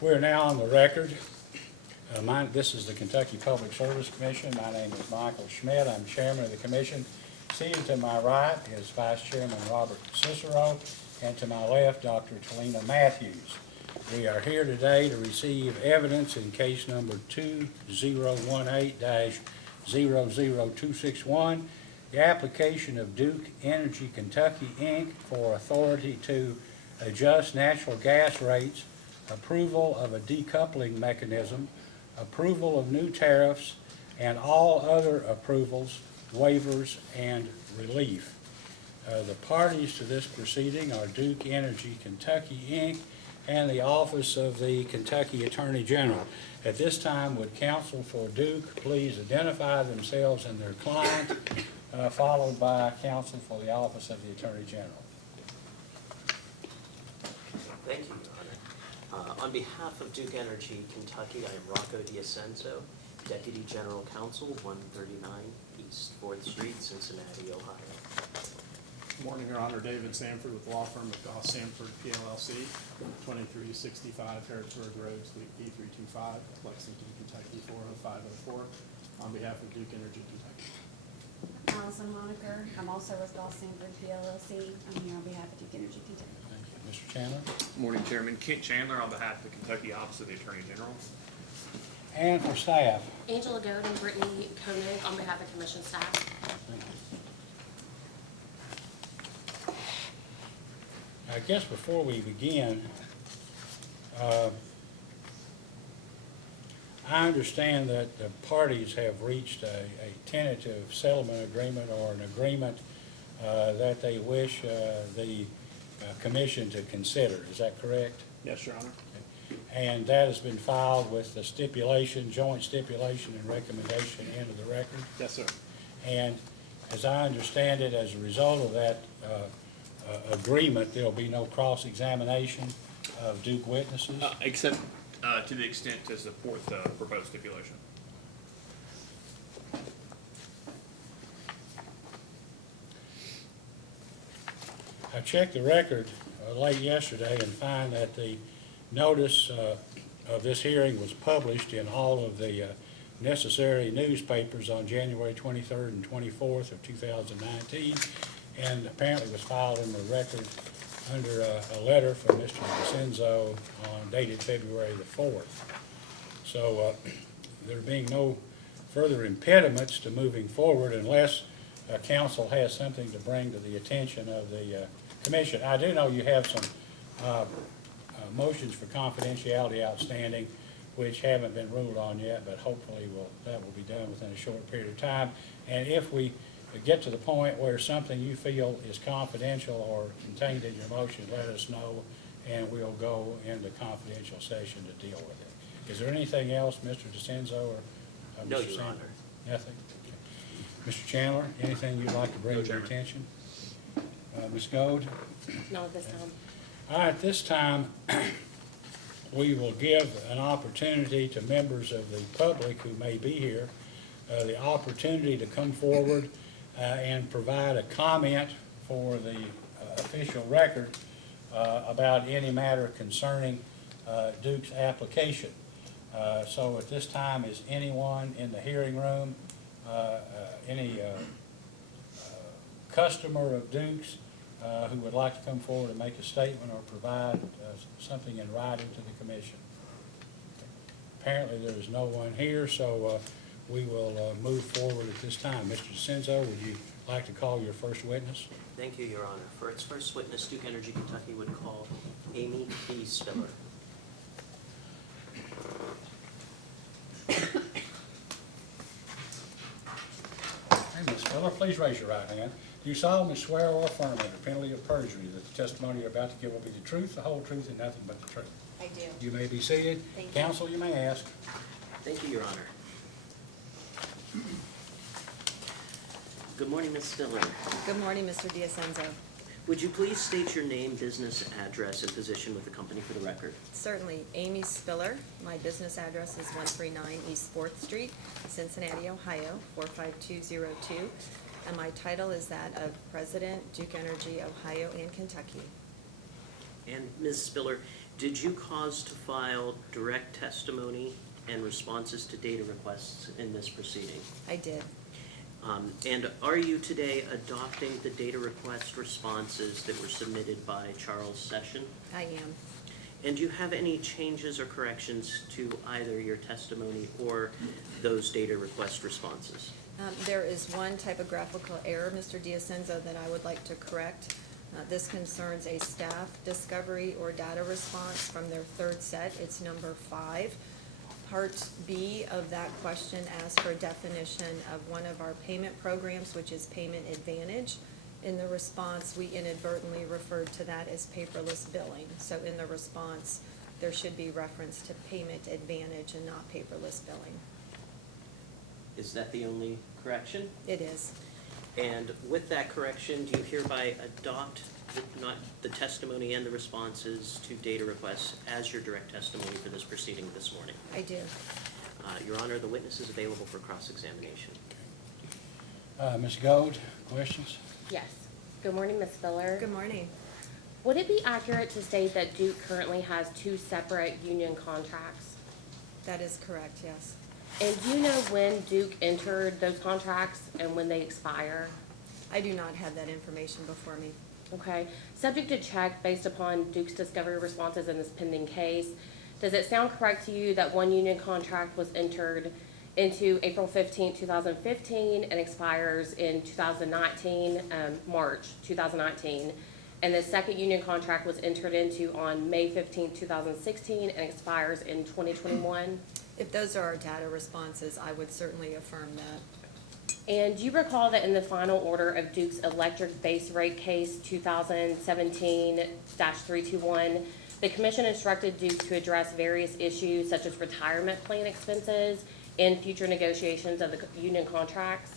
We're now on the record. This is the Kentucky Public Service Commission. My name is Michael Schmidt. I'm chairman of the commission. Seated to my right is Vice Chairman Robert Cicero, and to my left, Dr. Talina Matthews. We are here today to receive evidence in case number 2018-00261, the application of Duke Energy Kentucky, Inc. for authority to adjust natural gas rates, approval of a decoupling mechanism, approval of new tariffs, and all other approvals, waivers, and relief. The parties to this proceeding are Duke Energy Kentucky, Inc. and the Office of the Kentucky Attorney General. At this time, would counsel for Duke please identify themselves and their client, followed by counsel for the Office of the Attorney General. Thank you, Your Honor. On behalf of Duke Energy Kentucky, I am Rocco D'Ascenso, Deputy General Counsel, 139 East 4th Street, Cincinnati, Ohio. Good morning, Your Honor. David Sanford with law firm of Goss Sanford PLLC, 2365 Harrisburg Road, Suite B325, Lexington, Kentucky, 40504, on behalf of Duke Energy Kentucky. Allison Honaker. I'm also with Goss Sanford PLLC. I'm here on behalf of Duke Energy Kentucky. Thank you. Mr. Chandler? Morning, Chairman. Kent Chandler on behalf of the Kentucky Office of the Attorney General. And for staff? Angela Goad and Brittany Koenig on behalf of Commission staff. Thank you. I guess before we begin, I understand that the parties have reached a tentative settlement agreement or an agreement that they wish the commission to consider. Is that correct? Yes, Your Honor. And that has been filed with the stipulation, joint stipulation and recommendation into the record? Yes, sir. And as I understand it, as a result of that agreement, there'll be no cross-examination of Duke witnesses? Except to the extent to support the proposed stipulation. I checked the record late yesterday and find that the notice of this hearing was published in all of the necessary newspapers on January 23rd and 24th of 2019, and apparently was filed in the record under a letter from Mr. DeCenzo dated February the 4th. So there being no further impediments to moving forward unless council has something to bring to the attention of the commission. I do know you have some motions for confidentiality outstanding which haven't been ruled on yet, but hopefully that will be done within a short period of time. And if we get to the point where something you feel is confidential or contained in your motion, let us know, and we'll go into confidential session to deal with it. Is there anything else, Mr. DeCenzo or Mr. No, Your Sanders? Honor. Nothing? Okay. Mr. Chandler, anything you'd like to bring No, to your Chairman. attention? Ms. Gold? No, at this time. All right, this time, we will give an opportunity to members of the public who may be here, the opportunity to come forward and provide a comment for the official record about any matter concerning Duke's application. So at this time, is anyone in the hearing room, any customer of Duke's who would like to come forward and make a statement or provide something in writing to the commission? Apparently there is no one here, so we will move forward at this time. Mr. DeCenzo, would you like to call your first witness? Thank you, Your Honor. For its first witness, Duke Energy Kentucky would call Amy B. Spiller. Hey, Ms. Miller, please raise your right hand. Do you solemnly swear or affirm under penalty of perjury that the testimony you're about to give will be the truth, the whole truth, and nothing but the truth? I do. You may be seated. Thank you. Counsel, you may ask. Thank you, Your Honor. Good morning, Ms. Spiller. Good morning, Mr. D'Ascenzo. Would you please state your name, business, address, and position with the company for the record? Certainly, Amy Spiller. My business address is 139 East 4th Street, Cincinnati, Ohio, 45202. And my title is that of President, Duke Energy, Ohio and Kentucky. And Ms. Spiller, Did you cause to file direct testimony and responses to data requests in this proceeding? I did. And are you today adopting the data request responses that were submitted by Charles Session? I am. And do you have any changes or corrections to either your testimony or those data request responses? There is one typographical error, Mr. Diacenzo, that I would like to correct. This concerns a staff discovery or data response from their third set. It's number 5. Part B of that question asks for a definition of one of our payment programs, which is Payment Advantage. In the response, we inadvertently referred to that as paperless billing. So in the response, there should be reference to Payment Advantage and not paperless billing. Is that the only correction? It is. And with that correction, do you hereby adopt the testimony and the responses to data requests as your direct testimony for this proceeding this morning? I do. Your Honor, the witness is available for cross-examination. Ms. Gold, questions? Yes. Good morning, Ms. Spiller. Good morning. Would it be accurate to state that Duke currently has 2 separate union contracts? That is correct, yes. And do you know when Duke entered those contracts and when they expire? I do not have that information before me. Okay. Subject to check based upon Duke's discovery responses in this pending case, does it sound correct to you that one union contract was entered into April 15, 2015 and expires in 2019, March 2019? And the second union contract was entered into on May 15, 2016 and expires in 2021? If those are our data responses, I would certainly affirm that. And do you recall that in the final order of Duke's electric base rate case 2017-321, the commission instructed Duke to address various issues such as retirement plan expenses in future negotiations of the union contracts?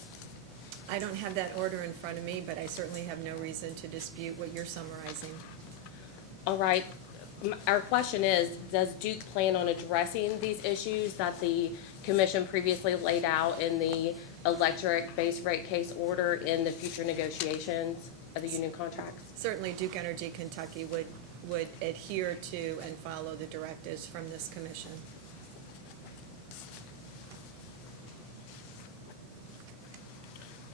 I don't have that order in front of me, but I certainly have no reason to dispute what you're summarizing. All right. Our question is, does Duke plan on addressing these issues that the commission previously laid out in the electric base rate case order in the future negotiations of the union contracts? Certainly Duke Energy Kentucky would adhere to and follow the directives from this commission.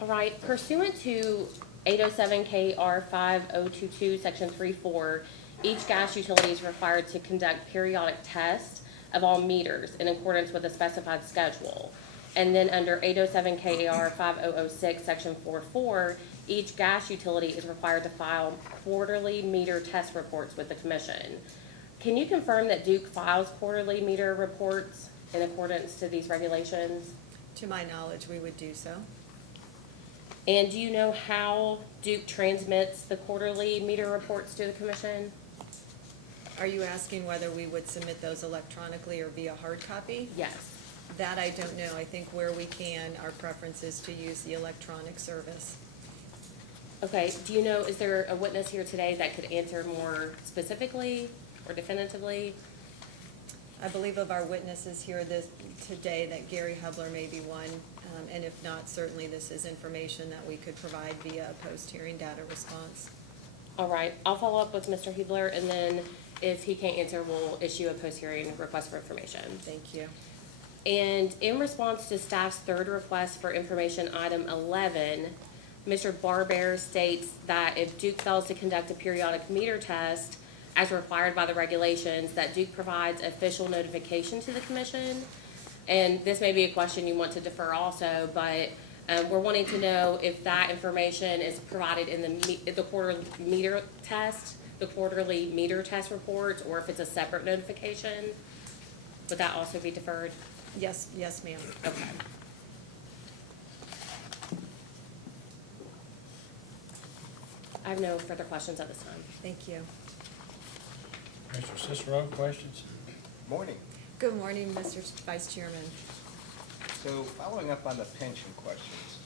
All right, pursuant to 807 KR 5022, section 3.4, each gas utility is required to conduct periodic tests of all meters in accordance with a specified schedule. And then under 807 KR 5006, section 4.4, each gas utility is required to file quarterly meter test reports with the commission. Can you confirm that Duke files quarterly meter reports in accordance to these regulations? To my knowledge, we would do so. And do you know how Duke transmits the quarterly meter reports to the commission? Are you asking whether we would submit those electronically or via hard copy? Yes. That I don't know. I think where we can, our preference is to use the electronic service. Okay, do you know, is there a witness here today that could answer more specifically or definitively? I believe of our witnesses here today that Gary Hubler may be one, and if not, certainly this is information that we could provide via a post-hearing data response. All right, I'll follow up with Mr. Hubler, and then if he can't answer, we'll issue a post-hearing request for information. Thank you. And in response to staff's third request for information, item 11, Mr. Barber states that if Duke fails to conduct a periodic meter test as required by the regulations, that Duke provides official notification to the commission. And this may be a question you want to defer also, but we're wanting to know if that information is provided in the quarterly meter test report, or if it's a separate notification. Would that also be deferred? Yes, yes, ma'am. Okay. I have no further questions at this time. Thank you. Mr. Cicero, questions? Morning. Good morning, Mr. Vice Chairman. So following up on the pension questions,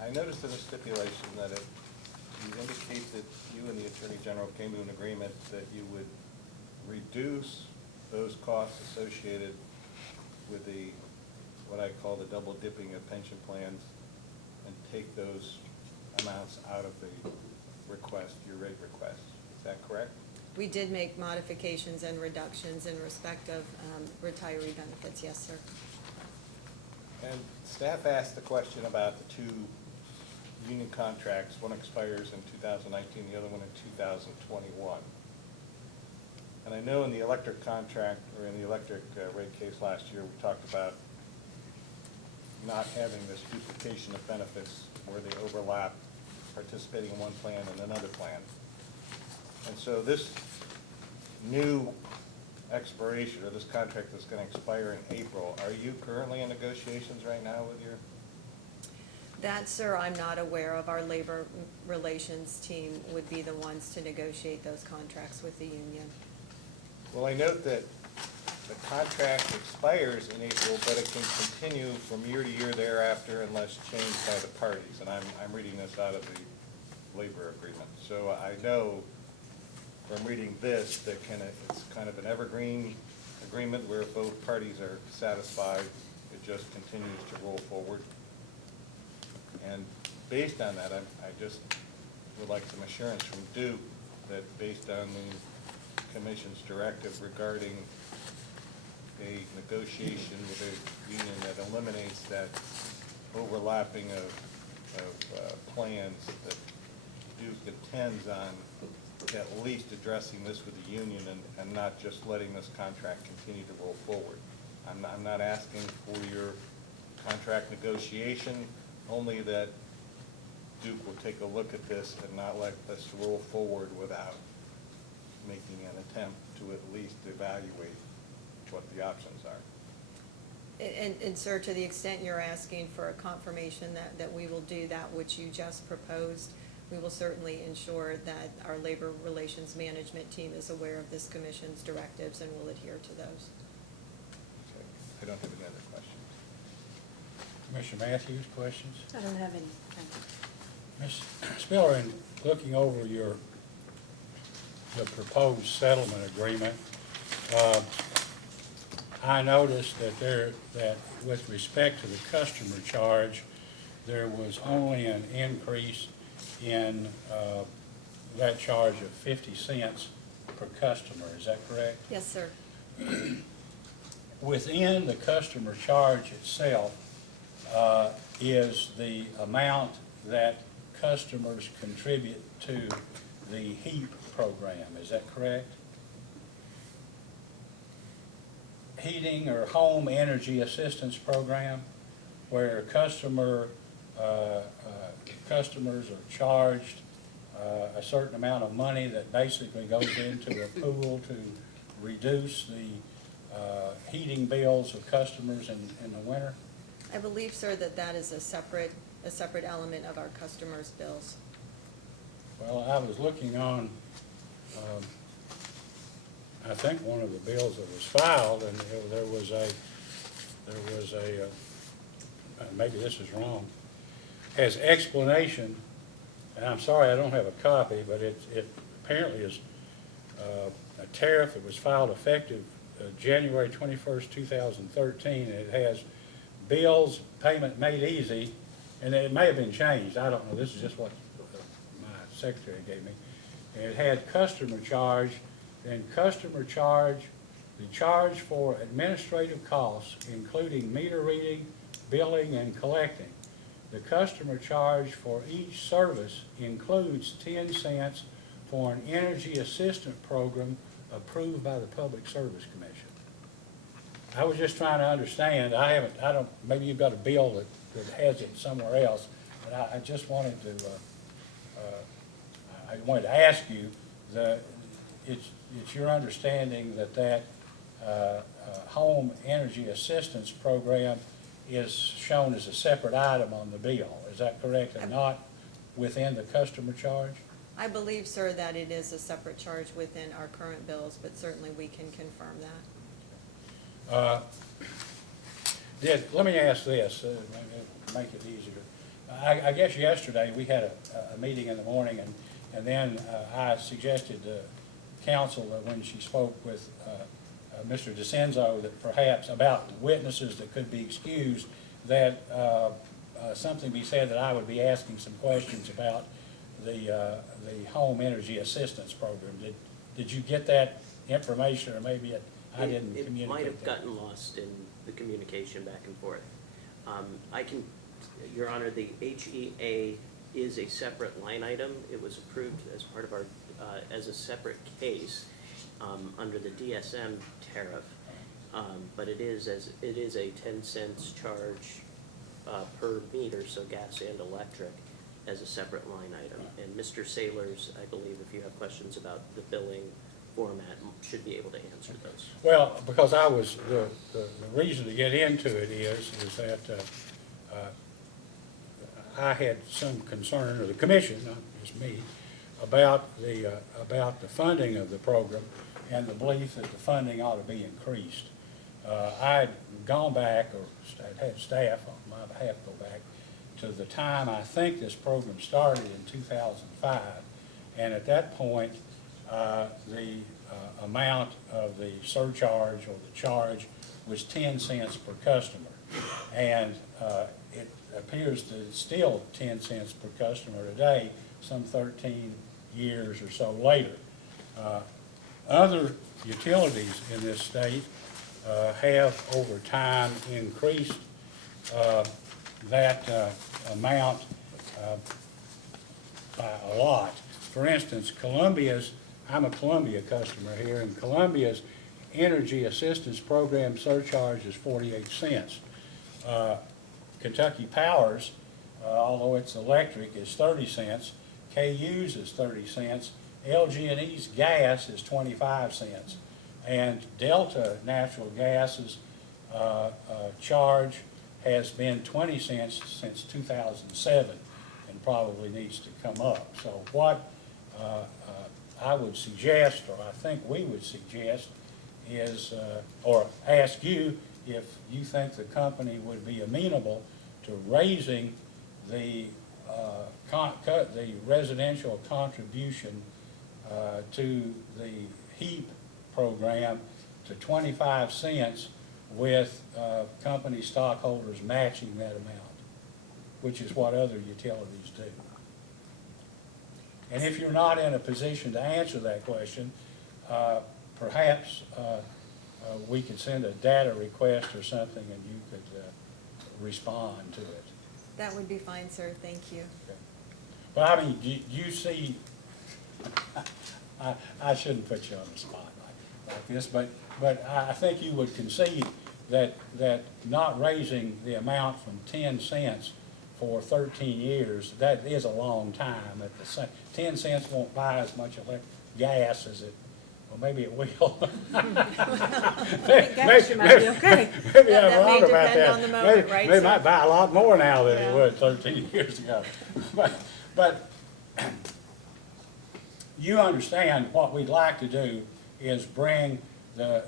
I noticed in the stipulation that you indicate that you and the Attorney General came to an agreement that you would reduce those costs associated with the, what I call the double dipping of pension plans, and take those amounts out of the request, your rate request. Is that correct? We did make modifications and reductions in respect of retiree benefits, yes, sir. And staff asked the question about the two union contracts. One expires in 2019, the other one in 2021. And I know in the electric contract, or in the electric rate case last year, we talked about not having this duplication of benefits where they overlap, participating in one plan and another plan. And so this new expiration, or this contract that's going to expire in April, are you currently in negotiations right now with your? That, sir, I'm not aware of. Our labor relations team would be the ones to negotiate those contracts with the union. Well, I note that the contract expires in April, but it can continue from year to year thereafter unless changed by the parties. And I'm reading this out of the labor agreement. So I know from reading this that it's kind of an evergreen agreement where both parties are satisfied, it just continues to roll forward. And based on that, I just would like some assurance from Duke that based on the Commission's directive regarding a negotiation with a union that eliminates that overlapping of plans, that Duke intends on at least addressing this with the union and not just letting this contract continue to roll forward. I'm not asking for your contract negotiation, only that Duke will take a look at this and not let this roll forward without making an attempt to at least evaluate what the options are. And sir, to the extent you're asking for a confirmation that we will do that which you just proposed, we will certainly ensure that our labor relations management team is aware of this commission's directives and will adhere to those. Okay. I don't have any other questions. Commissioner Matthews, questions? I don't have any, thank you. Ms. Spiller, in looking over the proposed settlement agreement, I noticed that with respect to the customer charge, there was only an increase in that charge of 50 cents per customer. Is that correct? Yes, sir. Within the customer charge itself is the amount that customers contribute to the HEAP program. Is that correct? Heating or Home Energy Assistance Program, where customers are charged a certain amount of money that basically goes into a pool to reduce the heating bills of customers in the winter? I believe, sir, that is a separate element of our customers' bills. Well, I was looking on, I think one of the bills that was filed, and there was a, maybe this is wrong, has explanation, and I'm sorry I don't have a copy, but it apparently is a tariff that was filed effective January 21st, 2013, and it has bills, payment made easy, and it may have been changed, I don't know, this is just what my secretary gave me. And it had customer charge, then customer charge, the charge for administrative costs, including meter reading, billing, and collecting. The customer charge for each service includes 10 cents for an energy assistant program approved by the Public Service Commission. I was just trying to understand, I don't, maybe you've got a bill that has it somewhere else, but I just wanted to, I wanted to ask you, it's your understanding that Home Energy Assistance Program is shown as a separate item on the bill, is that correct, and not within the customer charge? I believe, sir, that it is a separate charge within our current bills, but certainly we can confirm that. Let me ask this, make it easier. I guess yesterday we had a meeting in the morning, and then I suggested to council that when she spoke with Mr. DeCenzo that perhaps about witnesses that could be excused, that something be said that I would be asking some questions about the Home Energy Assistance Program. Did you get that information, or maybe I didn't It communicate might have that? gotten lost in the communication back and forth. I can, Your Honor, the HEA is a separate line item. It was approved as part of our, as a separate case under the DSM tariff. But it is a 10 cents charge per meter, so gas and electric, as a separate line item. And Mr. Saylors, I believe, if you have questions about the billing format, should be able to answer those. Well, because the reason to get into it is that I had some concern, or the commission, not just me, about the funding of the program and the belief that the funding ought to be increased. I'd gone back, or had staff on my behalf go back, to the time I think this program started in 2005, and at that point, the amount of the surcharge or the charge was 10 cents per customer. And it appears that it's still 10 cents per customer today, some 13 years or so later. Other utilities in this state have over time increased that amount by a lot. For instance, I'm a Columbia customer here, and Columbia's Energy Assistance Program surcharge is 48 cents. Kentucky Power's, although it's electric, is 30 cents. KU's is 30 cents. LG&E's gas is 25 cents. And Delta Natural Gas's charge has been 20 cents since 2007 and probably needs to come up. So what I would suggest, or I think we would suggest, is, or ask you if you think the company would be amenable to raising the residential contribution to the HEAP program to 25 cents with company stockholders matching that amount, which is what other utilities do. And if you're not in a position to answer that question, perhaps we could send a data request or something and you could respond to it. That would be fine, sir, thank you. Okay. But I mean, you see, I shouldn't put you on the spot like this, but I think you would concede that not raising the amount from 10 cents for 13 years, that is a long time. 10 cents won't buy as much gas as it, well, maybe it will. Gas, you might be okay. Maybe That I'm may wrong about depend that. on the moment, right, They sir? might buy a lot more now than Yeah. it would 13 years ago. But you understand what we'd like to do is bring the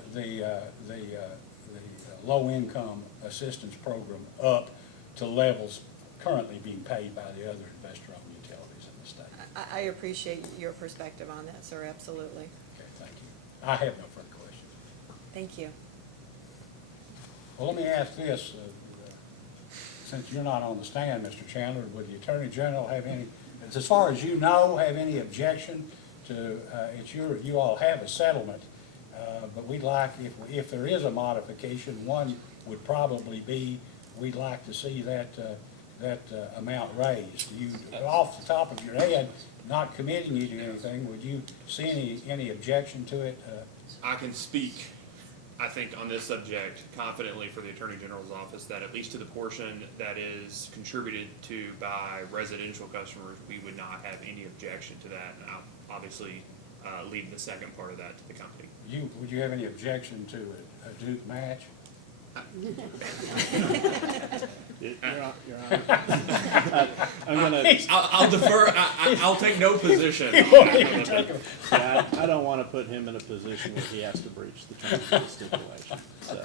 low-income assistance program up to levels currently being paid by the other investor-owned utilities in the state. I appreciate your perspective on that, sir, absolutely. Okay, thank you. I have no further questions. Thank you. Well, let me ask this, since you're not on the stand, Mr. Chandler, would the Attorney General have any, as far as you know, have any objection to, you all have a settlement, but we'd like, if there is a modification, one would probably be, we'd like to see that amount raised. You, off the top of your head, not committing you to anything, would you see any objection to it? I can speak, I think, on this subject confidently for the Attorney General's office that at least to the portion that is contributed to by residential customers, we would not have any objection to that. And I'll obviously leave the second part of that to the company. Would you have any objection to a Duke match? Your Honor, I'm gonna, I'll defer, I'll take no position. yeah, I don't want to put him in a position where he has to breach the terms of the stipulation, so.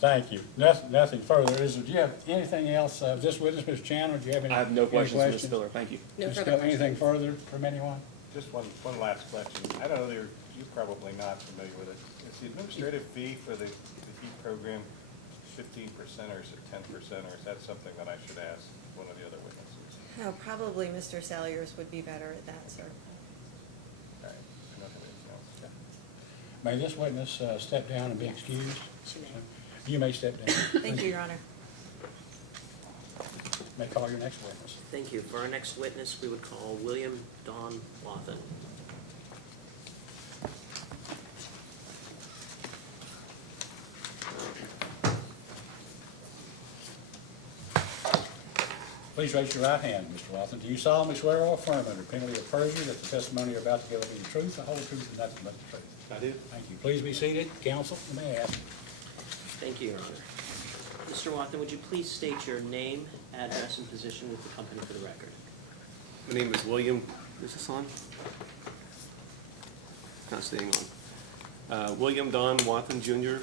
Thank you. Nothing further. Do you have anything else, this witness, Mr. Chandler, do you have any? I have no any questions, Ms. Spiller, thank you. No Ms. further Spiller, questions. anything further from anyone? Just one last question. I don't know, you're probably not familiar with it. Is the administrative fee for the HEAP program 15% or is it 10%, or is that something that I should ask one of the other witnesses? Oh, probably Mr. Salyers would be better at that, sir. All right. I'm not gonna May this witness step down and be Yes. excused? She may. You may step down. Thank you, Your Honor. May call your next witness. Thank you. For our next witness, we would call William Don Wathen. Please raise your right hand, Mr. Watson. Do you solemnly swear or affirm under penalty of perjury that the testimony you're about to give will be the truth, the whole truth, and nothing but the truth? I do. Thank you. Please be seated. Counsel, you may ask. Thank you, Your Honor. Mr. Wathen, would you please state your name, address, and position with the company for the record? My name is William, is this on? Not staying on. William Don Wathen Jr.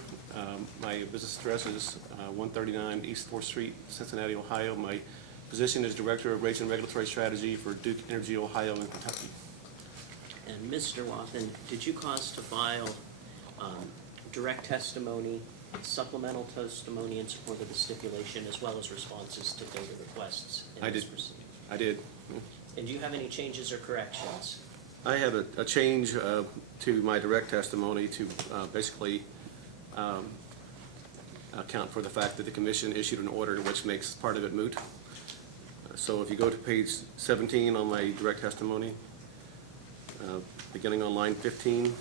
My business address is 139 East 4th Street, Cincinnati, Ohio. My position is Director of Rates and Regulatory Strategy for Duke Energy Ohio and Kentucky. And Mr. Wathen, did you cause to file direct testimony, supplemental testimony in support of the stipulation, as well as responses to data requests I in this did. proceeding? I did. And do you have any changes or corrections? I have a change to my direct testimony to basically account for the fact that the commission issued an order which makes part of it moot. So if you go to page 17 on my direct testimony, beginning on line 15,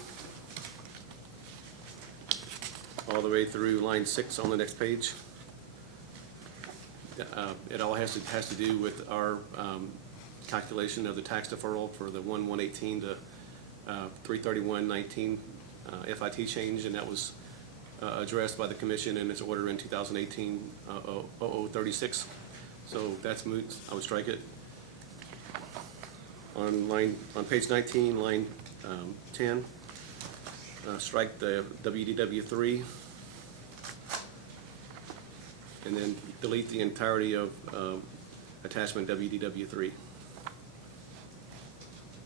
all the way through line 6 on the next page, it all has to do with our calculation of the tax deferral for the 1/118 to 3/31/19 FIT change, and that was addressed by the commission in its order in 2018 0036. So that's moot. I would strike it. On page 19, line 10, strike the WDW3, and then delete the entirety of attachment WDW3.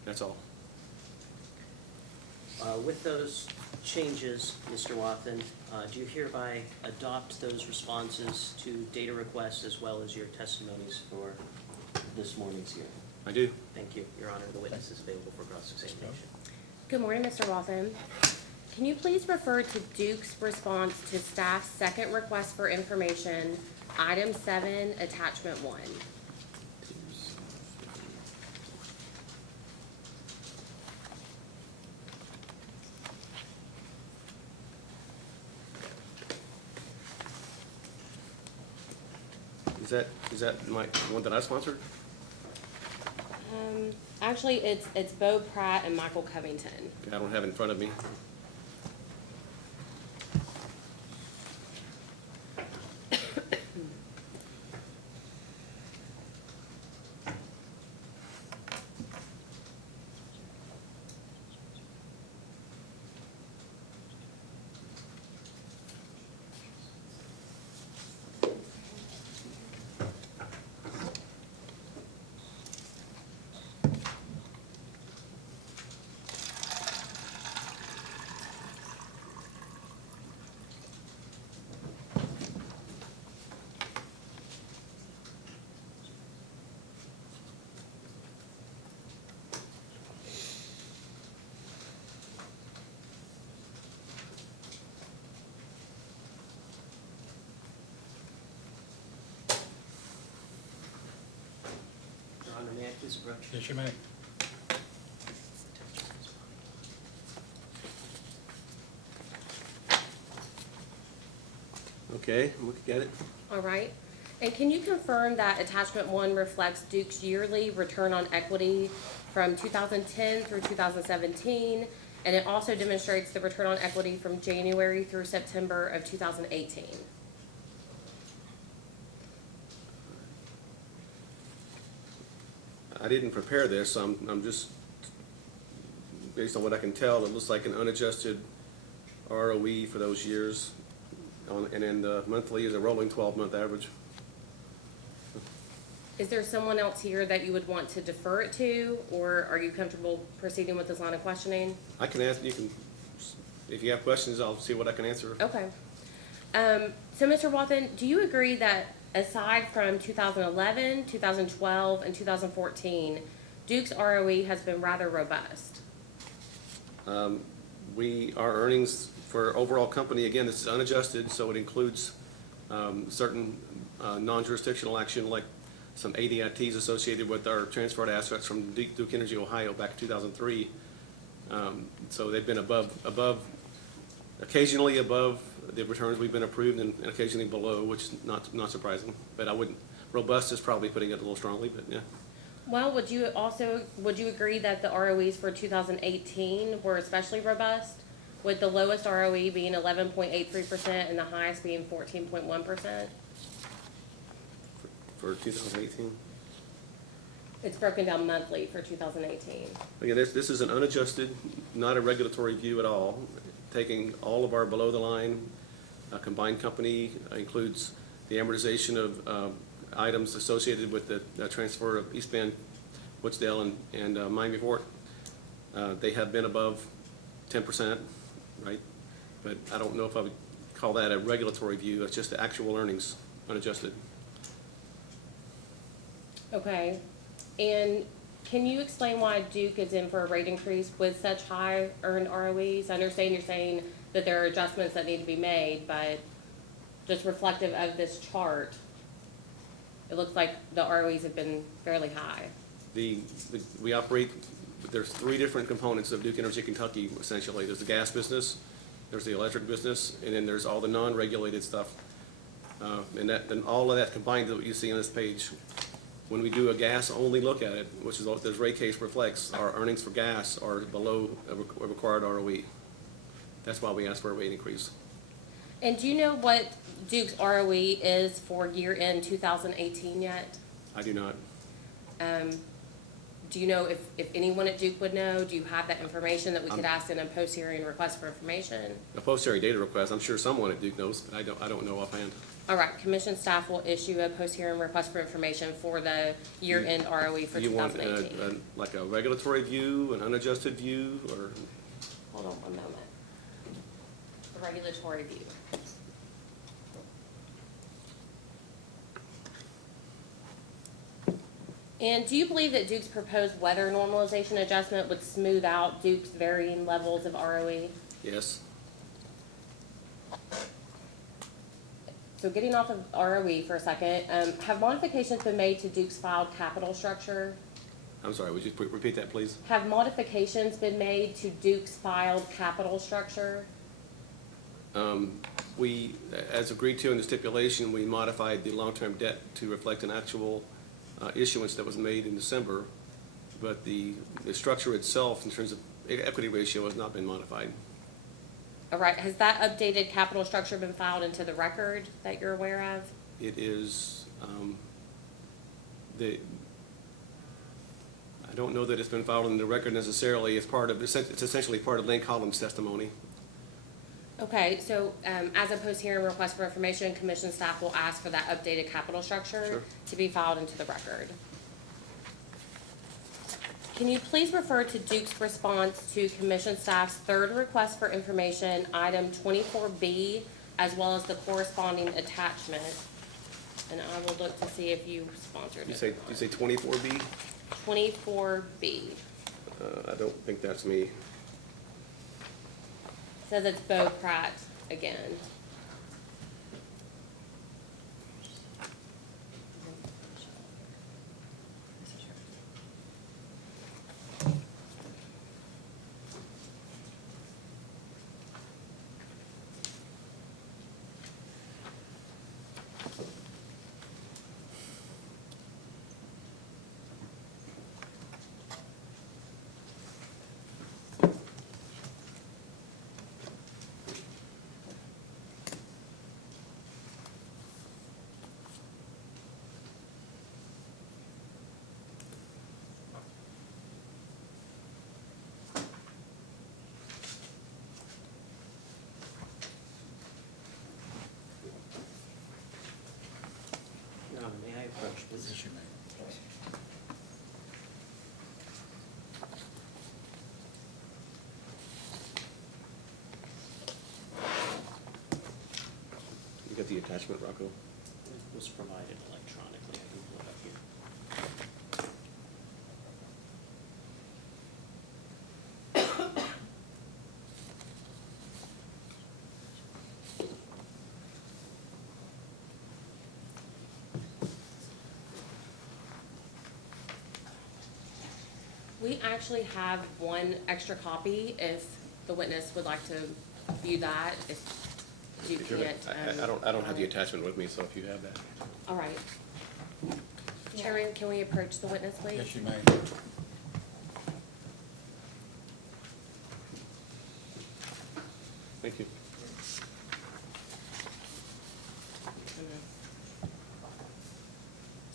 That's all. With those changes, Mr. Wathen, do you hereby adopt those responses to data requests as well as your testimonies for this morning's hearing? I do. Thank you, Your Honor. The witness is available for cross-examination. Good morning, Mr. Wathen. Can you please refer to Duke's response to staff's second request for information, item 7, attachment 1? Is that my one that I sponsored? Actually, it's Bo Pratt and Michael Covington. I don't have it in front of me. Your Honor, may I please approach? Yes, you may. Okay, I'm looking at it. All right. And can you confirm that attachment 1 reflects Duke's yearly return on equity from 2010 through 2017? And it also demonstrates the return on equity from January through September of 2018. I didn't prepare this. I'm just, based on what I can tell, it looks like an unadjusted ROE for those years. And then the monthly is a rolling 12-month average. Is there someone else here that you would want to defer it to, or are you comfortable proceeding with this line of questioning? I can ask, if you have questions, I'll see what I can answer. Okay. So, Mr. Wathen, do you agree that aside from 2011, 2012, and 2014, Duke's ROE has been rather robust? our earnings for overall company, again, this is unadjusted, so it includes certain non-jurisdictional action, like some ADITs associated with our transferred assets from Duke Energy Ohio back in 2003. So they've been occasionally above the returns we've been approved, and occasionally below, which is not surprising. But I wouldn't, robust is probably putting it a little strongly, but yeah. Well, would you agree that the ROEs for 2018 were especially robust, with the lowest ROE being 11.83% and the highest being 14.1%? For 2018. It's broken down monthly for 2018. Again, this is an unadjusted, not a regulatory view at all, taking all of our below-the-line combined company, includes the amortization of items associated with the transfer of East Bend, Woodsdale, and Miami Fort. They have been above 10%, right? But I don't know if I would call that a regulatory view. It's just the actual earnings, unadjusted. Okay, and can you explain why Duke is in for a rate increase with such high earned ROEs? I understand you're saying that there are adjustments that need to be made, but just reflective of this chart, it looks like the ROEs have been fairly high. We operate, there's three different components of Duke Energy Kentucky, essentially. There's the gas business, there's the electric business, and then there's all the non-regulated stuff. And all of that combined that you see on this page. When we do a gas-only look at it, which is what this rate case reflects, our earnings for gas are below a required ROE. That's why we asked for a rate increase. And do you know what Duke's ROE is for year-end 2018 yet? I do not. Do you know if anyone at Duke would know? Do you have that information that we could ask in a post-hearing request for information? A post-hearing data request, I'm sure someone at Duke knows, but I don't know offhand. All right, commission staff will issue a post-hearing request for information for the year-end ROE for You want 2018. like a regulatory view, an unadjusted view, or? Hold on one moment. A regulatory view. And do you believe that Duke's proposed weather normalization adjustment would smooth out Duke's varying levels of ROE? Yes. So getting off of ROE for a second, have modifications been made to Duke's filed capital structure? I'm sorry, would you repeat that, please? Have modifications been made to Duke's filed capital structure? We, as agreed to in the stipulation, we modified the long-term debt to reflect an actual issuance that was made in December, but the structure itself, in terms of equity ratio, has not been modified. All right, has that updated capital structure been filed into the record that you're aware of? It is, I don't know that it's been filed in the record necessarily. It's essentially part of Lane Collins' testimony. Okay, so as a post-hearing request for information, commission staff will ask for that updated capital structure Sure. to be filed into the record. Can you please refer to Duke's response to commission staff's third request for information, item 24B, as well as the corresponding attachment? And I will look to see if you sponsored it. You say 24B? 24B. I don't think that's me. Says it's Bo Pratt again. May I approach this? You got the attachment, Rocco? It was provided electronically. I can pull it up here. We actually have one extra copy if the witness would like to view that, if you can't. I don't have the attachment with me, so if you have that. All right. Chairman, can we approach the witness, please? Yes, you may. Thank you.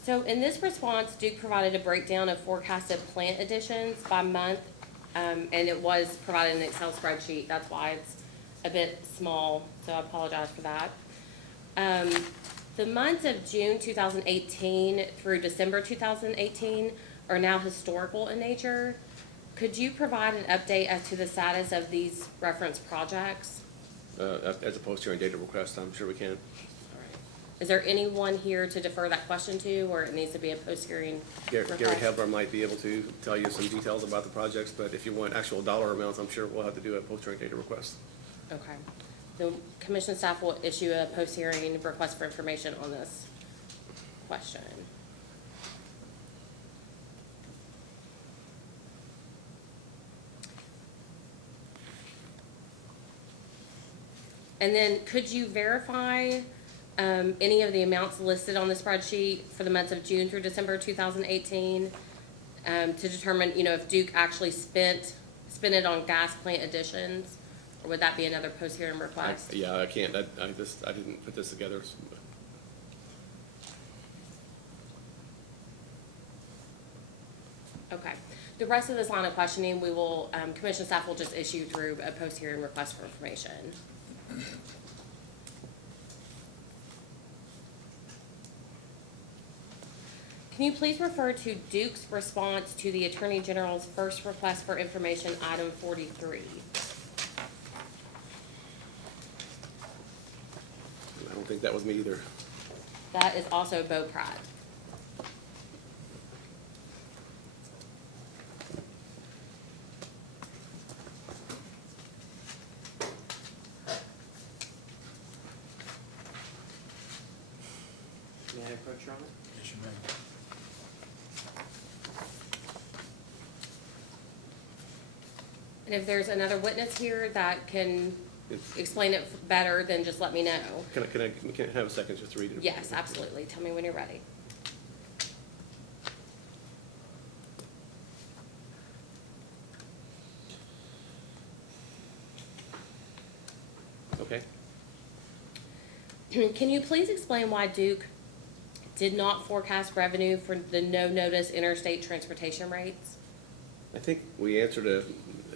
So in this response, Duke provided a breakdown of forecasted plant additions by month, and it was provided in an Excel spreadsheet. That's why it's a bit small, so I apologize for that. The months of June 2018 through December 2018 are now historical in nature. Could you provide an update as to the status of these reference projects? As opposed to your data request, I'm sure we can. Is there anyone here to defer that question to, or it needs to be a post-hearing Gary request? Hebler might be able to tell you some details about the projects, but if you want actual dollar amounts, I'm sure we'll have to do a post-hearing data request. Okay. The commission staff will issue a post-hearing request for information on this question. And then could you verify any of the amounts listed on the spreadsheet for the months of June through December 2018 to determine, if Duke actually spent it on gas plant additions? Or would that be another post-hearing request? Yeah, I can't. I didn't put this together. Okay. The rest of this line of questioning, we will, commission staff will just issue through a post-hearing request for information. Can you please refer to Duke's response to the Attorney General's first request for information, item 43? I don't think that was me either. That is also Bo Pratt. May I approach, Your Honor? Yes, you may. And if there's another witness here that can explain it better, then just let me know. Can I have a second just to read it? Yes, absolutely. Tell me when you're ready. Okay. Can you please explain why Duke did not forecast revenue for the no-notice interstate transportation rates? I think we answered a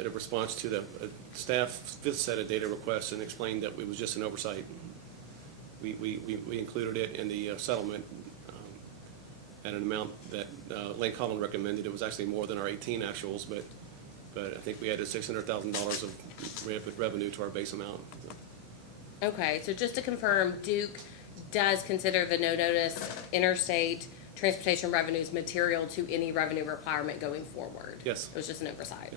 response to the staff's fifth set of data requests and explained that it was just an oversight. We included it in the settlement at an amount that Lane Collin recommended. It was actually more than our 18 actuals, but I think we added $600,000 of revenue to our base amount. Okay, so just to confirm, Duke does consider the no-notice interstate transportation revenues material to any revenue requirement going forward? Yes. It was just an oversight.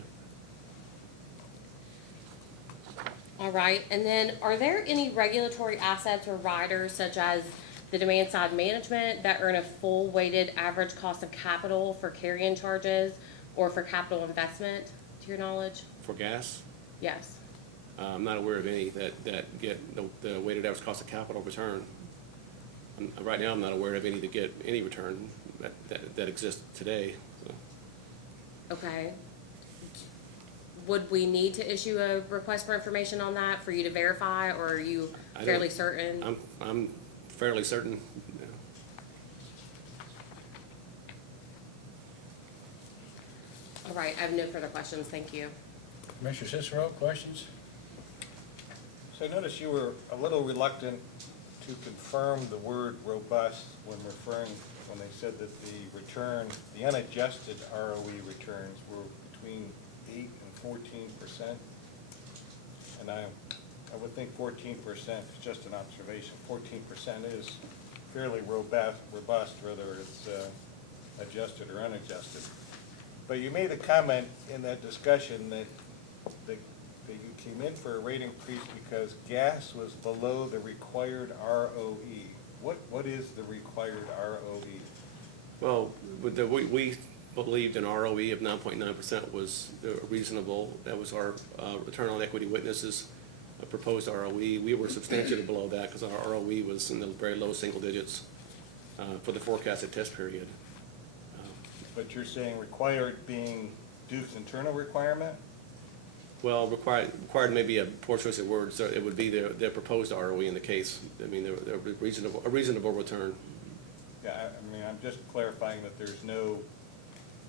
All right, and then are there any regulatory assets or riders such as the demand side management that earn a full weighted average cost of capital for carrying charges or for capital investment, to your knowledge? For gas, Yes. I'm not aware of any that get the weighted average cost of capital return. Right now, I'm not aware of any that get any return that exists today. So. Okay. Would we need to issue a request for information on that for you to verify, or are you fairly certain? I'm fairly certain. Yeah. All right, I have no further questions, thank you. Commissioner Cicero, questions? So I noticed you were a little reluctant to confirm the word robust when they said that the unadjusted ROE returns were between 8 and 14%. And I would think 14% is just an observation. 14% is fairly robust, whether it's adjusted or unadjusted. But you made a comment in that discussion that you came in for a rate increase because gas was below the required ROE. What is the required ROE? Well, we believed an ROE of 9.9% was reasonable. That was our return on equity witnesses' proposed ROE. We were substantially below that because our ROE was in the very low single digits for the forecasted test period. But you're saying required being Duke's internal requirement? Well, required may be a poor choice of words. So it would be their proposed ROE in the case. I mean, they're a reasonable return. Yeah, I mean, I'm just clarifying that there's no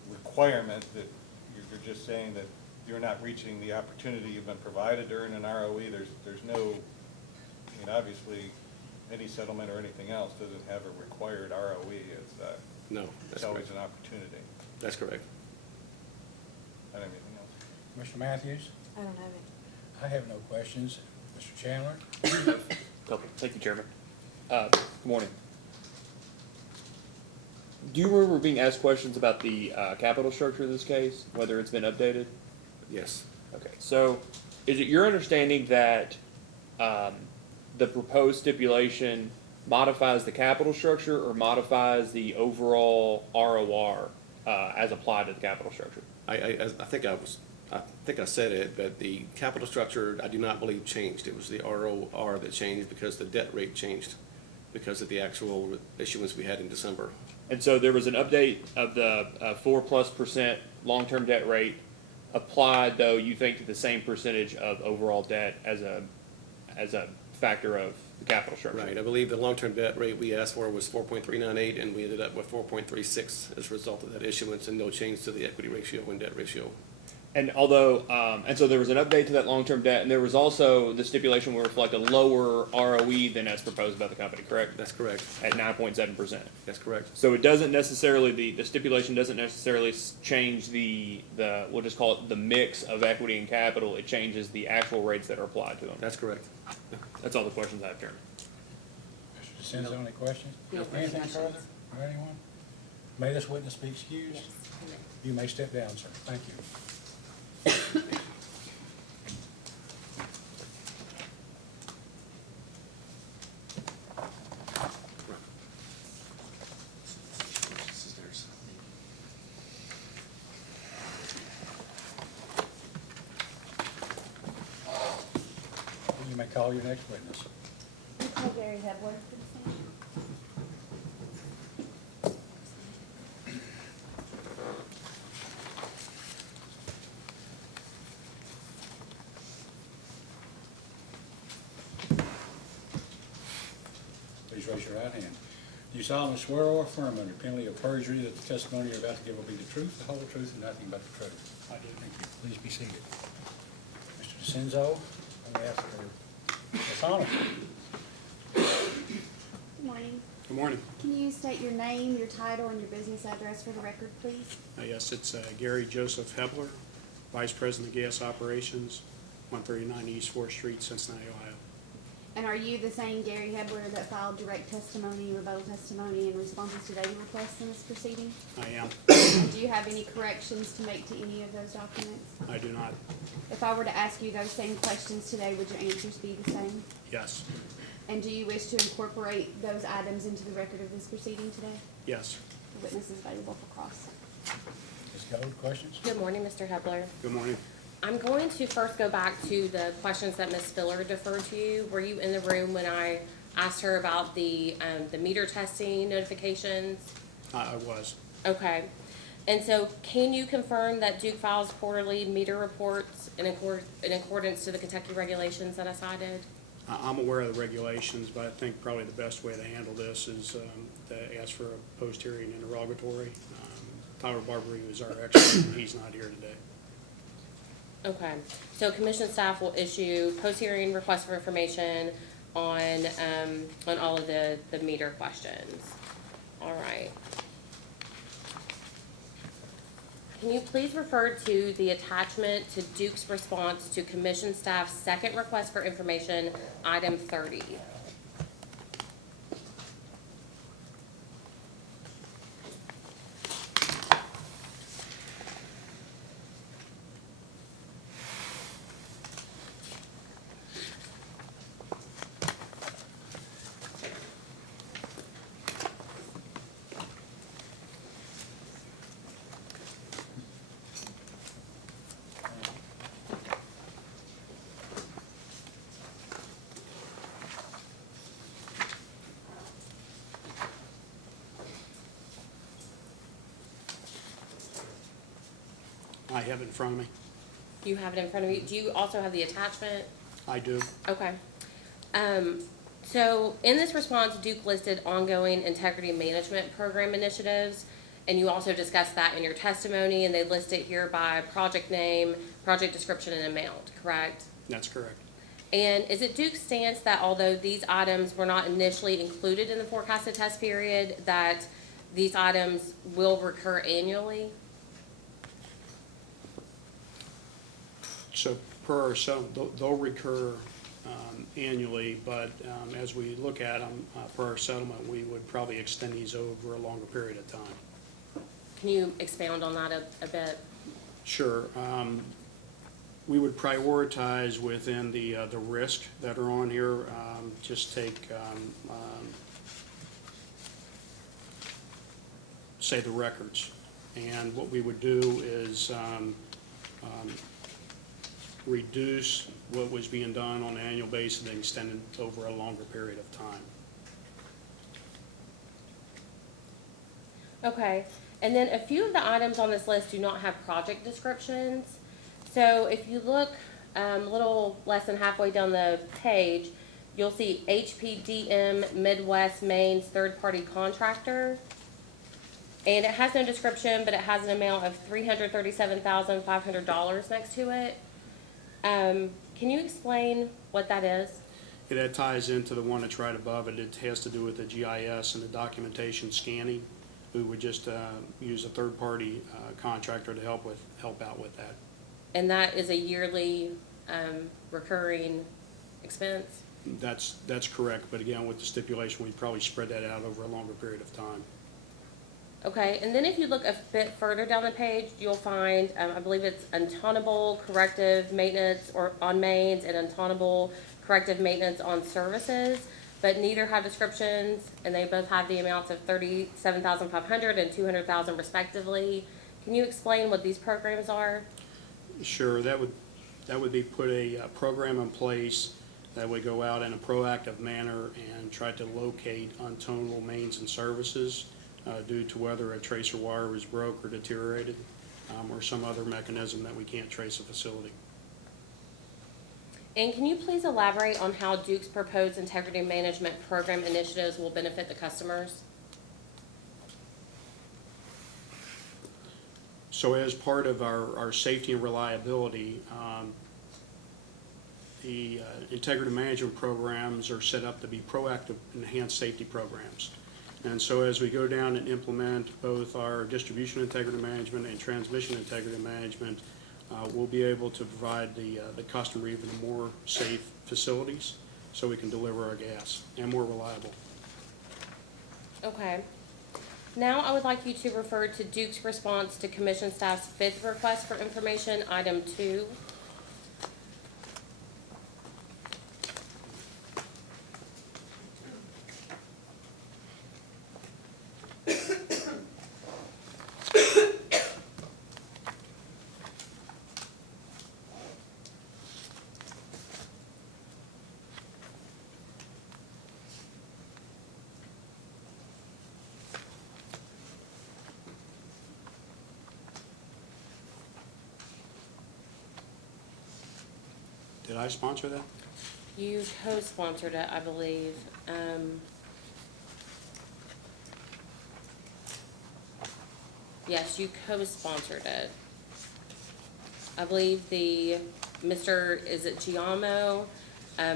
requirement, that you're just saying that you're not reaching the opportunity you've been provided to earn an ROE. There's no, I mean, obviously, any settlement or anything else doesn't have a required ROE. No, It's that's always correct. an opportunity. That's correct. I don't have anything else. Mr. Matthews? I don't have it. I have no questions. Mr. Chandler? Couple. Thank you, Chairman. Good morning. Do you remember being asked questions about the capital structure of this case, whether it's been updated? Yes. Okay, so is it your understanding that the proposed stipulation modifies the capital structure or modifies the overall ROR as applied to the capital structure? I think I said it, but the capital structure, I do not believe changed. It was the ROR that changed because the debt rate changed because of the actual issuance we had in December. And so there was an update of the 4+% long-term debt rate applied, though, you think, to the same percentage of overall debt as a factor of the capital structure? Right. I believe the long-term debt rate we asked for was 4.398, and we ended up with 4.36 as a result of that issuance, and no change to the equity ratio and debt ratio. And although, and so there was an update to that long-term debt, and there was also the stipulation will reflect a lower ROE than as proposed by the company, correct? That's correct. At 9.7%. That's correct. So it doesn't necessarily, the stipulation doesn't necessarily change the, we'll just call it the mix of equity and capital. It changes the actual rates that are applied to them. That's correct. That's all the questions I have, Chairman. Mr. DeCenzo, any questions? No Anything questions. further from anyone? May this witness be excused? Yes. You may step down, sir. Thank you. You may call your next witness. Gary Hebler, please. Please raise your right hand. Do you solemnly swear or affirm under penalty of perjury that the testimony you're about to give will be the truth, the whole truth, and nothing but the truth? I do. Thank you. Please be seated. Mr. DeCenzo, I'm going to ask for Ms. Honor. Good morning. Good morning. Can you state your name, your title, and your business address for the record, please? Yes, it's Gary Joseph Hebler, Vice President of Gas Operations, 139 East 4th Street, Cincinnati, Ohio. And are you the same Gary Hebler that filed direct testimony, rebuttal testimony, and responses to daily requests in this proceeding? I am. And do you have any corrections to make to any of those documents? I do not. If I were to ask you those same questions today, would your answers be the same? Yes. And do you wish to incorporate those items into the record of this proceeding today? Yes. The witness is available for cross. Ms. Gold, questions? Good morning, Mr. Hebler. Good morning. I'm going to first go back to the questions that Ms. Spiller deferred to you. Were you in the room when I asked her about the meter testing notifications? I was. Okay. And so can you confirm that Duke files quarterly meter reports in accordance to the Kentucky regulations that I cited? I'm aware of the regulations, but I think probably the best way to handle this is to ask for a post-hearing interrogatory. Tyler Barbary is our expert, and he's not here today. Okay, so commission staff will issue post-hearing requests for information on all of the meter questions. All right. Can you please refer to the attachment to Duke's response to commission staff's second request for information, item 30? I have it in front of me. You have it in front of you. Do you also have the attachment? I do. Okay. So in this response, Duke listed ongoing integrity management program initiatives, and you also discussed that in your testimony, and they list it here by project name, project description, and amount, correct? That's correct. And is it Duke's stance that although these items were not initially included in the forecasted test period, that these items will recur annually? So per our settlement, they'll recur annually, but as we look at them, per our settlement, we would probably extend these over a longer period of time. Can you expound on that a bit? Sure. We would prioritize within the risk that are on here. Just take, say, the records. And what we would do is reduce what was being done on an annual basis and extend it over a longer period of time. Okay, and then a few of the items on this list do not have project descriptions. So if you look a little less than halfway down the page, you'll see HPDM Midwest Maine's third-party contractor. And it has no description, but it has an amount of $337,500 next to it. Can you explain what that is? That ties into the one that's right above it. It has to do with the GIS and the documentation scanning. We would just use a third-party contractor to help out with that. And that is a yearly recurring expense? That's correct, but again, with the stipulation, we'd probably spread that out over a longer period of time. Okay, and then if you look a bit further down the page, you'll find, I believe it's untonnable corrective maintenance or on mains and untonnable corrective maintenance on services, but neither have descriptions, and they both have the amounts of $37,500 and $200,000 respectively. Can you explain what these programs are? Sure, that would be put a program in place that would go out in a proactive manner and try to locate untonnable mains and services due to whether a tracer wire was broke or deteriorated, or some other mechanism that we can't trace a facility. And can you please elaborate on how Duke's proposed integrity management program initiatives will benefit the customers? So as part of our safety and reliability, the integrity management programs are set up to be proactive, enhanced safety programs. And so as we go down and implement both our distribution integrity management and transmission integrity management, we'll be able to provide the customer even more safe facilities so we can deliver our gas and more reliable. Okay. Now I would like you to refer to Duke's response to Commission staff's fifth request for information, item 2. Did I sponsor that? You co-sponsored it, I believe. Yes, you co-sponsored it. I believe Mr., is it Giamo?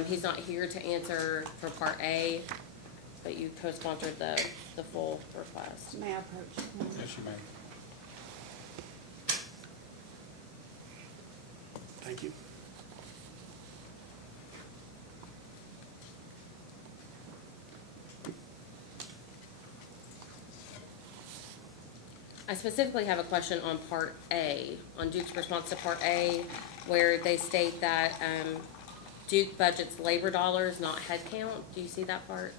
He's not here to answer for Part A, but you co-sponsored the full request. May I approach? Yes, you may. Thank you. I specifically have a question on Part A, on Duke's response to Part A, where they state that Duke budgets labor dollars, not headcount. Do you see that part?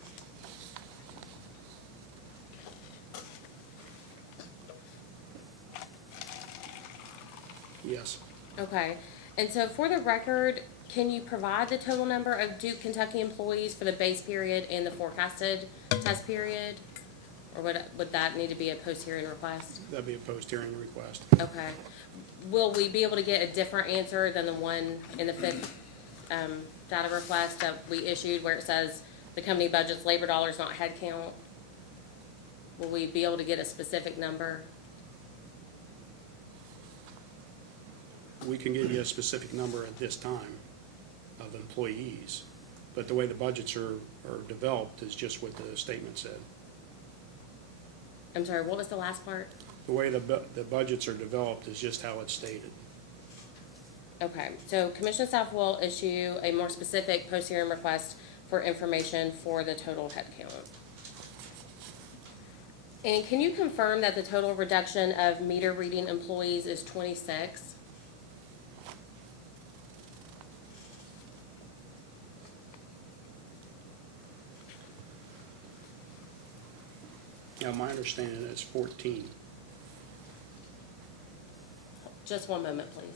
Yes. Okay, and so for the record, can you provide the total number of Duke Kentucky employees for the base period and the forecasted test period? Or would that need to be a post-hearing request? That'd be a post-hearing request. Okay. will we be able to get a different answer than the one in the fifth, data request that we issued where it says the company budgets labor dollars, not head count? Will we be able to get a specific number? We can give you a specific number at this time of employees, but the way the budgets are developed is just what the statement said. I'm sorry, what was the last part? The way the budgets are developed is just how it's stated. Okay, so commission staff will issue a more specific post-hearing request for information for the total head count. And can you confirm that the total reduction of meter reading employees is 26? Now, my understanding is 14. Just one moment, please.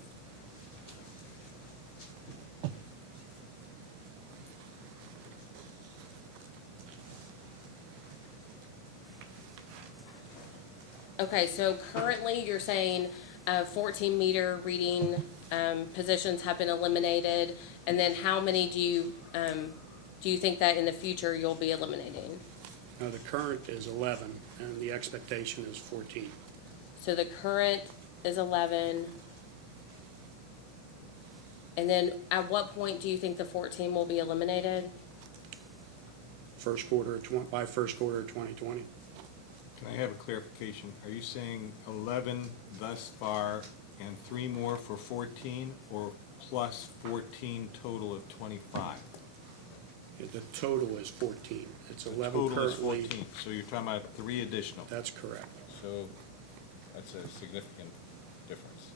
Okay, so currently you're saying 14 meter reading positions have been eliminated, and then how many do you think that in the future you'll be eliminating? Now, the current is 11, and the expectation is 14. So the current is 11. And then at what point do you think the 14 will be eliminated? By first quarter of 2020. Can I have a clarification? Are you saying 11 thus far and 3 more for 14, or plus 14 total of 25? The total is 14. It's 11 Total is currently. 14, so you're talking about 3 additional. That's correct. So that's a significant difference.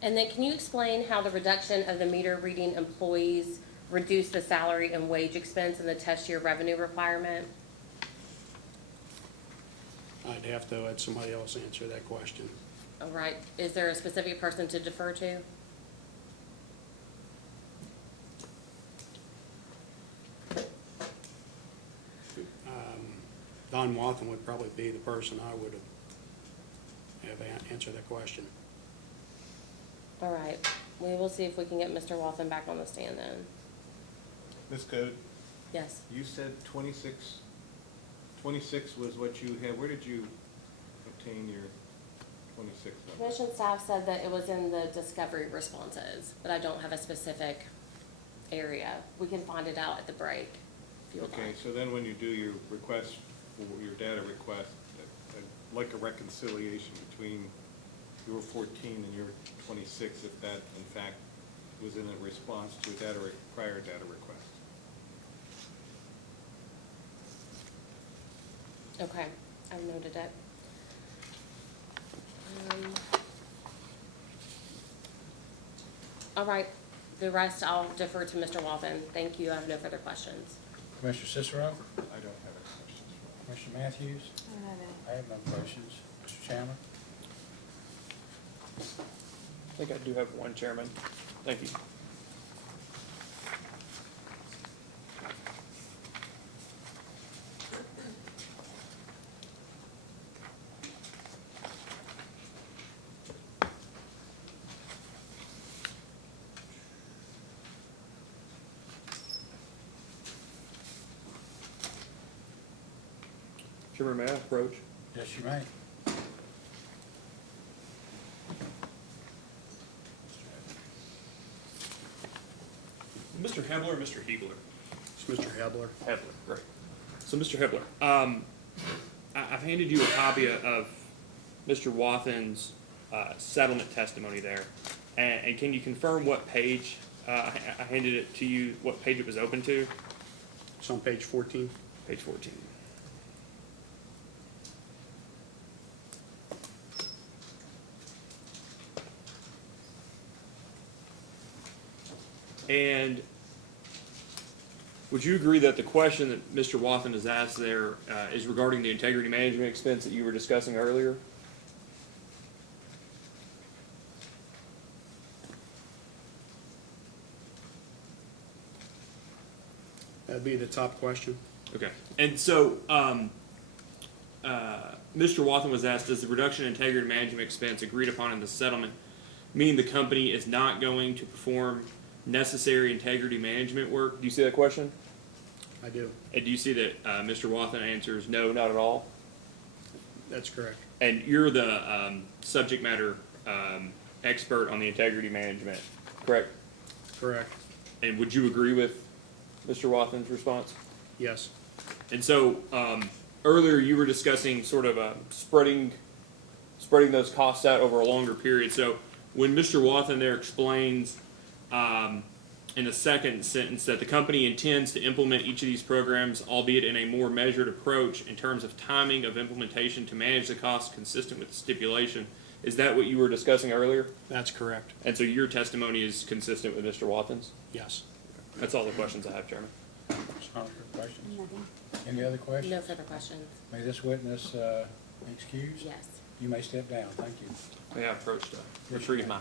And then can you explain how the reduction of the meter reading employees reduced the salary and wage expense and the test year revenue requirement? I'd have to let somebody else answer that question. All right, is there a specific person to defer to? Don Wathen would probably be the person I would have answered that question. All right, we will see if we can get Mr. Wathen back on the stand then. Ms. Code, Yes. you said 26 was what you had. Where did you obtain your 26 number? Commission staff said that it was in the discovery responses, but I don't have a specific area. We can find it out at the break if you would Okay, like. so then when you do your request, for your data request, I'd like a reconciliation between your 14 and your 26, if that in fact was in a response to a prior data request. Okay, I've noted it. All right, the rest I'll defer to Mr. Wathen. Thank you, I have no further questions. Commissioner Cicero? I don't have any questions. Commissioner Matthews? I have no questions. Mr. Chandler? I think I do have one, Chairman. Thank you. Chairman, may I approach? Yes, you may. Mr. Hebler or Mr. Hebler? It's Mr. Hebler. Hebler, great. So, Mr. Hebler, I've handed you a copy of Mr. Wathen's settlement testimony there. And can you confirm what page, I handed it to you, what page it was open to? It's on page 14. Page 14. And would you agree that the question that Mr. Wathen has asked there is regarding the integrity management expense that you were discussing earlier? That'd be the top question. Okay. And so, Mr. Wathen was asked, does the reduction in integrity management expense agreed upon in the settlement mean the company is not going to perform necessary integrity management work? Do you see that question? I do. And do you see that Mr. Wathen answers no, not at all? That's correct. And you're the subject matter expert on the integrity management, correct? Correct. And would you agree with Mr. Wathen's response? Yes. And so earlier you were discussing sort of spreading those costs out over a longer period. So when Mr. Wathen there explains in the second sentence that the company intends to implement each of these programs, albeit in a more measured approach in terms of timing of implementation to manage the costs consistent with the stipulation, is that what you were discussing earlier? That's correct. And so your testimony is consistent with Mr. Wathen's? Yes. That's all the questions I have, Chairman. Senator, questions? Nothing. Any other questions? No further questions. May this witness excuse? Yes. You may step down. Thank you. May I approach the retrieve my.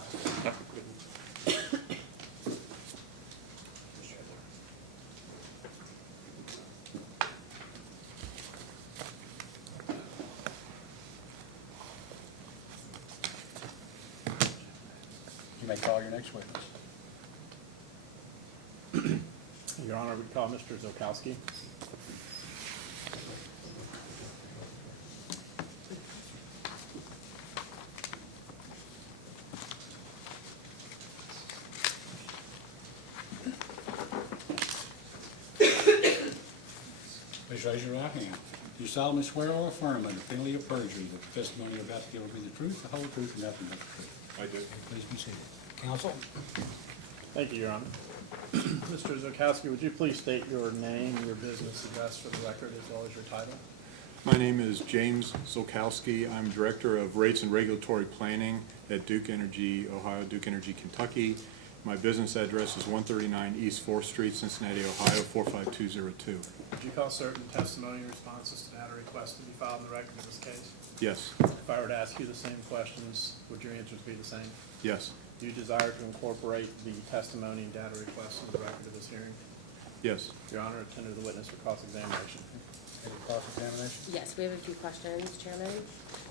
You may call your next witness. Your Honor, we call Mr. Zolkowski. Please raise your right hand. Do you solemnly swear or affirm under penalty of perjury that the testimony you're about to give will be the truth, the whole truth, and nothing but the truth? I do. Please be seated. Counsel? Thank you, Your Honor. Mr. Zolkowski, would you please state your name, your business address for the record, as well as your title? My name is James Zolkowski. I'm Director of Rates and Regulatory Planning at Duke Energy, Ohio, Duke Energy, Kentucky. My business address is 139 East 4th Street, Cincinnati, Ohio, 45202. Would you call certain testimony responses to that request to be filed in the record of this case? Yes, If I were to ask you the same questions, would your answers be the same? yes, Do you desire to incorporate the testimony and data requests in the record of this hearing? yes. Your Honor, attend to the witness for cross-examination. Any cross-examination? Yes, we have a few questions, Chairman.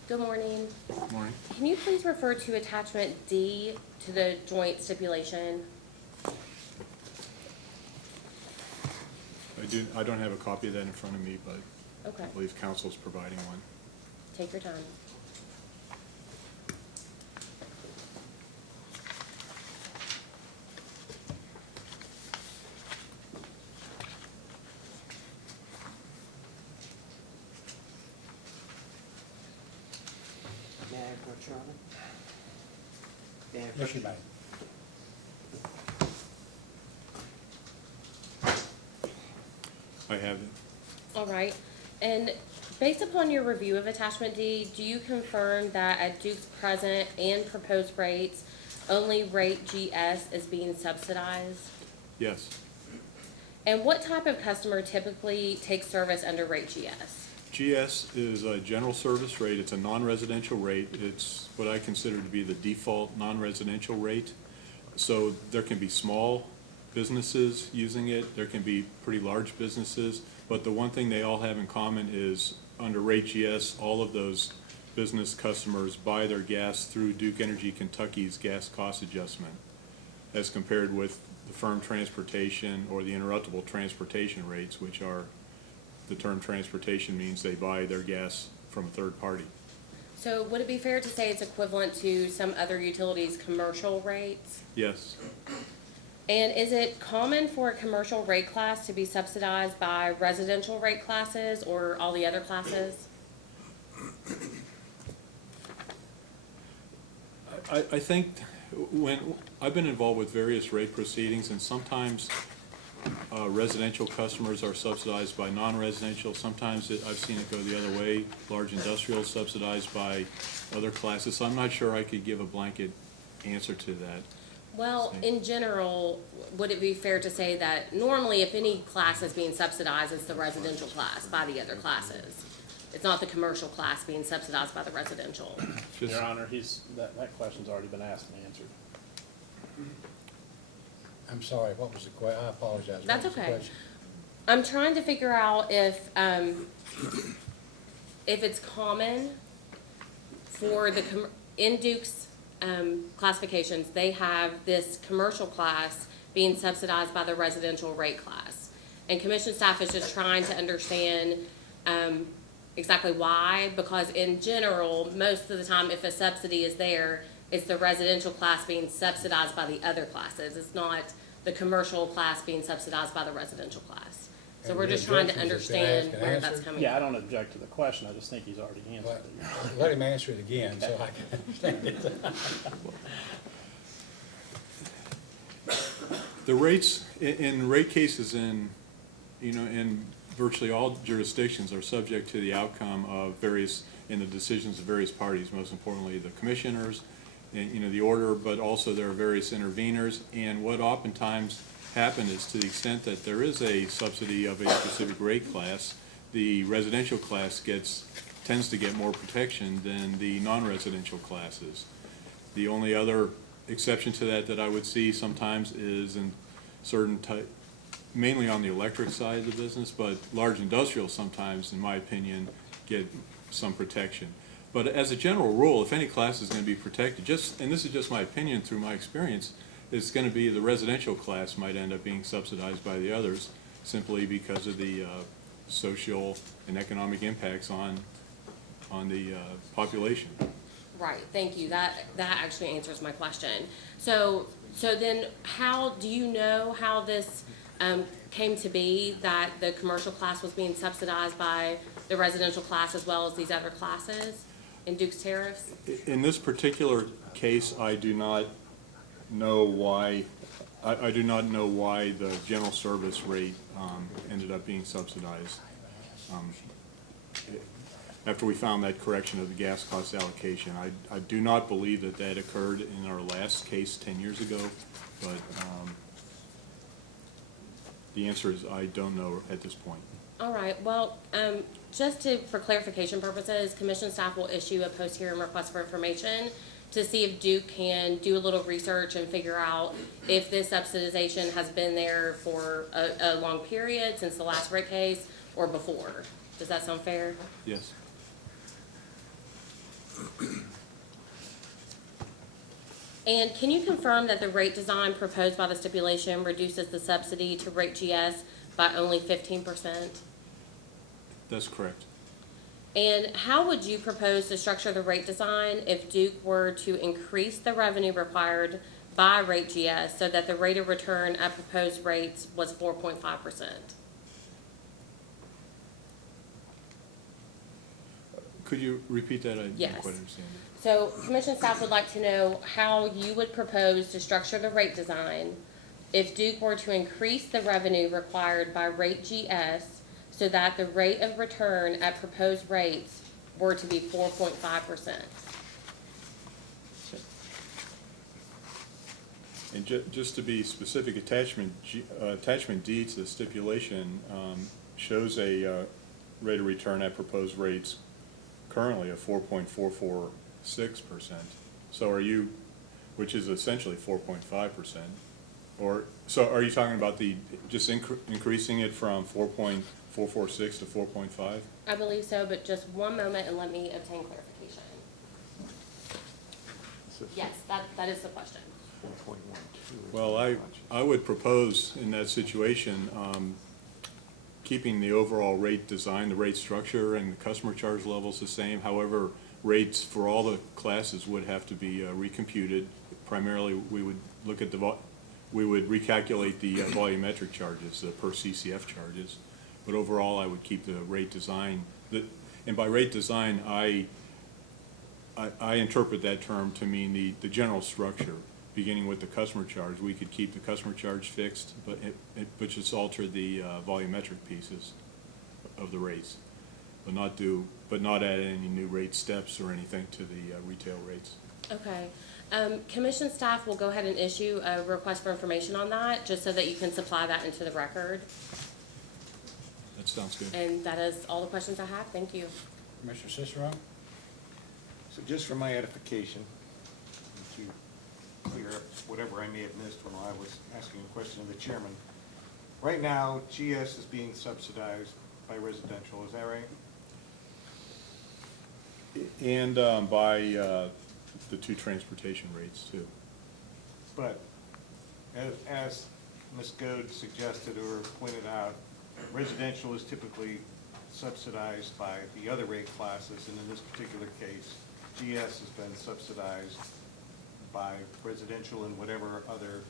Good morning. Morning. Can you please refer to attachment D to the joint stipulation? I don't have a copy of that in front of me, but Okay, I believe council's providing one. take your time. May I approach, Your Honor? May I Yes, approach? you may. I have it. All right, and based upon your review of attachment D, do you confirm that at Duke's present and proposed rates, only rate GS is being subsidized? Yes. And what type of customer typically takes service under rate GS? GS is a general service rate. It's a non-residential rate. It's what I consider to be the default non-residential rate. So there can be small businesses using it. There can be pretty large businesses. But the one thing they all have in common is under rate GS, all of those business customers buy their gas through Duke Energy Kentucky's gas cost adjustment, as compared with the firm transportation or the interruptible transportation rates, which are, the term transportation means they buy their gas from a third party. So would it be fair to say it's equivalent to some other utilities' commercial rates? Yes, And is it common for a commercial rate class to be subsidized by residential rate classes or all the other classes? I think when, I've been involved with various rate proceedings, and sometimes residential customers are subsidized by non-residential. Sometimes I've seen it go the other way, large industrial subsidized by other classes. So I'm not sure I could give a blanket answer to that. Well, in general, would it be fair to say that normally if any class is being subsidized, it's the residential class by the other classes? It's not the commercial class being subsidized by the residential. Just- Your Honor, that question's already been asked and answered. I'm sorry, what was the I apologize. What That's was the okay. question? I'm trying to figure out if, if it's common for the, in Duke's classifications, they have this commercial class being subsidized by the residential rate class. And commission staff is just trying to understand exactly why, because in general, most of the time, if a subsidy is there, it's the residential class being subsidized by the other classes. It's not the commercial class being subsidized by the residential class. So And we're the just trying to objections have been understand asked and where that's answered? coming Yeah, I from. don't object to the question, I just think he's already answered it. Let him answer it again, so I can understand it. The rates, in rate cases in, in virtually all jurisdictions are subject to the outcome of various, in the decisions of various parties, most importantly the commissioners, and, the order, but also there are various interveners. And what oftentimes happen is, to the extent that there is a subsidy of a specific rate class, the residential class tends to get more protection than the non-residential classes. The only other exception to that I would see sometimes is in certain mainly on the electric side of the business, but large industrial sometimes, in my opinion, get some protection. But as a general rule, if any class is going to be protected, and this is just my opinion through my experience, it's going to be the residential class might end up being subsidized by the others simply because of the social and economic impacts on the population. Right, thank you. That actually answers my question. So then how, do you know how this came to be that the commercial class was being subsidized by the residential class as well as these other classes in Duke's tariffs? In this particular case, I do not know why, I do not know why the general service rate ended up being subsidized. After we found that correction of the gas cost allocation, I do not believe that occurred in our last case 10 years ago, but the answer is I don't know at this point. All right, well, for clarification purposes, commission staff will issue a post-hearing request for information to see if Duke can do a little research and figure out if this subsidization has been there for a long period since the last rate case or before. Does that sound fair? Yes. And can you confirm that the rate design proposed by the stipulation reduces the subsidy to rate GS by only 15%? That's correct. And how would you propose to structure the rate design if Duke were to increase the revenue required by rate GS so that the rate of return at proposed rates was 4.5%? Could you repeat that? I didn't Yes. quite understand it. So commission staff would like to know how you would propose to structure the rate design if Duke were to increase the revenue required by rate GS so that the rate of return at proposed rates were to be 4.5%. And just to be specific, attachment D to the stipulation shows a rate of return at proposed rates currently of 4.446%. So which is essentially 4.5%. So are you talking about just increasing it from 4.446 to 4.5? I believe so, but just one moment and let me obtain clarification. Yes, that is the question. Well, I would propose in that situation, keeping the overall rate design, the rate structure, and the customer charge levels the same. However, rates for all the classes would have to be recomputed. Primarily, we would look at we would recalculate the volumetric charges, the per CCF charges. But overall, I would keep the rate design. And by rate design, I interpret that term to mean the general structure. Beginning with the customer charge, we could keep the customer charge fixed, but just alter the volumetric pieces of the rates, but not add any new rate steps or anything to the retail rates. Okay. Commission staff will go ahead and issue a request for information on that, just so that you can supply that into the record. That sounds good. And that is all the questions I have. Thank you. Commissioner Cicero? So just for my edification, to clear up whatever I may have missed when I was asking a question of the chairman. Right now, GS is being subsidized by residential, is that right? And by the two transportation rates too. But as Ms. Goode suggested or pointed out, residential is typically subsidized by the other rate classes, and in this particular case, GS has been subsidized by residential and whatever other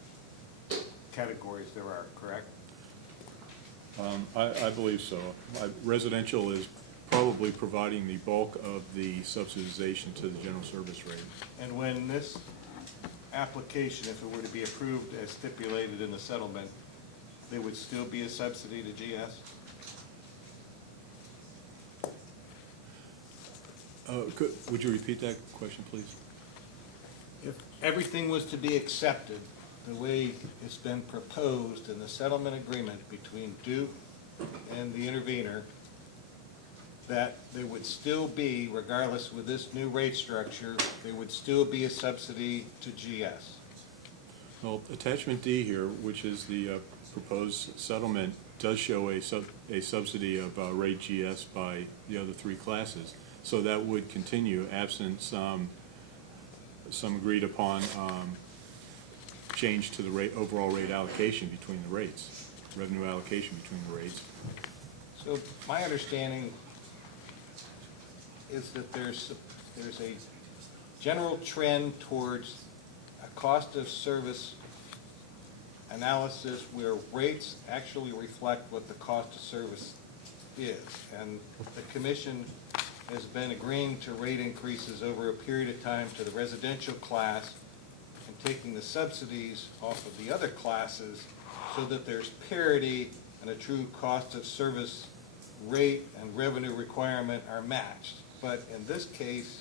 categories there are, correct? I believe so. Residential is probably providing the bulk of the subsidization to the general service rate. And when this application, if it were to be approved as stipulated in the settlement, there would still be a subsidy to GS? Would you repeat that question, please? If everything was to be accepted the way it's been proposed in the settlement agreement between Duke and the intervener, that there would still be, regardless with this new rate structure, there would still be a subsidy to GS. Well, attachment D here, which is the proposed settlement, does show a subsidy of rate GS by the other three classes. So that would continue absent some agreed upon change to the rate, overall rate allocation between the rates, revenue allocation between the rates. So my understanding is that there's a general trend towards a cost of service analysis where rates actually reflect what the cost of service is. And the commission has been agreeing to rate increases over a period of time to the residential class and taking the subsidies off of the other classes so that there's parity and a true cost of service rate and revenue requirement are matched. But in this case,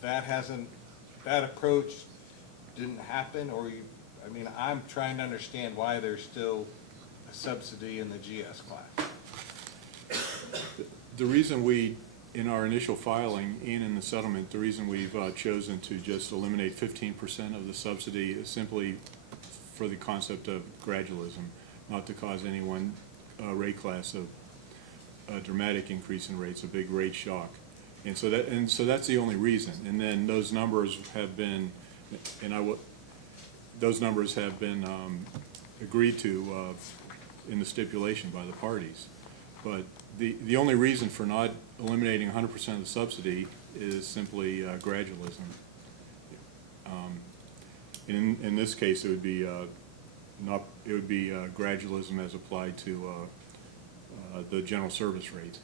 that approach didn't happen, or I'm trying to understand why there's still a subsidy in the GS class. The reason we, in our initial filing and in the settlement, the reason we've chosen to just eliminate 15% of the subsidy is simply for the concept of gradualism, not to cause any one rate class a dramatic increase in rates, a big rate shock. And so that's the only reason. And then those numbers have been, agreed to in the stipulation by the parties. But the only reason for not eliminating 100% of the subsidy is simply gradualism. In this case, it would be gradualism as applied to the general service rate.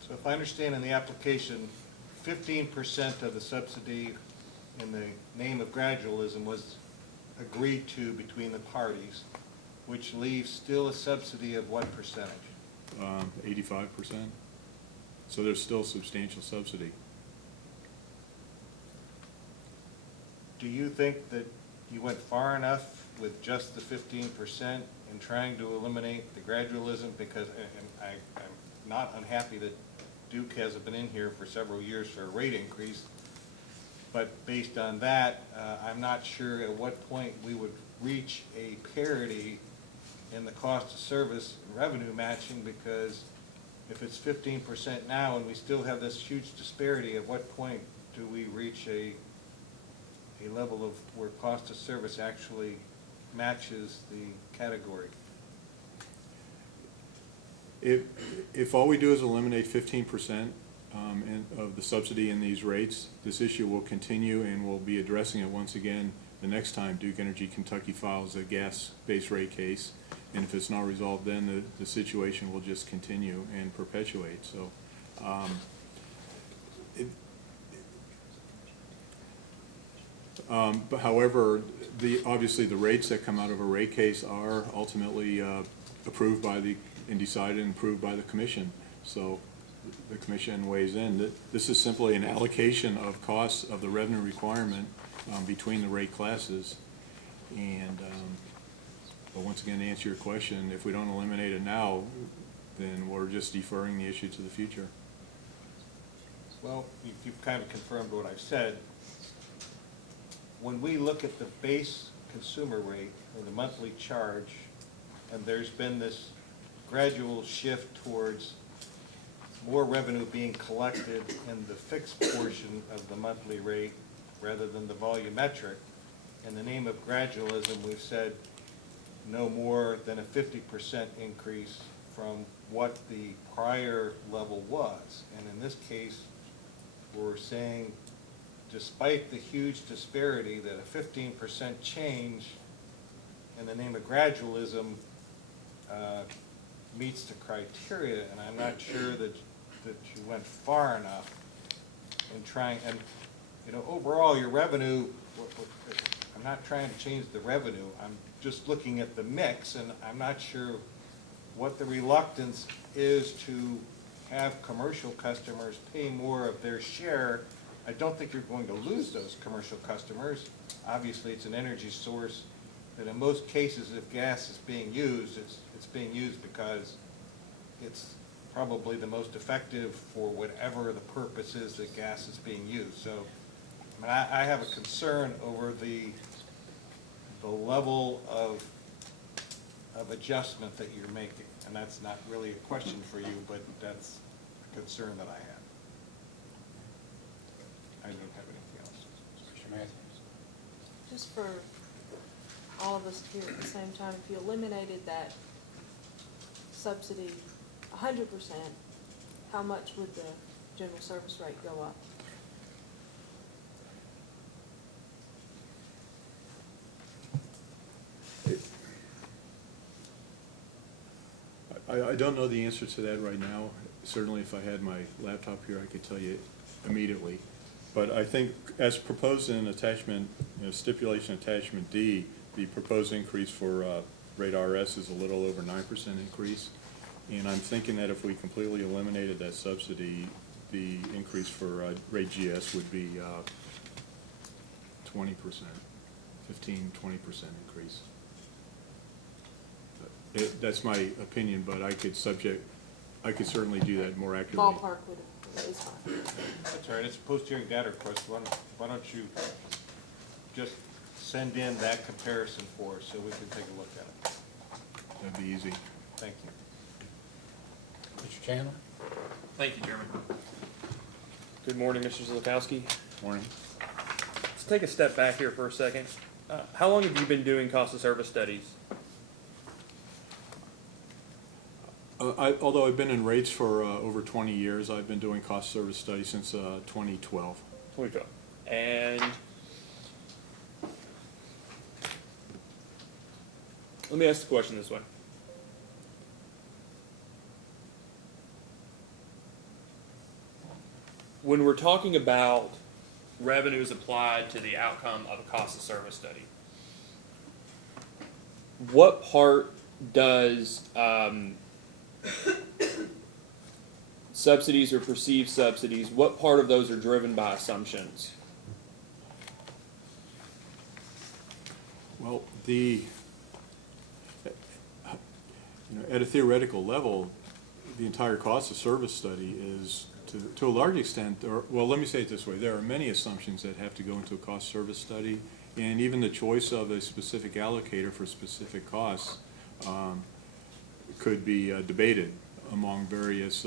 So if I understand in the application, 15% of the subsidy in the name of gradualism was agreed to between the parties, which leaves still a subsidy of what percentage? 85%. So there's still substantial subsidy. Do you think that you went far enough with just the 15% in trying to eliminate the gradualism? Because I'm not unhappy that Duke hasn't been in here for several years for a rate increase, but based on that, I'm not sure at what point we would reach a parity in the cost of service and revenue matching, because if it's 15% now and we still have this huge disparity, at what point do we reach a level of where cost of service actually matches the category? If all we do is eliminate 15% of the subsidy in these rates, this issue will continue, and we'll be addressing it once again the next time Duke Energy Kentucky files a gas-based rate case. And if it's not resolved, then the situation will just continue and perpetuate. So, but however, obviously the rates that come out of a rate case are ultimately approved by and decided and approved by the commission. So the commission weighs in. This is simply an allocation of costs of the revenue requirement between the rate classes. And but once again, to answer your question, if we don't eliminate it now, then we're just deferring the issue to the future. Well, you've kind of confirmed what I've said. When we look at the base consumer rate or the monthly charge, and there's been this gradual shift towards more revenue being collected in the fixed portion of the monthly rate rather than the volumetric. In the name of gradualism, we've said no more than a 50% increase from what the prior level was. And in this case, we're saying, despite the huge disparity, that a 15% change in the name of gradualism meets the criteria, and I'm not sure that you went far enough in trying, and, you know, overall, your revenue, I'm not trying to change the revenue, I'm just looking at the mix, and I'm not sure what the reluctance is to have commercial customers pay more of their share. I don't think you're going to lose those commercial customers. Obviously, it's an energy source that in most cases, if gas is being used, it's being used because it's probably the most effective for whatever the purpose is that gas is being used. So, I mean, I have a concern over the level of adjustment that you're making. And that's not really a question for you, but that's a concern that I have. I don't have anything else. Mr. Matthews? Just for all of us to hear at the same time, if you eliminated that subsidy 100%, how much would the general service rate go up? I don't know the answer to that right now. Certainly if I had my laptop here, I could tell you immediately. But I think as proposed in attachment, stipulation attachment D, the proposed increase for rate RS is a little over 9% increase. And I'm thinking that if we completely eliminated that subsidy, the increase for rate GS would be 20%, 15, 20% increase. That's my opinion, but I could certainly do that more accurately. Ballpark is fine. That's all right, it's a post-hearing data request. Why don't you just send in that comparison for us so we can take a look at it? That'd be easy. Thank you. Mr. Chandler? Thank you, Chairman. Good morning, Mr. Zolakowski. Morning. Let's take a step back here for a second. How long have you been doing cost of service studies? Although I've been in rates for over 20 years, I've been doing cost service studies since 2012. 2012. And let me ask the question this way. When we're talking about revenues applied to the outcome of a cost of service study, what part does subsidies or perceived subsidies, what part of those are driven by assumptions? Well, at a theoretical level, the entire cost of service study is, to a large extent, well, let me say it this way, there are many assumptions that have to go into a cost service study, and even the choice of a specific allocator for specific costs could be debated among various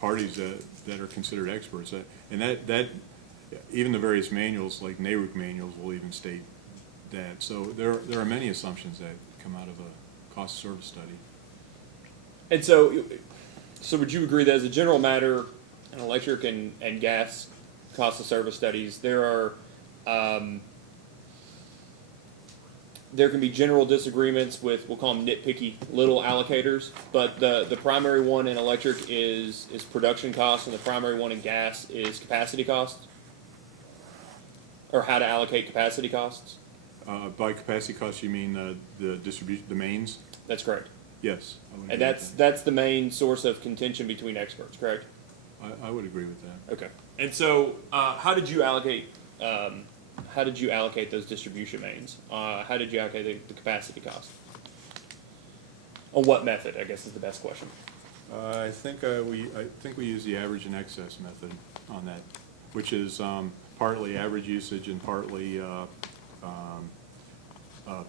parties that are considered experts. And that even the various manuals, like NARUC manuals, will even state that. So there are many assumptions that come out of a cost service study. And so would you agree that as a general matter, in electric and gas cost of service studies, there are there can be general disagreements with, we'll call them nitpicky little allocators, but the primary one in electric is production costs, and the primary one in gas is capacity costs? Or how to allocate capacity costs? By capacity costs, you mean the distribution, the mains? That's correct. Yes. I would And agree with that's the main source of contention between experts, correct? that. I would agree with that. Okay. And so, how did you allocate those distribution mains? How did you allocate the capacity cost? On what method, I guess, is the best question. I think we use the average and excess method on that, which is partly average usage and partly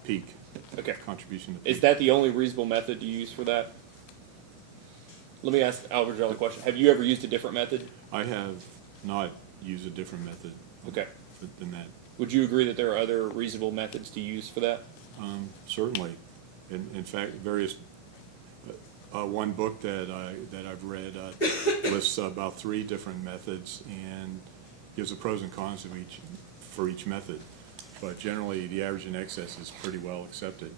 peak. Okay. Contribution to peak. Is that the only reasonable method to use for that? Let me ask Albert Jolly a question. Have you ever used a different method? I have not used a different method Okay. than that. Would you agree that there are other reasonable methods to use for that? Certainly. In fact, various, one book that I've read lists about 3 different methods and gives the pros and cons of for each method. But generally, the average in excess is pretty well accepted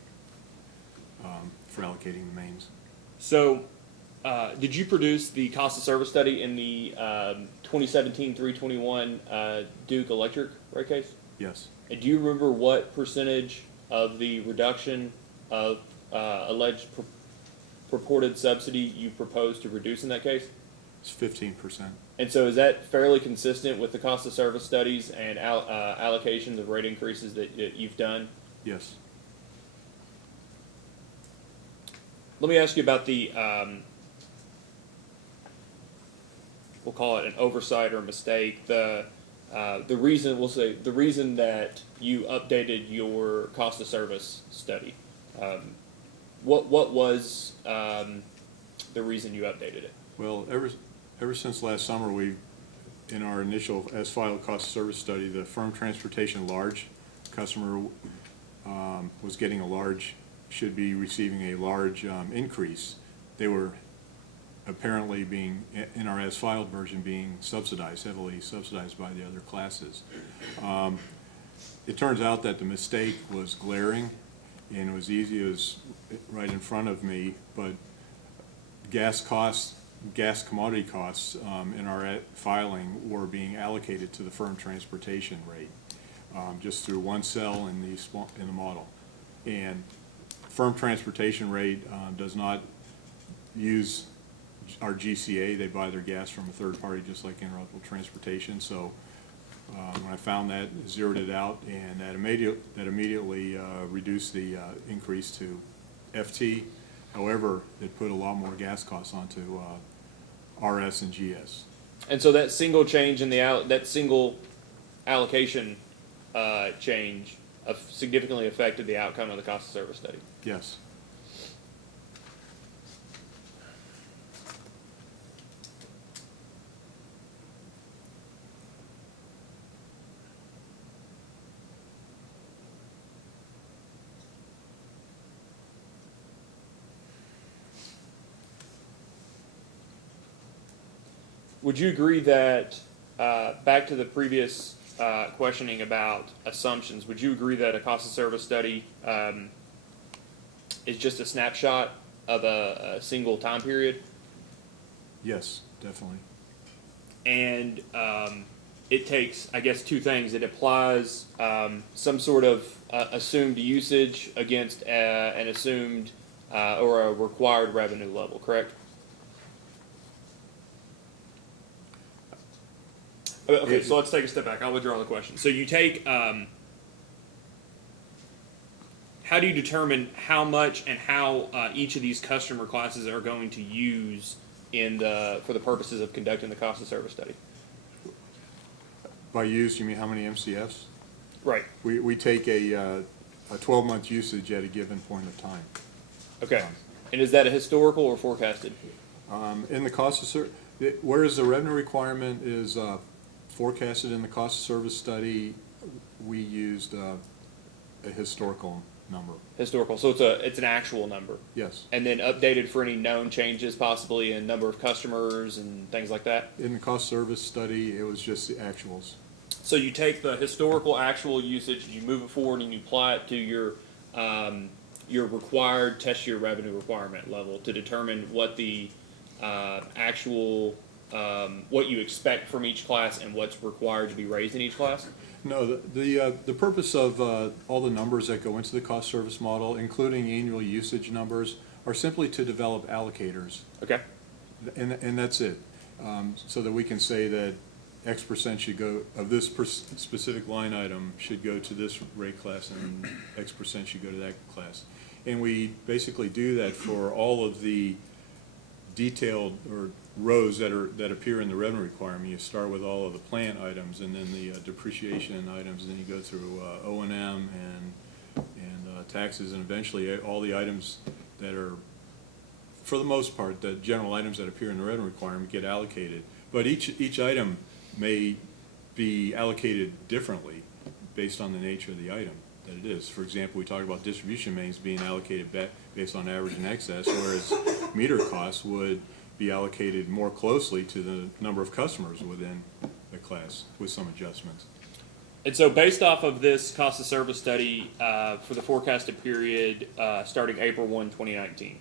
for allocating the mains. So, did you produce the cost of service study in the 2017-321 Duke Electric rate case? Yes. And do you remember what percentage of the reduction of alleged purported subsidy you proposed to reduce in that case? It's 15%. And so is that fairly consistent with the cost of service studies and allocations of rate increases that you've done? Yes. Let me ask you about the, we'll call it an oversight or mistake. The reason, we'll say, the reason that you updated your cost of service study. What was the reason you updated it? Well, ever since last summer, in our initial as-filed cost of service study, the firm transportation large customer was getting should be receiving a large increase. They were apparently in our as-filed version, being heavily subsidized by the other classes. It turns out that the mistake was glaring, and it was easy, it was right in front of me, but gas commodity costs in our filing were being allocated to the firm transportation rate, just through one cell in the model. And firm transportation rate does not use our GCA. They buy their gas from a third party, just like interruptible transportation. So when I found that, zeroed it out, and that immediately reduced the increase to FT. However, it put a lot more gas costs onto RS and GS. And so that single change in that single allocation change significantly affected the outcome of the cost of service study. Yes. Would you agree that, back to the previous questioning about assumptions, would you agree that a cost of service study is just a snapshot of a single time period? Yes, definitely. And it takes, I guess, 2 things. It applies some sort of assumed usage against an assumed or a required revenue level, correct? Okay, so let's take a step back. I'll withdraw the question. So you take, how do you determine how much and how each of these customer classes are going to use for the purposes of conducting the cost of service study? By use, you mean how many MCFs? Right. We take a 12-month usage at a given point of time. Okay. And is that a historical or forecasted? In the cost of service, whereas the revenue requirement is forecasted in the cost of service study, we used a historical number. Historical. So it's an actual number. Yes. And then updated for any known changes, possibly in number of customers and things like that? In the cost service study, it was just the actuals. So you take the historical actual usage, you move it forward, and you apply it to your required test year revenue requirement level to determine what the actual what you expect from each class and what's required to be raised in each class? No, the purpose of all the numbers that go into the cost service model, including annual usage numbers, are simply to develop allocators. Okay. And that's it. So that we can say that X percent should go, of this specific line item should go to this rate class and X percent should go to that class. And we basically do that for all of the detailed or rows that appear in the revenue requirement. You start with all of the plant items and then the depreciation items, and then you go through O&M and taxes, and eventually all the items that are For the most part, the general items that appear in the revenue requirement get allocated, but each item may be allocated differently based on the nature of the item that it is. For example, we talked about distribution mains being allocated based on average and excess, whereas meter costs would be allocated more closely to the number of customers within the class with some adjustments. And so based off of this cost of service study, for the forecasted period, starting April 1, 2019,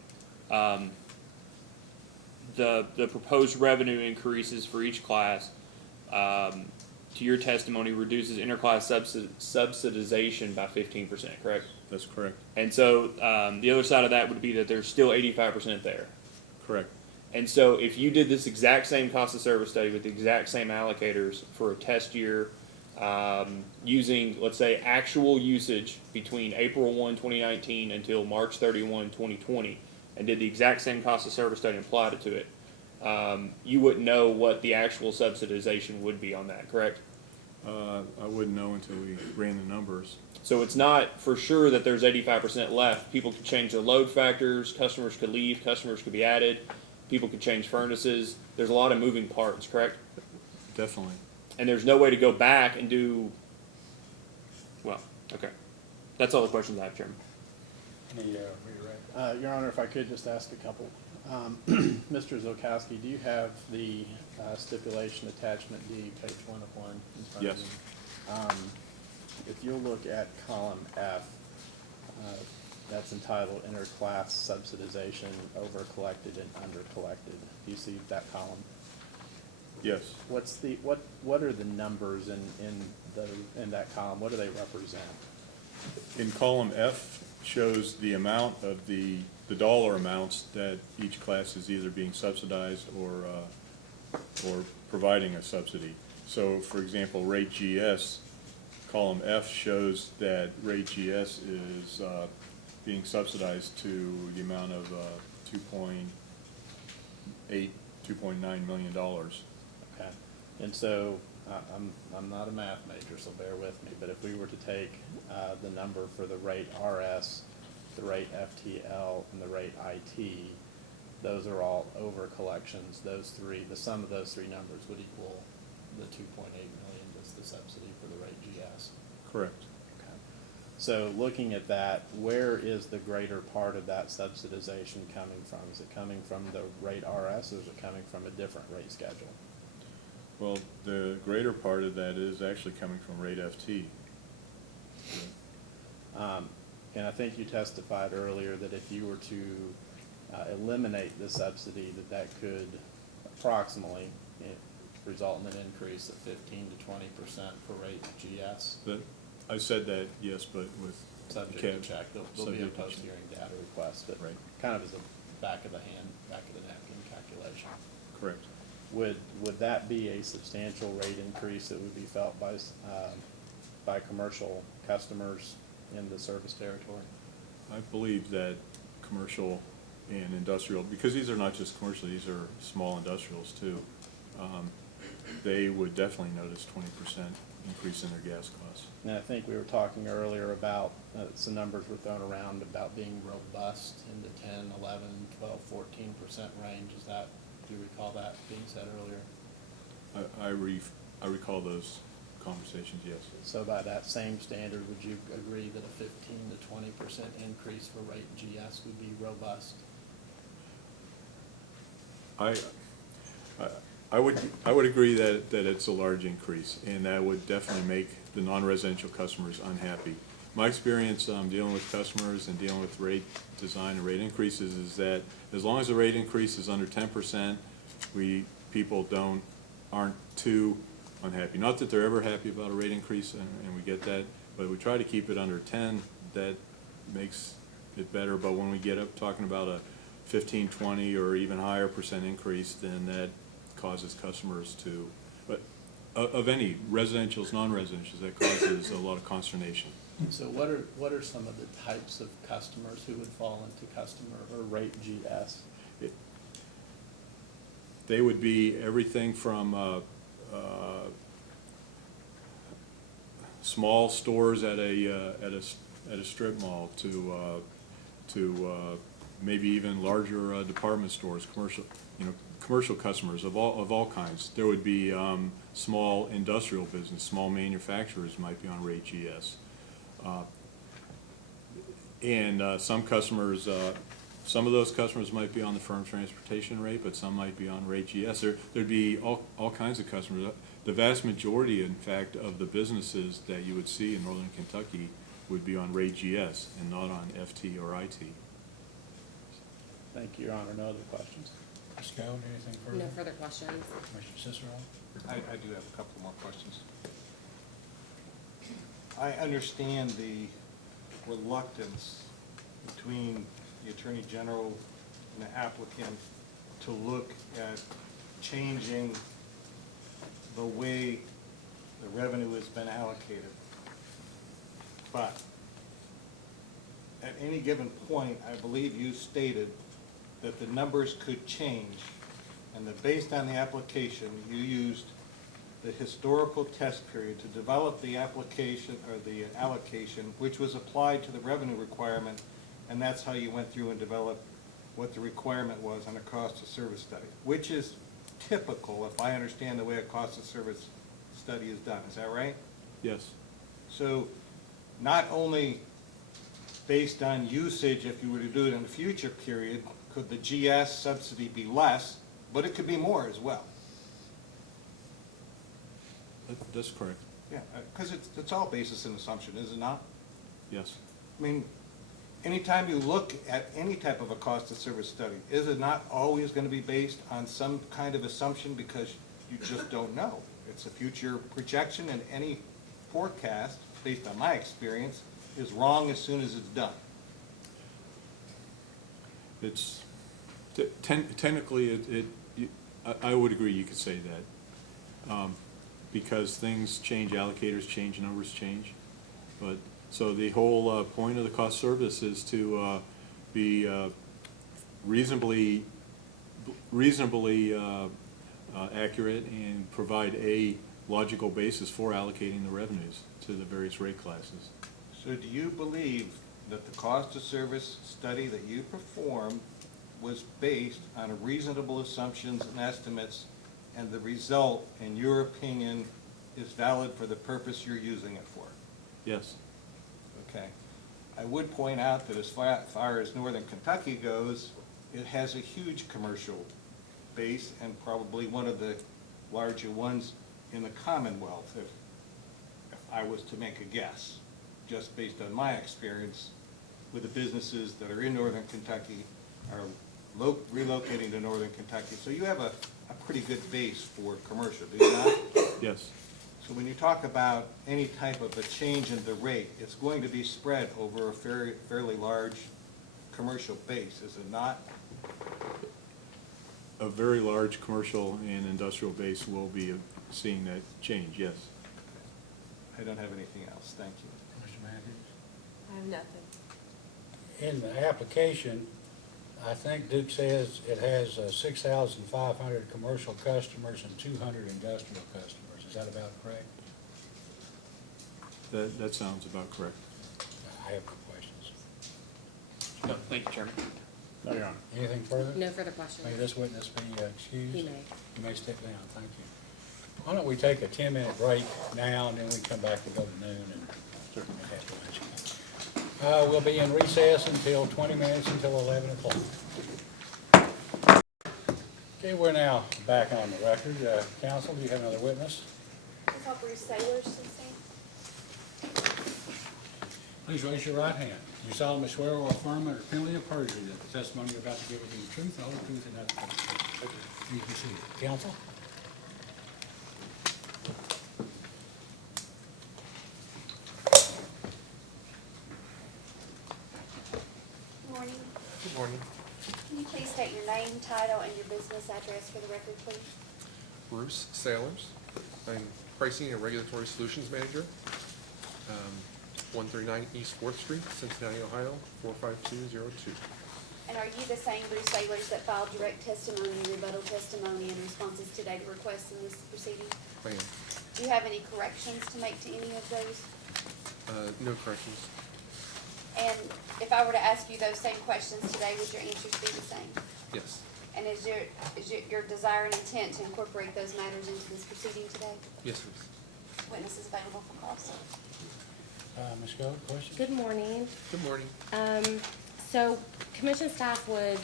the proposed revenue increases for each class, to your testimony, reduces interclass subsidization by 15%, correct? That's correct. And so, the other side of that would be that there's still 85% there. Correct. And so if you did this exact same cost of service study with the exact same allocators for a test year, using, let's say, actual usage between April 1, 2019 until March 31, 2020, and did the exact same cost of service study and applied it to it, you wouldn't know what the actual subsidization would be on that, correct? I wouldn't know until we ran the numbers. So it's not for sure that there's 85% left. People could change their load factors, customers could leave, customers could be added, people could change furnaces. There's a lot of moving parts, correct? Definitely. And there's no way to go back and do, well, okay. That's all the questions I have, Chairman. Any redirect? Your Honor, if I could just ask a couple. Mr. Zolkowski, do you have the stipulation attachment D, page 1 of 1 in front Yes. of you? If you'll look at column F, that's entitled interclass subsidization, over collected and under collected. Do you see that column? Yes. What are the numbers in that column? What do they represent? In column F shows the amount of the dollar amounts that each class is either being subsidized or providing a subsidy. So, for example, rate GS, column F shows that rate GS is being subsidized to the amount of $2.9 million. Okay, and so, I'm not a math major, so bear with me, but if we were to take the number for the rate RS, the rate FTL, and the rate IT, those are all over collections. Those three, the sum of those three numbers would equal the 2.8 million that's the subsidy for the rate GS. Correct. Okay. So looking at that, where is the greater part of that subsidization coming from? Is it coming from the rate RS, or is it coming from a different rate schedule? Well, the greater part of that is actually coming from rate FT. And I think you testified earlier that if you were to eliminate the subsidy, that could approximately result in an increase of 15 to 20% for rate GS. I said that, yes, but with Subject to check. There'll be a post-hearing data request, but right. kind of as a back of the napkin calculation. Correct. Would that be a substantial rate increase that would be felt by commercial customers in the service territory? I believe that commercial and industrial, because these are not just commercial, these are small industrials too, they would definitely notice 20% increase in their gas costs. And I think we were talking earlier about, some numbers were thrown around about being robust in the 10, 11, 12, 14% range. Do you recall that being said earlier? I recall those conversations, yes. So by that same standard, would you agree that a 15 to 20% increase for rate GS would be robust? I would agree that it's a large increase, and that would definitely make the non-residential customers unhappy. My experience dealing with customers and dealing with rate design and rate increases is that as long as the rate increase is under 10%, people aren't too unhappy. Not that they're ever happy about a rate increase, and we get that, but we try to keep it under 10. That makes it better. But when we get up talking about a 15, 20, or even higher percent increase, then that causes customers to, but of any residentials, non-residentials, that causes a lot of consternation. So what are some of the types of customers who would fall into customer or rate GS? They would be everything from small stores at a strip mall to maybe even larger department stores, commercial customers of all kinds. There would be small industrial business, small manufacturers might be on rate GS. And some customers, some of those customers might be on the firm transportation rate, but some might be on rate GS. There'd be all kinds of customers. The vast majority, in fact, of the businesses that you would see in Northern Kentucky would be on rate GS and not on FT or IT. Thank you, Your Honor. No other questions? Ms. Gold, anything further? No further questions. Mr. Cicero? I do have a couple more questions. I understand the reluctance between the Attorney General and the applicant to look at changing the way the revenue has been allocated. But at any given point, I believe you stated that the numbers could change, and that based on the application, you used the historical test period to develop the application or the allocation, which was applied to the revenue requirement, and that's how you went through and developed what the requirement was on a cost of service study, which is typical, if I understand the way a cost of service study is done. Is that right? Yes. So not only based on usage, if you were to do it in a future period, could the GS subsidy be less, but it could be more as well. That's correct. Yeah, because it's all basis and assumption, is it not? Yes. I mean, anytime you look at any type of a cost of service study, is it not always going to be based on some kind of assumption because you just don't know? It's a future projection, and any forecast, based on my experience, is wrong as soon as it's done. It's, technically, I would agree you could say that. Because things change, allocators change, numbers change. But, so the whole point of the cost service is to be reasonably accurate and provide a logical basis for allocating the revenues to the various rate classes. So do you believe that the cost of service study that you performed was based on reasonable assumptions and estimates, and the result, in your opinion, is valid for the purpose you're using it for? Yes. Okay. I would point out that as far as Northern Kentucky goes, it has a huge commercial base and probably one of the larger ones in the Commonwealth, if I was to make a guess, just based on my experience with the businesses that are in Northern Kentucky are relocating to Northern Kentucky. So you have a pretty good base for commercial, do you not? Yes. So when you talk about any type of a change in the rate, it's going to be spread over a fairly large commercial base, is it not? A very large commercial and industrial base will be seeing that change, yes. I don't have anything else, thank you. Mr. Matthews? I have nothing. In the application, I think Duke says it has 6,500 commercial customers and 200 industrial customers. Is that about correct? That sounds about correct. I have no questions. No, thank you, Chairman. No, Your Honor. Anything further? No further questions. May this witness be excused? He may. You may step down, thank you. Why don't we take a 10-minute break now, and then we come back to go to noon and certainly have to let you. We'll be in recess until 20 minutes until 11 o'clock. Okay, we're now back on the record. Counsel, do you have another witness? I call Bruce Sailors, since Please raise your right hand. You solemnly swear or affirm under penalty of perjury that the testimony you're about to give will be the truth, the whole truth, and nothing but the truth. You can see it. Counsel? Good morning. Good morning. Can you please state your name, title, and your business address for the record, please? Bruce Sailors. I'm Pricing and Regulatory Solutions Manager, 139 East 4th Street, Cincinnati, Ohio, 45202. And are you the same Bruce Sailors that filed direct testimony, rebuttal testimony, and responses to data requests in this proceeding? I am. Do you have any corrections to make to any of those? No corrections. And if I were to ask you those same questions today, would your answers be the same? Yes. And is your desire and intent to incorporate those matters into this proceeding today? Yes, please. Witnesses available for call, sir. Ms. Gold, question? Good morning. Good morning. So commission staff would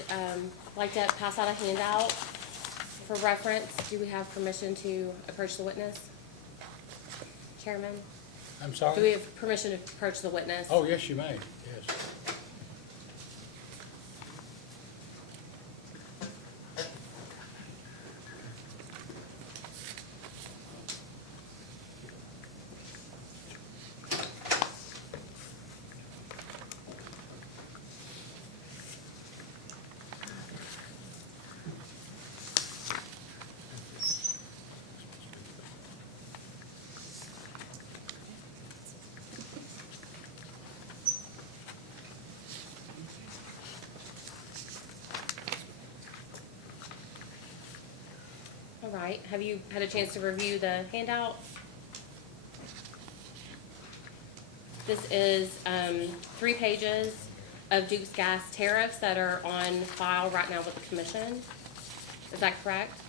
like to pass out a handout for reference. Do we have permission to approach the witness? Chairman, I'm sorry? do we have permission to approach the witness? Oh, yes, you may, yes. All right, have you had a chance to review the handout? This is 3 pages of Duke's Gas tariffs that are on file right now with the commission. Is that correct?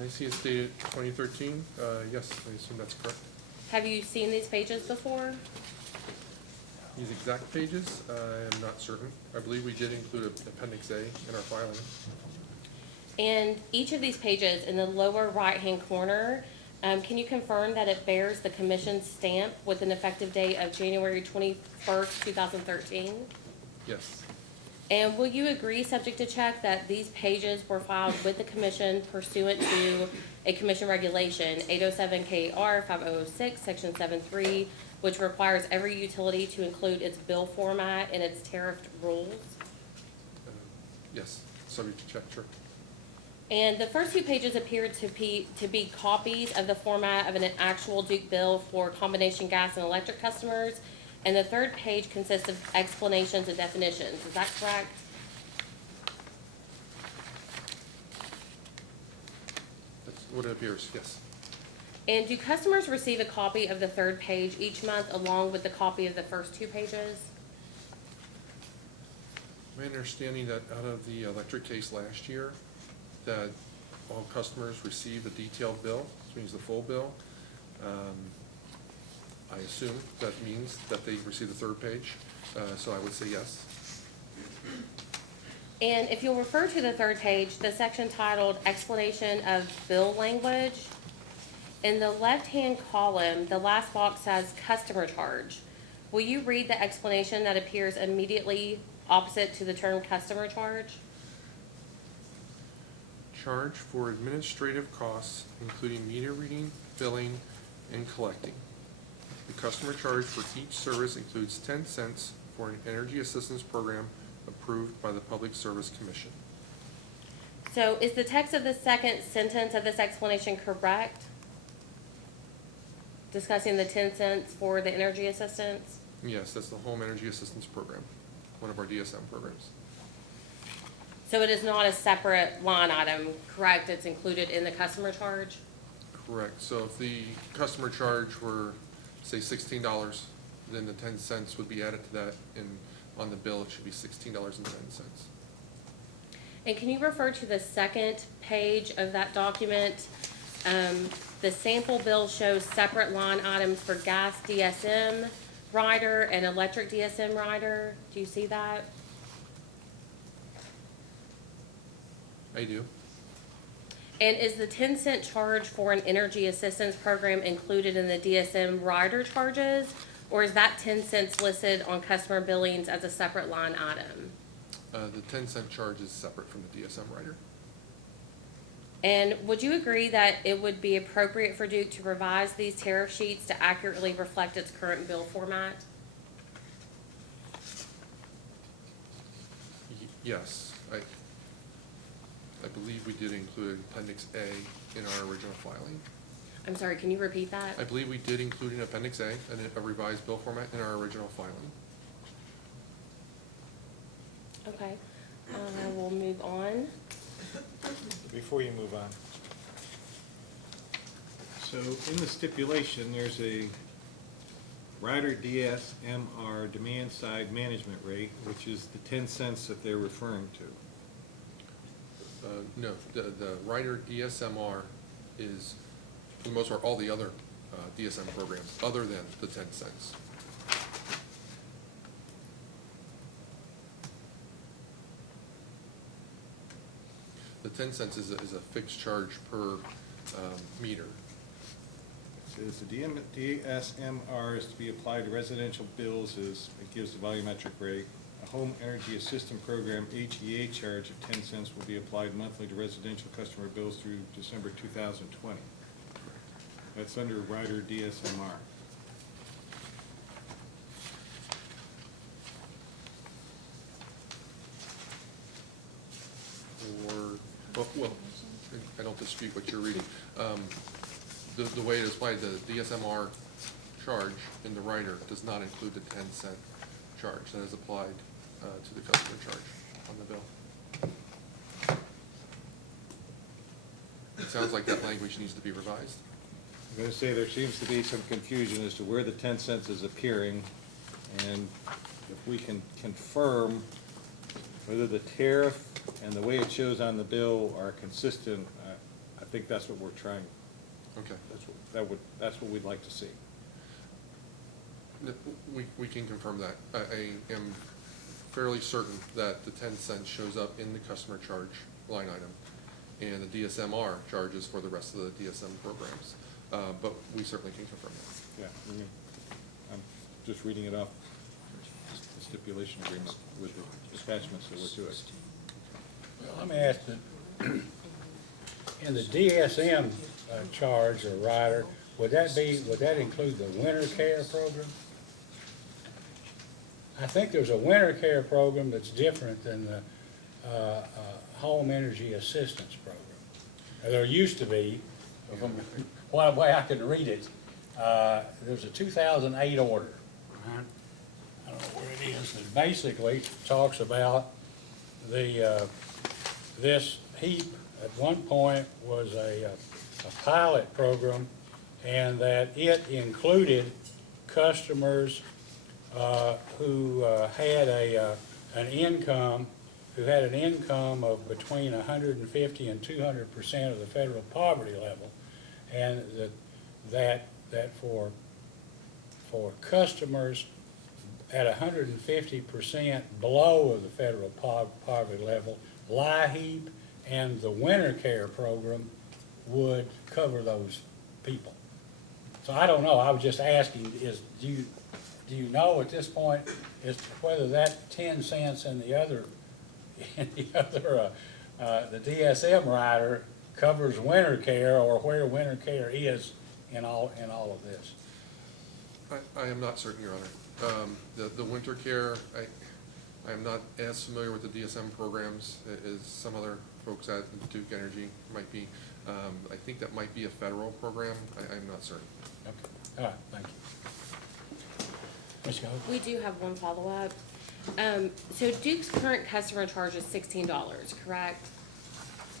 I see it's dated 2013. Yes, I assume that's correct. Have you seen these pages before? These exact pages, I am not certain. I believe we did include Appendix A in our filing. And each of these pages in the lower right-hand corner, can you confirm that it bears the commission's stamp with an effective date of January 21st, 2013? Yes. And will you agree, subject to check, that these pages were filed with the commission pursuant to a commission regulation, 807 KR 5006, section 7.3, which requires every utility to include its bill format in its tariff rules? Yes, subject to check, sure. And the first 2 pages appear to be copies of the format of an actual Duke bill for combination gas and electric customers. And the 3rd page consists of explanations and definitions. Is that correct? That's what it appears, yes. And do customers receive a copy of the 3rd page each month along with the copy of the first 2 pages? My understanding that out of the electric case last year, that all customers received a detailed bill, which means the full bill. I assume that means that they received the 3rd page, so I would say yes. And if you'll refer to the 3rd page, the section titled Explanation of Bill Language, in the left-hand column, the last box says Customer Charge. Will you read the explanation that appears immediately opposite to the term Customer Charge? Charge for administrative costs, including meter reading, billing, and collecting. The customer charge for each service includes 10 cents for an energy assistance program approved by the Public Service Commission. So is the text of the 2nd sentence of this explanation correct? Discussing the 10 cents for the energy assistance? Yes, that's the Home Energy Assistance Program, one of our DSM programs. So it is not a separate line item, correct? It's included in the customer charge? Correct. So if the customer charge were, say, $16, then the 10 cents would be added to that, and on the bill, it should be $16.10. And can you refer to the 2nd page of that document? The sample bill shows separate line items for gas DSM rider and electric DSM rider. Do you see that? I do. And is the 10-cent charge for an energy assistance program included in the DSM rider charges? Or is that 10 cents listed on customer billings as a separate line item? The 10-cent charge is separate from the DSM rider. And would you agree that it would be appropriate for Duke to revise these tariff sheets to accurately reflect its current bill format? Yes, I believe we did include Appendix A in our original filing. I'm sorry, can you repeat that? I believe we did include an Appendix A and a revised bill format in our original filing. Okay, we'll move on. Before you move on. So in the stipulation, there's a rider DSMR demand side management rate, which is the 10 cents that they're referring to. No, the rider DSMR is, for the most part, all the other DSM programs, other than the 10 cents. The 10 cents is a fixed charge per meter. It says the DSMR is to be applied to residential bills as it gives the volumetric rate. A home energy assistance program HEA charge of 10 cents will be applied monthly to residential customer bills through December 2020. That's under rider DSMR. Well, I don't dispute what you're reading. The way it is applied, the DSMR charge in the rider does not include the 10 cent charge that is applied to the customer charge on the bill. It sounds like that language needs to be revised. I'm going to say there seems to be some confusion as to where the 10 cents is appearing, and if we can confirm whether the tariff and the way it shows on the bill are consistent, I think that's what we're trying. Okay. That's what we'd like to see. We can confirm that. I am fairly certain that the 10 cents shows up in the customer charge line item, and the DSMR charges for the rest of the DSM programs. But we certainly can confirm that. Yeah, I'm just reading it off the stipulation agreement with the attachments that were to it. Well, let me ask in the DSM charge or rider, would that include the winter care program? I think there's a winter care program that's different than the home energy assistance program. There used to be, from one way I can read it, there's a 2008 order. I don't know where it is. It basically talks about this HEAP at one point was a pilot program, and that it included customers who had an income of between 150 and 200% of the federal poverty level, and that for customers at 150% below of the federal poverty level, LIHEAP and the winter care program would cover those people. So I don't know, I was just asking, do you know at this point as to whether that 10 cents in the other the DSM rider covers winter care, or where winter care is in all of this? I am not certain, Your Honor. The winter care, I am not as familiar with the DSM programs as some other folks at Duke Energy might be. I think that might be a federal program. I'm not certain. Okay, all right, thank you. Ms. Gold? We do have one follow-up. So Duke's current customer charge is $16, correct?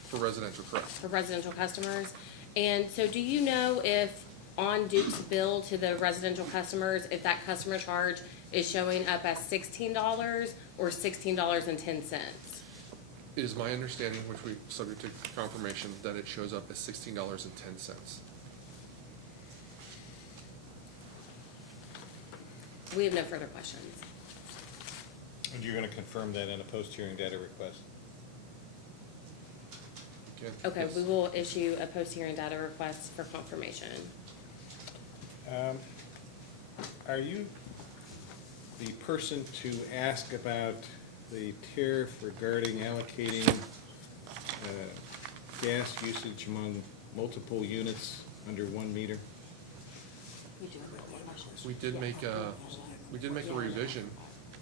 For residential, correct. For residential customers. And so do you know if on Duke's bill to the residential customers, if that customer charge is showing up as $16 or $16.10? It is my understanding, which we subject to confirmation, that it shows up as $16.10. We have no further questions. And you're going to confirm that in a post-hearing data request? Okay, we will issue a post-hearing data request for confirmation. Are you the person to ask about the tariff regarding allocating gas usage among multiple units under 1 meter? We did make a revision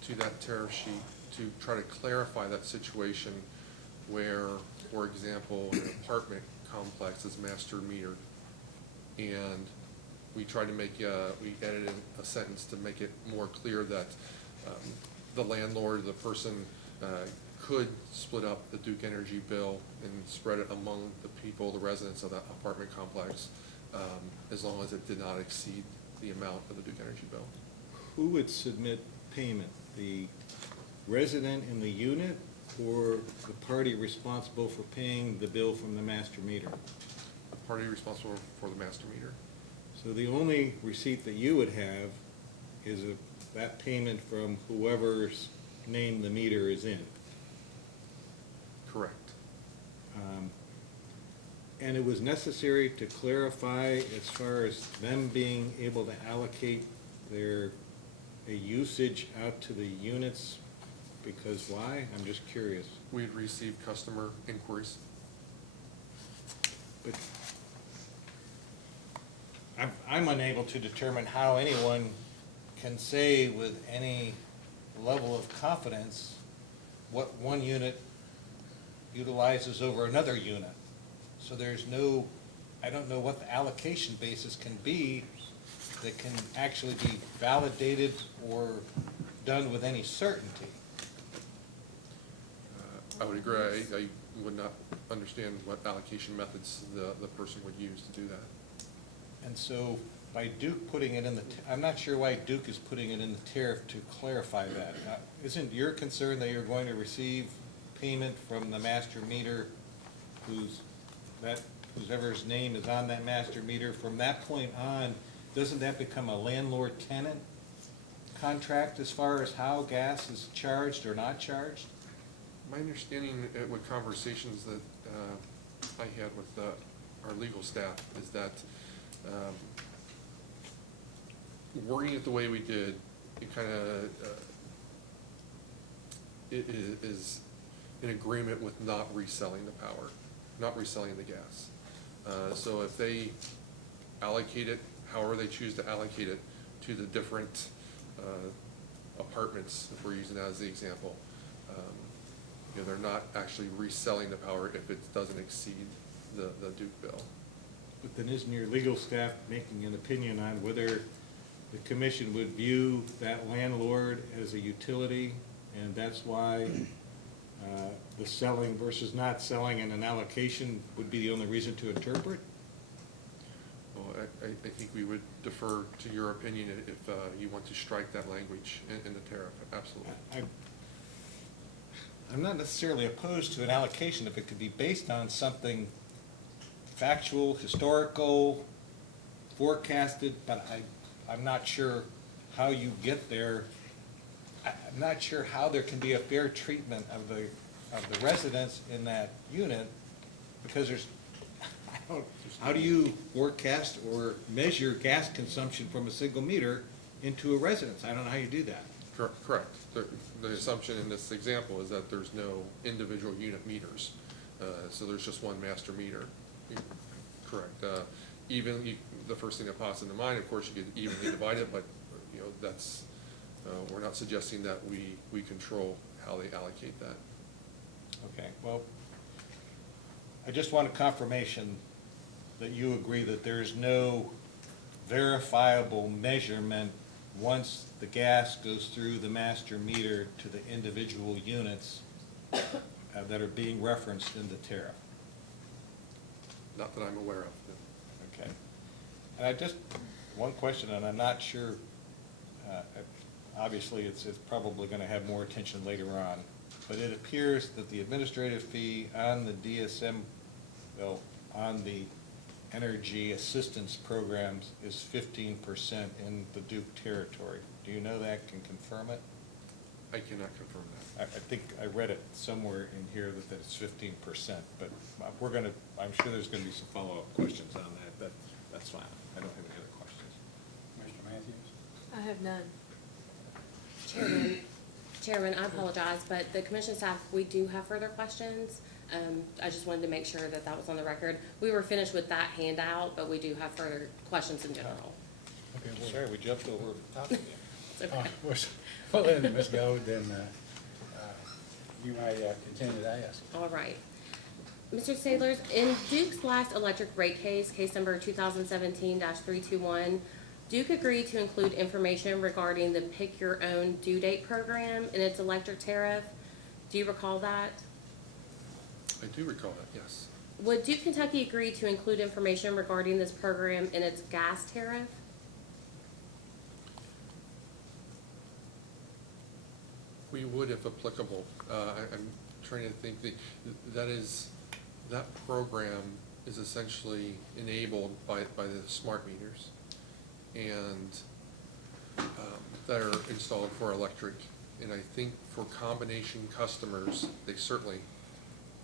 to that tariff sheet to try to clarify that situation where, for example, an apartment complex is master metered, and we tried to make, we edited a sentence to make it more clear that the landlord, the person, could split up the Duke Energy bill and spread it among the people, the residents of that apartment complex, as long as it did not exceed the amount of the Duke Energy bill. who would submit payment? The resident in the unit or the party responsible for paying the bill from the master meter? The party responsible for the master meter. So the only receipt that you would have is that payment from whoever's name the meter is in. Correct. And it was necessary to clarify as far as them being able to allocate their usage out to the units, because why? I'm just curious. We had received customer inquiries. But I'm unable to determine how anyone can say with any level of confidence what one unit utilizes over another unit. So there's no, I don't know what the allocation basis can be that can actually be validated or done with any certainty. I would agree. I would not understand what allocation methods the person would use to do that. And so by Duke putting it in the, I'm not sure why Duke is putting it in the tariff to clarify that. Isn't your concern that you're going to receive payment from the master meter whoever's name is on that master meter? From that point on, doesn't that become a landlord-tenant contract as far as how gas is charged or not charged? My understanding with conversations that I had with our legal staff is that wording it the way we did, it kind of is in agreement with not reselling the power, not reselling the gas. So if they allocate it, however they choose to allocate it to the different apartments, if we're using that as the example, they're not actually reselling the power if it doesn't exceed the Duke bill. But then isn't your legal staff making an opinion on whether the commission would view that landlord as a utility, and that's why the selling versus not selling and an allocation would be the only reason to interpret? Well, I think we would defer to your opinion if you want to strike that language in the tariff, absolutely. I'm not necessarily opposed to an allocation if it could be based on something factual, historical, forecasted, but I'm not sure how you get there. I'm not sure how there can be a fair treatment of the residents in that unit, because how do you forecast or measure gas consumption from a single meter into a residence? I don't know how you do that. Correct. The assumption in this example is that there's no individual unit meters, so there's just one master meter. Correct. The first thing that pops into mind, of course, you could evenly divide it, but that's we're not suggesting that we control how they allocate that. Okay. Well, I just want a confirmation that you agree that there's no verifiable measurement once the gas goes through the master meter to the individual units that are being referenced in the tariff. Not that I'm aware of. Okay. And one question, and I'm not sure, obviously it's probably going to have more attention later on, but it appears that the administrative fee on the DSM, on the energy assistance programs is 15% in the Duke territory. Do you know that? Can confirm it? I cannot confirm that. I think I read it somewhere in here that it's 15%, but I'm sure there's going to be some follow-up questions on that. That's fine. I don't have any other questions. Mr. Matthews? I have none. Chairman, I apologize, but the commission staff, we do have further questions. I just wanted to make sure that was on the record. We were finished with that handout, but we do have further questions in general. Okay, well, sorry, we jumped over the top again. It's okay. Well, then, Ms. Gold, then you may continue to ask. All right. Mr. Sadlers, in Duke's last electric rate case number 2017-321, Duke agreed to include information regarding the Pick Your Own Due Date program in its electric tariff. Do you recall that? I do recall that, yes. Would Duke Kentucky agree to include information regarding this program in its gas tariff? We would if applicable. I'm trying to think, that program is essentially enabled by the smart meters and that are installed for electric. And I think for combination customers, they certainly,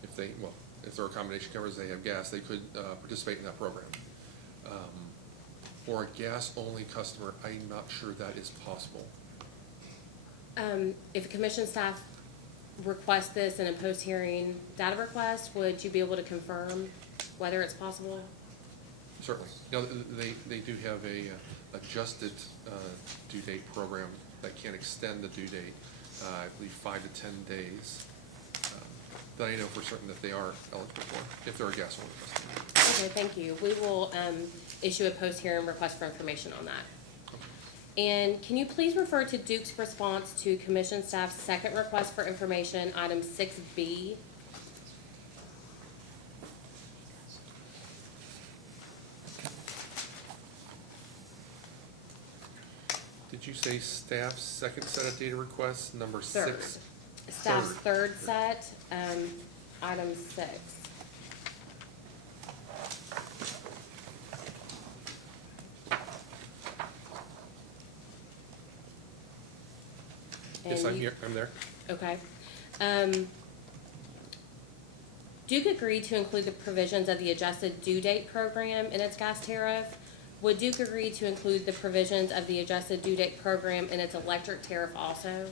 if they're a combination customers, they have gas, they could participate in that program. For a gas-only customer, I'm not sure that is possible. If commission staff request this in a post-hearing data request, would you be able to confirm whether it's possible? Certainly. You know, they do have a adjusted due date program that can extend the due date, I believe 5 to 10 days, that I know for certain that they are eligible for, if they're a gas only customer. Okay, thank you. We will issue a post-hearing request for information on that. And can you please refer to Duke's response to commission staff's second request for information, item 6B? Did you say staff's second set of data requests, number Third. 6? Staff's third set, item 6. Yes, And I'm you- here, I'm there. Okay. Duke agreed to include the provisions of the adjusted due date program in its gas tariff. Would Duke agree to include the provisions of the adjusted due date program in its electric tariff also?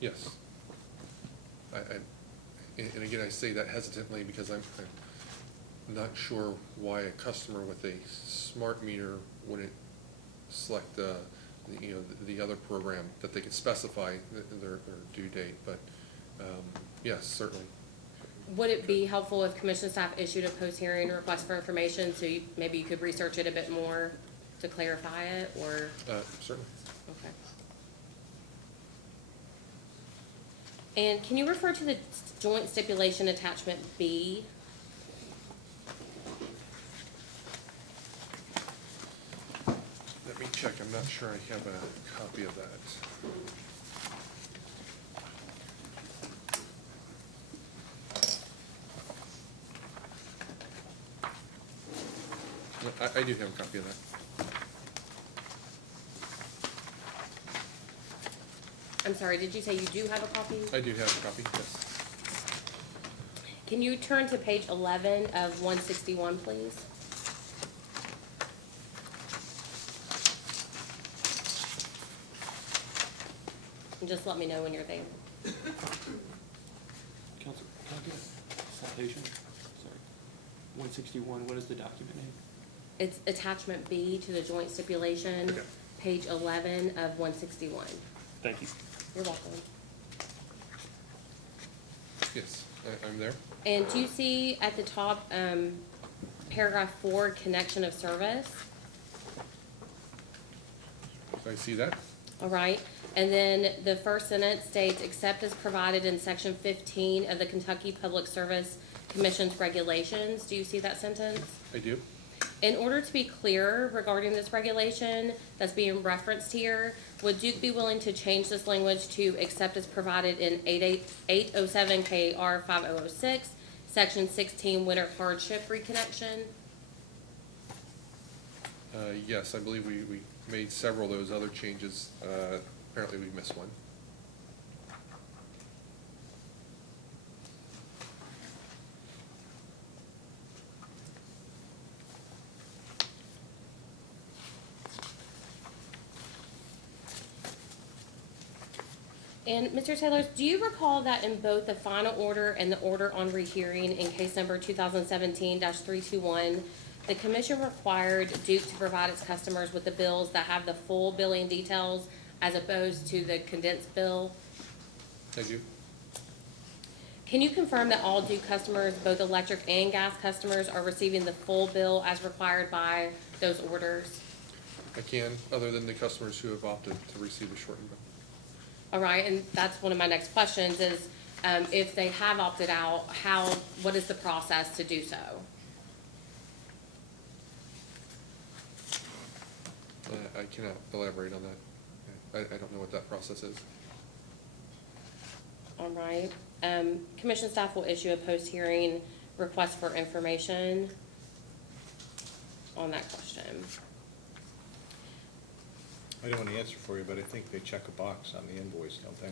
Yes. And again, I say that hesitantly because I'm not sure why a customer with a smart meter wouldn't select the other program that they could specify their due date, but yes, certainly. Would it be helpful if commission staff issued a post-hearing request for information, so maybe you could research it a bit more to clarify it, or? Certainly. Okay. And can you refer to the joint stipulation attachment B? Let me check, I'm not sure I have a copy of that. I do have a copy of that. I'm sorry, did you say you do have a copy? I do have a copy, yes. Can you turn to page 11 of 161, please? And just let me know when you're there. Counselor, can I get a citation? Sorry. 161, what is the document name? It's attachment B to the joint stipulation, Okay. page 11 of 161. Thank you. You're welcome. Yes, I'm there. And do you see at the top, paragraph 4, connection of service? I see that. All right, and then the first sentence states, except as provided in section 15 of the Kentucky Public Service Commission's regulations. Do you see that sentence? I do. In order to be clearer regarding this regulation that's being referenced here, would Duke be willing to change this language to except as provided in 807 KR 5006, section 16, winter hardship reconnection? Yes, I believe we made several of those other changes. Apparently we missed one. And Mr. Taylor, do you recall that in both the final order and the order on rehearing in case number 2017-321, the commission required Duke to provide its customers with the bills that have the full billing details as opposed to the condensed bill? I do. Can you confirm that all Duke customers, both electric and gas customers, are receiving the full bill as required by those orders? I can, other than the customers who have opted to receive the shortened bill. All right, and that's one of my next questions is, if they have opted out, what is the process to do so? I cannot elaborate on that. I don't know what that process is. All right. Commission staff will issue a post-hearing request for information on that question. I don't want to answer for you, but I think they check a box on the invoice, don't they?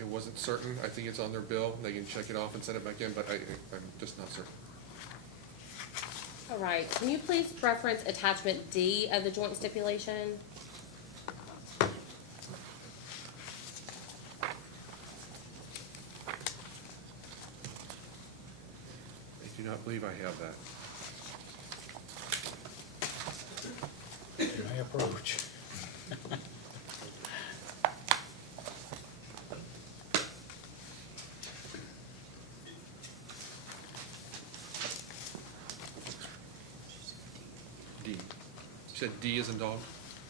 I wasn't certain. I think it's on their bill. They can check it off and send it back in, but I'm just not certain. All right. Can you please reference attachment D of the joint stipulation? I do not believe I have that. You may approach. D. You said D as in dog?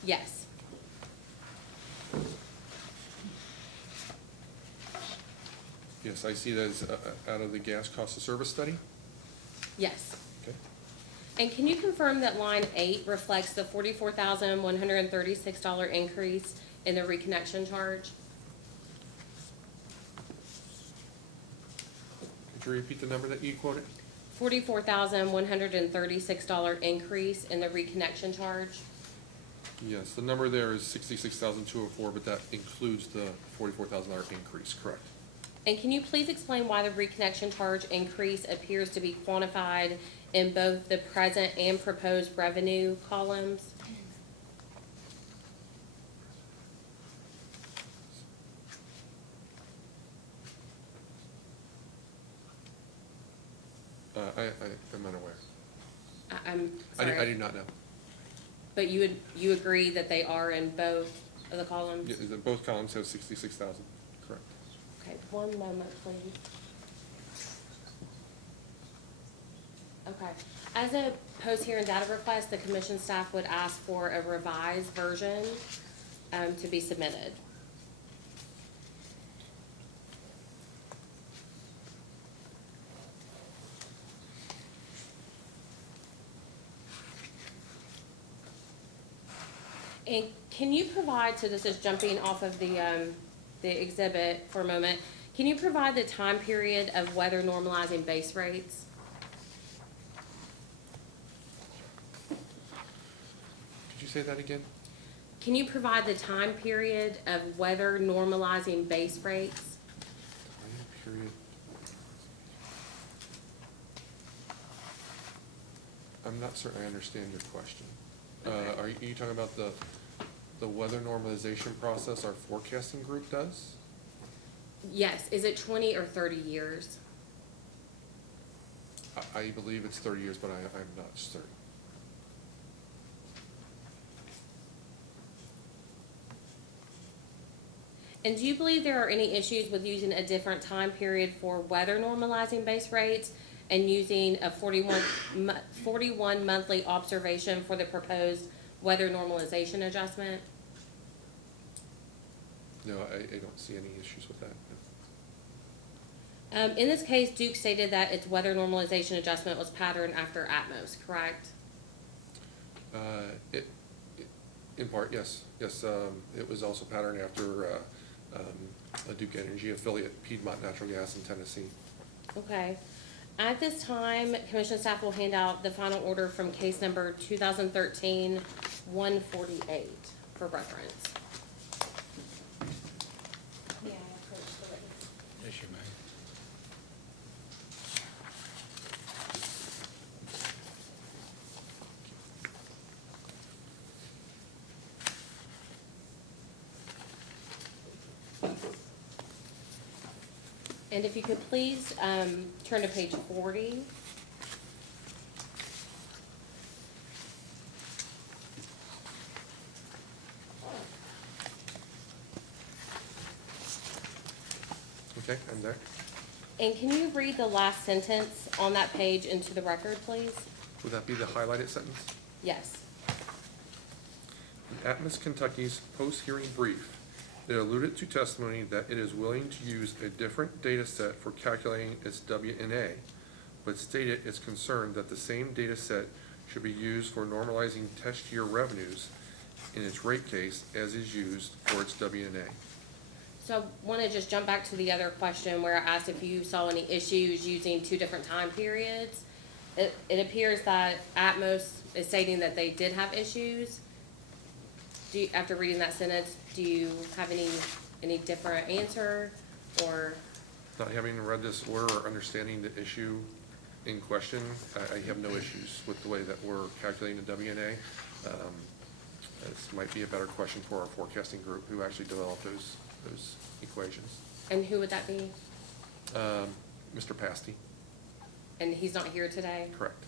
Yes. Yes, I see that as out of the gas cost of service study. Yes. Okay. And can you confirm that line 8 reflects the $44,136 increase in the reconnection charge? Could you repeat the number that you quoted? $44,136 increase in the reconnection charge? Yes, the number there is 66,204, but that includes the $44,000 increase, correct? And can you please explain why the reconnection charge increase appears to be quantified in both the present and proposed revenue columns? I'm unaware. I'm I sorry. do not know. But you agree that they are in both of the columns? Yeah, both columns have 66,000, correct. Okay, one moment, please. Okay, as a post-hearing data request, the commission staff would ask for a revised version to be submitted. And can you provide, so this is jumping off of the exhibit for a moment, can you provide the time period of weather normalizing base rates? Could you say that again? Can you provide the time period of weather normalizing base rates? Time period. I'm not certain I understand your question. Are you talking about the weather normalization process our forecasting group does? Yes, is it 20 or 30 years? I believe it's 30 years, but I'm not certain. And do you believe there are any issues with using a different time period for weather normalizing base rates and using a 41 monthly observation for the proposed weather normalization adjustment? No, I don't see any issues with that. No. In this case, Duke stated that its weather normalization adjustment was patterned after Atmos, correct? In part, yes. Yes, it was also patterned after a Duke Energy affiliate, Piedmont Natural Gas in Tennessee. Okay. At this time, commission staff will hand out the final order from case number 2013-148 for reference. Yeah, I approached the witness. Yes, you may. And if you could please turn to page 40. Okay, I'm there. And can you read the last sentence on that page into the record, please? Would that be the highlighted sentence? Yes. In Atmos Kentucky's post-hearing brief, it alluded to testimony that it is willing to use a different data set for calculating its WNA, but stated its concern that the same data set should be used for normalizing test year revenues, in its rate case as is used for its WNA. So I want to just jump back to the other question where I asked if you saw any issues using two different time periods. It appears that Atmos is stating that they did have issues. After reading that sentence, do you have any different answer, or? Not having read this order or understanding the issue in question, I have no issues with the way that we're calculating the WNA. This might be a better question for our forecasting group who actually developed those equations. And who would that be? Mr. Pasty, And he's not here today? correct.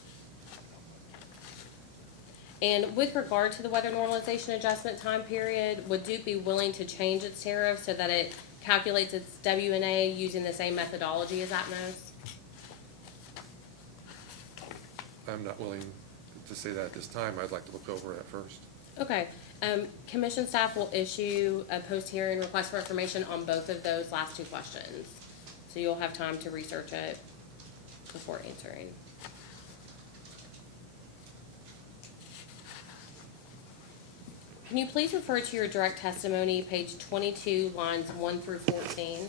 And with regard to the weather normalization adjustment time period, would Duke be willing to change its tariff so that it calculates its WNA using the same methodology as Atmos? I'm not willing to say that at this time. I'd like to look over that first. Okay, commission staff will issue a post-hearing request for information on both of those last two questions. So you'll have time to research it before answering. Can you please refer to your direct testimony, page 22, lines 1 through 14?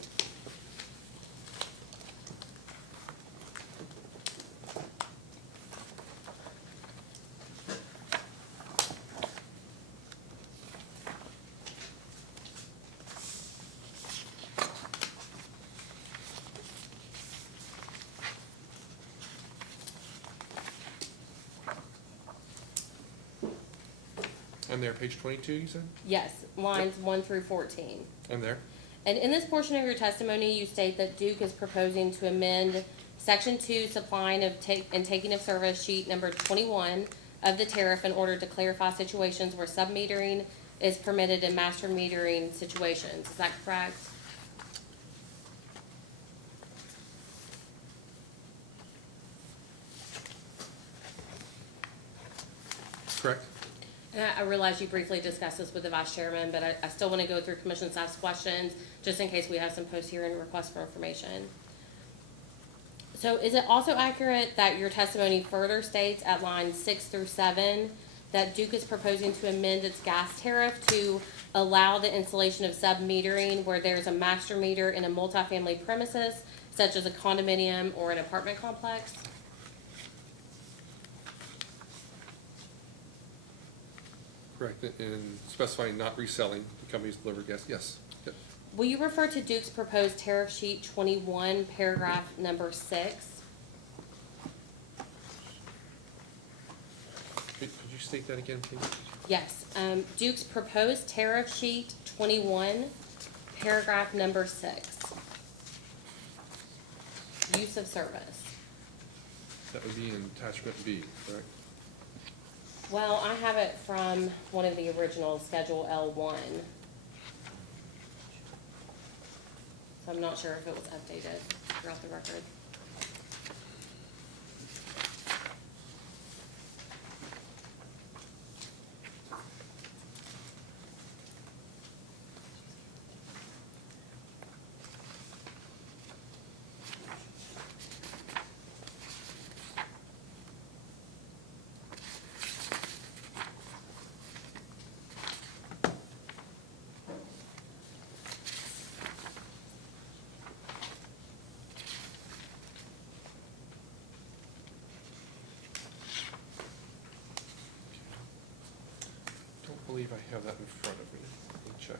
I'm there, page 22, you said? Yes, lines 1 through 14. I'm there. And in this portion of your testimony, you state that Duke is proposing to amend Section 2, supplying of and taking of service sheet number 21 of the tariff in order to clarify situations where sub-metering is permitted in master metering situations. Is that correct? Correct. And I realize you briefly discussed this with the vice chairman, but I still want to go through commission staff's questions, just in case we have some post-hearing requests for information. So is it also accurate that your testimony further states at lines 6 through 7 that Duke is proposing to amend its gas tariff to allow the installation of sub-metering where there's a master meter in a multifamily premises, such as a condominium or an apartment complex? Correct, and specifying not reselling the company's delivered gas, yes. Yep. Will you refer to Duke's proposed tariff sheet 21, paragraph number 6? Could you state that again, please? Yes, Duke's proposed tariff sheet 21, paragraph number 6. Use of service. That would be in attachment B, correct? Well, I have it from one of the original Schedule L1. So I'm not sure if it was updated throughout the record. Don't believe I have that in front of me. Let me check.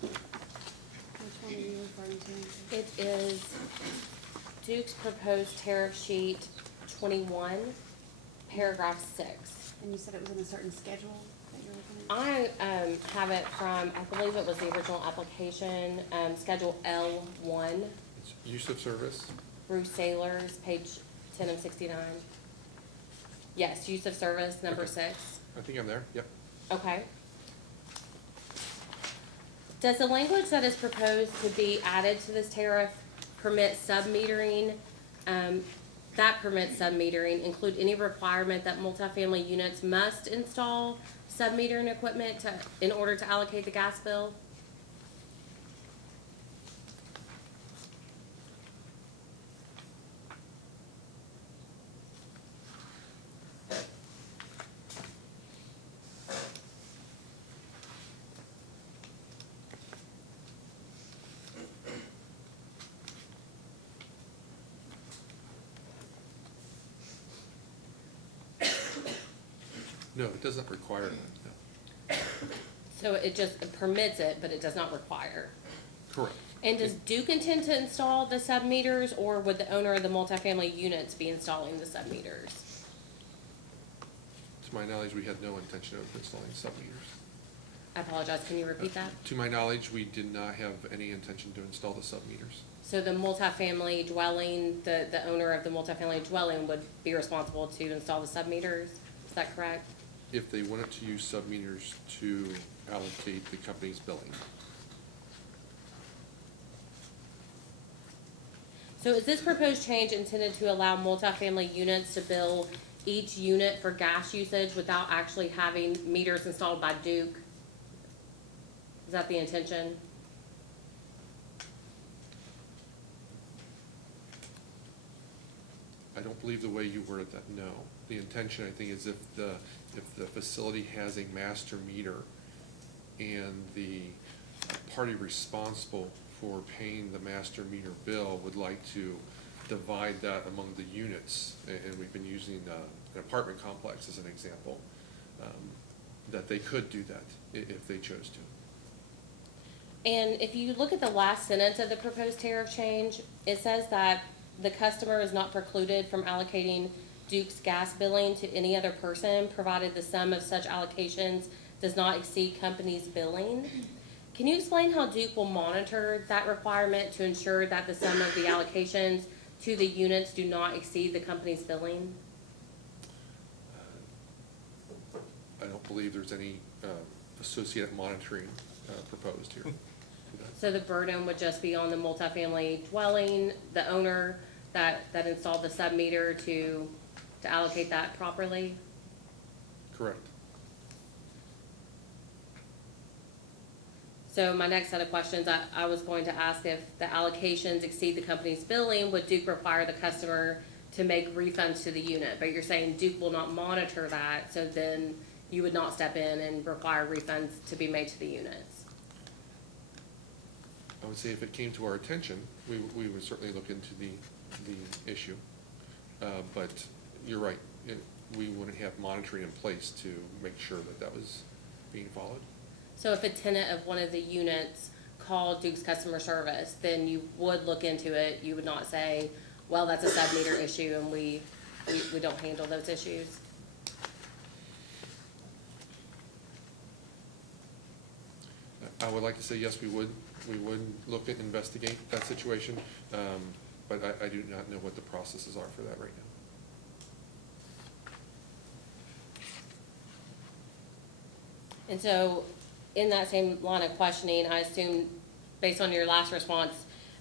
Which one are you referring to? It is Duke's proposed tariff sheet 21, paragraph 6. And you said it was in a certain schedule that you're looking at? I have it from, I believe it was the original application, Schedule L1, It's use of service. Bruce Sailors, page 10 of 69. Yes, use of service, number Okay. 6. I think I'm there, yep. Okay. Does the language that is proposed to be added to this tariff permit sub-metering, that permits sub-metering include any requirement that multifamily units must install sub-metering equipment in order to allocate the gas bill? No, it doesn't require that, no. So it just permits it, but it does not require. Correct. And does Duke intend to install the sub-meters, or would the owner of the multifamily units be installing the sub-meters? To my knowledge, we had no intention of installing sub-meters. I apologize, can you repeat that? To my knowledge, we did not have any intention to install the sub-meters. So the multifamily dwelling, the owner of the multifamily dwelling would be responsible to install the sub-meters? Is that correct? If they wanted to use sub-meters to allocate the company's billing. So is this proposed change intended to allow multifamily units to bill each unit for gas usage without actually having meters installed by Duke? Is that the intention? I don't believe the way you worded that, no. The intention, I think, is if the facility has a master meter and the party responsible for paying the master meter bill would like to divide that among the units, and we've been using an apartment complex as an example, that they could do that if they chose to. And if you look at the last sentence of the proposed tariff change, it says that the customer is not precluded from allocating Duke's gas billing to any other person, provided the sum of such allocations does not exceed company's billing. Can you explain how Duke will monitor that requirement to ensure that the sum of the allocations to the units do not exceed the company's billing? I don't believe there's any associated monitoring proposed here. So the burden would just be on the multifamily dwelling, the owner that installed the sub-meter to allocate that properly? Correct. So my next set of questions, I was going to ask if the allocations exceed the company's billing, would Duke require the customer to make refunds to the unit? But you're saying Duke will not monitor that, so then you would not step in and require refunds to be made to the units? I would say if it came to our attention, we would certainly look into the issue. But you're right, we wouldn't have monitoring in place to make sure that that was being followed. So if a tenant of one of the units called Duke's customer service, then you would look into it, you would not say, well, that's a sub-meter issue and we don't handle those issues? I would like to say yes, we would look at, investigate that situation, but I do not know what the processes are for that right now. And so, in that same line of questioning, I assume, based on your last response,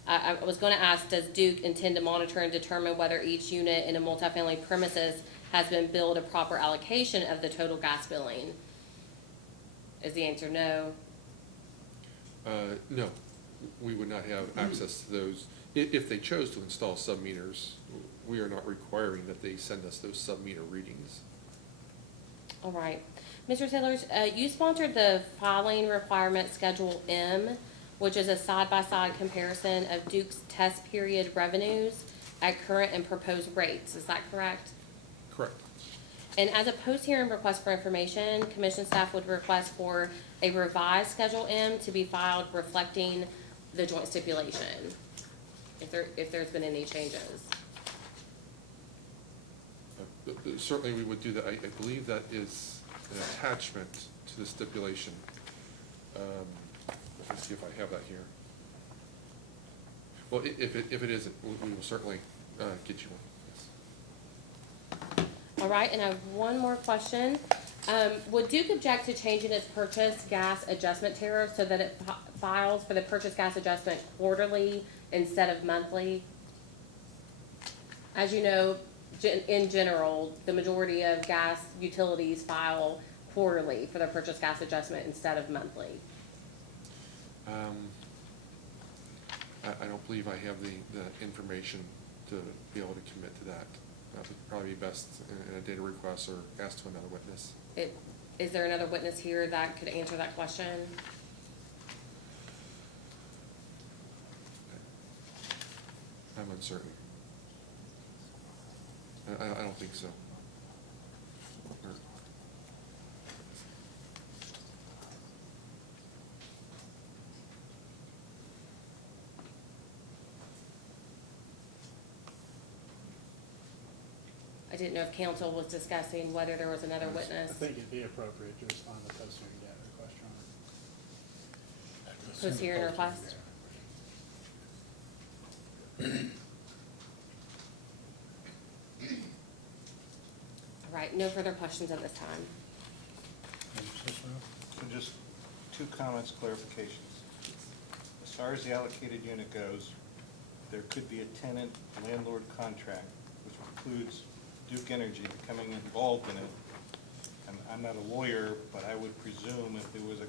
I was going to ask, does Duke intend to monitor and determine whether each unit in a multifamily premises has been billed a proper allocation of the total gas billing? Is the answer no? No, we would not have access to those. If they chose to install sub-meters, we are not requiring that they send us those sub-meter readings. All right. Mr. Taylor, you sponsored the filing requirement Schedule M, which is a side-by-side comparison of Duke's test period revenues at current and proposed rates. Is that correct? Correct. And as a post-hearing request for information, commission staff would request for a revised Schedule M to be filed reflecting the joint stipulation, if there's been any changes. Certainly, we would do that. I believe that is an attachment to the stipulation. Let's see if I have that here. Well, if it isn't, we will certainly get you one. Yes. All right, and I have one more question. Would Duke object to changing its purchase gas adjustment tariff so that it files for the purchase gas adjustment quarterly instead of monthly? As you know, in general, the majority of gas utilities file quarterly for their purchase gas adjustment instead of monthly. I don't believe I have the information to be able to commit to that. That would probably be best in a data request or ask to another witness. Is there another witness here that could answer that question? I'm uncertain. I don't think so. didn't know if council was discussing whether there was another I witness. think it'd be appropriate to respond to post-hearing data request, Your Honor. Post-hearing request. All right, no further questions at this time. Mr. Cicero? So just two comments, clarifications. As far as the allocated unit goes, there could be a tenant-landlord contract, which includes Duke Energy becoming involved in it. And I'm not a lawyer, but I would presume if there was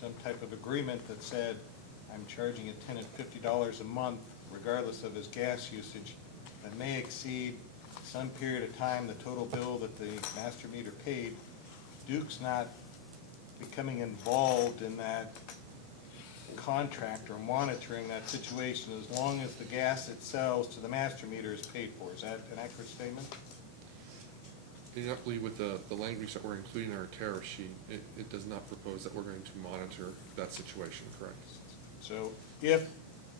some type of agreement that said, I'm charging a tenant $50 a month regardless of his gas usage, that may exceed some period of time the total bill that the master meter paid, Duke's not becoming involved in that contract or monitoring that situation as long as the gas it sells to the master meter is paid for. Is that an accurate statement? Exactly, with the language that we're including in our tariff sheet, it does not propose that we're going to monitor that situation, correct? So if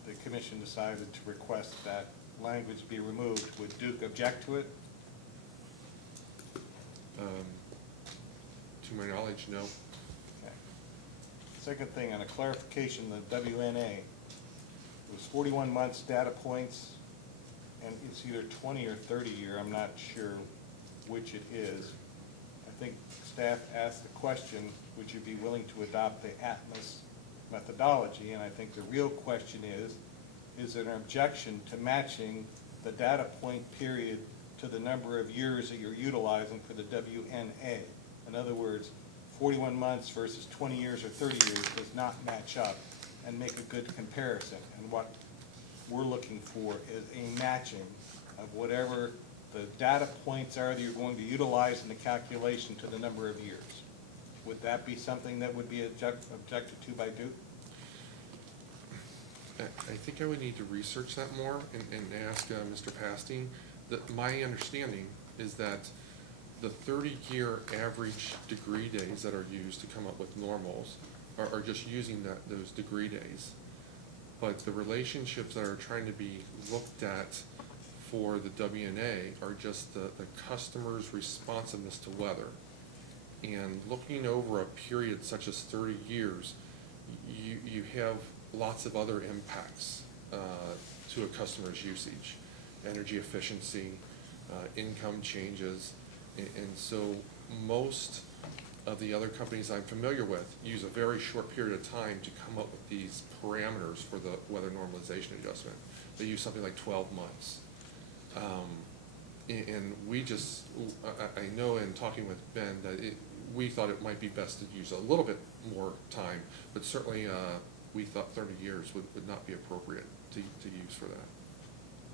the commission decided to request that language be removed, would Duke object to it? To my knowledge, no. Okay. Second thing, on a clarification, the WNA, it was 41 months data points, and it's either 20 or 30 year, I'm not sure which it is. I think staff asked the question, would you be willing to adopt the Atmos methodology? And I think the real question is there an objection to matching the data point period to the number of years that you're utilizing for the WNA? In other words, 41 months versus 20 years or 30 years does not match up and make a good comparison. And what we're looking for is a matching of whatever the data points are that you're going to utilize in the calculation to the number of years. Would that be something that would be objected to by Duke? I think I would need to research that more and ask Mr. Pasting. My understanding is that the 30-year average degree days that are used to come up with normals are just using those degree days. But the relationships that are trying to be looked at for the WNA are just the customer's responsiveness to weather. And looking over a period such as 30 years, you have lots of other impacts to a customer's usage, energy efficiency, income changes, and so most of the other companies I'm familiar with use a very short period of time to come up with these parameters for the weather normalization adjustment. They use something like 12 months. And we just, I know in talking with Ben that we thought it might be best to use a little bit more time, but certainly we thought 30 years would not be appropriate to use for that.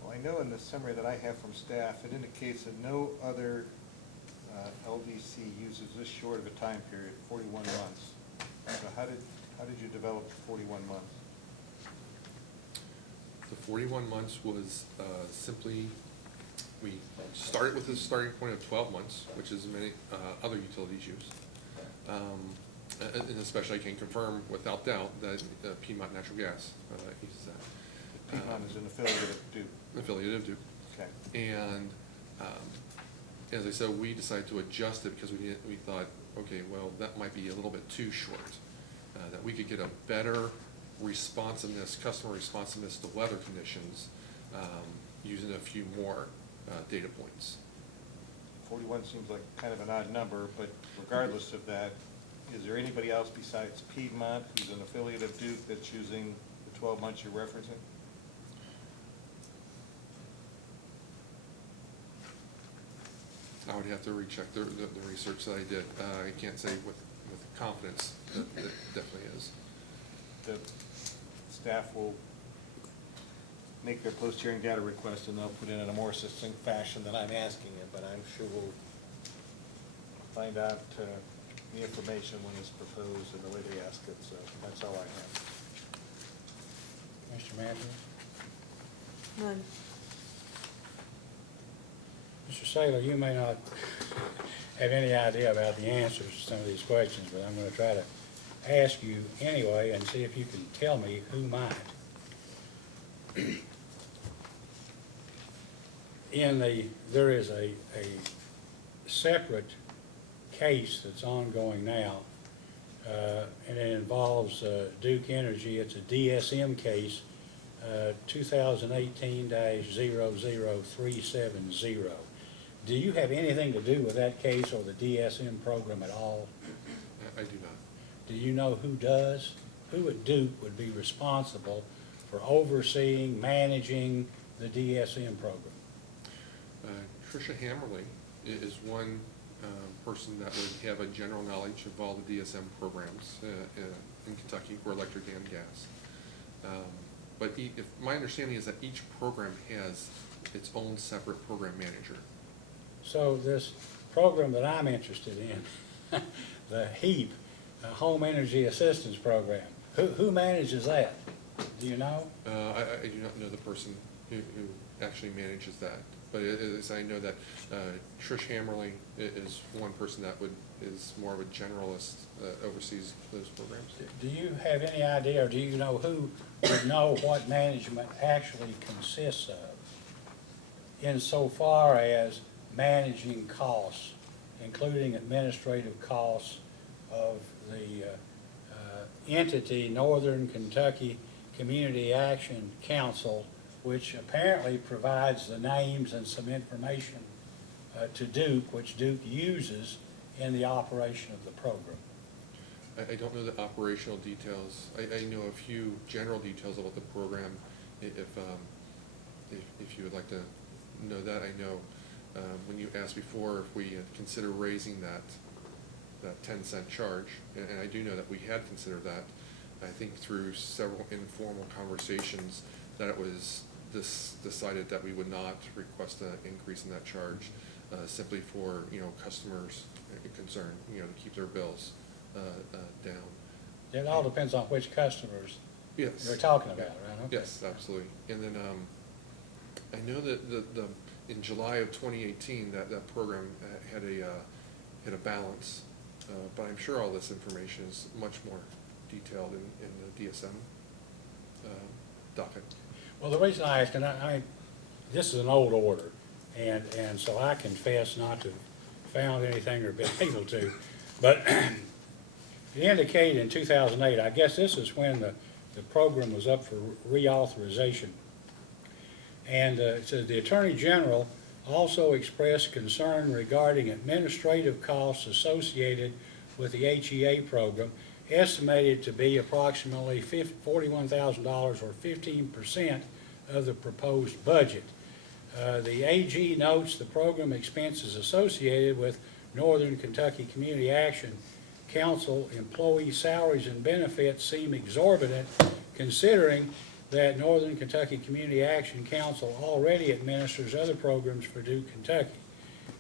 Well, I know in the summary that I have from staff, it indicates that no other LDC uses this short of a time period, 41 months. So how did you develop the 41 months? The 41 months was simply, we started with a starting point of 12 months, which is many other utilities use. And especially I can confirm without doubt that Piedmont Natural Gas uses that. Piedmont is an affiliate of Duke. Affiliate of Duke. Okay. And as I said, we decided to adjust it because we thought, okay, well, that might be a little bit too short. That we could get a better responsiveness, customer responsiveness to weather conditions using a few more data points. 41 seems like kind of an odd number, but regardless of that, is there anybody else besides Piedmont who's an affiliate of Duke that's using the 12 months you're referencing? I would have to recheck the research that I did. I can't say with confidence that it definitely is. The staff will make their post-hearing data request and they'll put it in a more succinct fashion than I'm asking it, but I'm sure we'll find out the information when it's proposed and the way they ask it, so that's all I have. Mr. Matthews? None. Mr. Saylor, you may not have any idea about the answers to some of these questions, but I'm going to try to ask you anyway and see if you can tell me who might. there is a separate case that's ongoing now, and it involves Duke Energy. It's a DSM case, 2018-00370. Do you have anything to do with that case or the DSM program at all? I do not. Do you know who does? Who at Duke would be responsible for overseeing, managing the DSM program? Tricia Hammerly is one person that would have a general knowledge of all the DSM programs in Kentucky for electric and gas. But if my understanding is that each program has its own separate program manager. So this program that I'm interested in, the HEAP, Home Energy Assistance Program, who manages that? Do you know? I do not know the person who actually manages that, but as I know that Trish Hammerly is one person that is more of a generalist, oversees those programs. Do you have any idea, or do you know who would know what management actually consists of insofar as managing costs, including administrative costs of the entity, Northern Kentucky Community Action Council, which apparently provides the names and some information to Duke, which Duke uses in the operation of the program? I don't know the operational details. I know a few general details about the program. If you would like to know that, I know when you asked before if we consider raising that 10-cent charge, and I do know that we had considered that. I think through several informal conversations that it was decided that we would not request an increase in that charge, simply for customers' concern, to keep their bills down. It all depends on which customers Yes. you're talking about, right? Okay. Yes, absolutely. And then I know that in July of 2018 that program had a balance, but I'm sure all this information is much more detailed in the DSM docket. Well, the reason I asked, and this is an old order, and so I confess not to have found anything or been able to, but it indicated in 2008, I guess this is when the program was up for reauthorization. And it says the Attorney General also expressed concern regarding administrative costs associated with the HEA program, estimated to be approximately $41,000 or 15% of the proposed budget. The AG notes the program expenses associated with Northern Kentucky Community Action Council employee salaries and benefits seem exorbitant, considering that Northern Kentucky Community Action Council already administers other programs for Duke, Kentucky.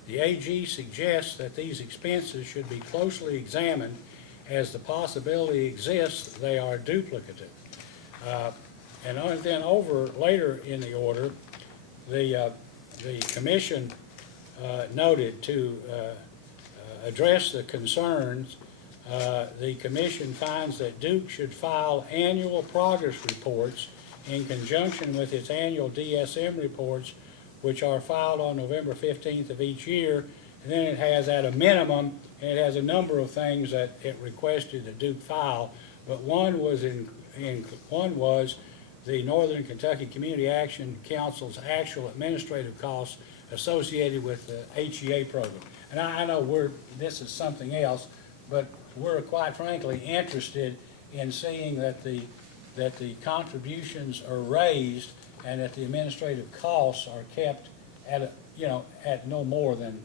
The AG suggests that these expenses should be closely examined as the possibility exists they are duplicative. And then over later in the order, the commission noted to address the concerns. The commission finds that Duke should file annual progress reports in conjunction with its annual DSM reports, which are filed on November 15th of each year. And then it has, at a minimum, it has a number of things that it requested that Duke file, but one was the Northern Kentucky Community Action Council's actual administrative costs associated with the HEA program. And I know this is something else, but we're quite frankly interested in seeing that the contributions are raised and that the administrative costs are kept at no more than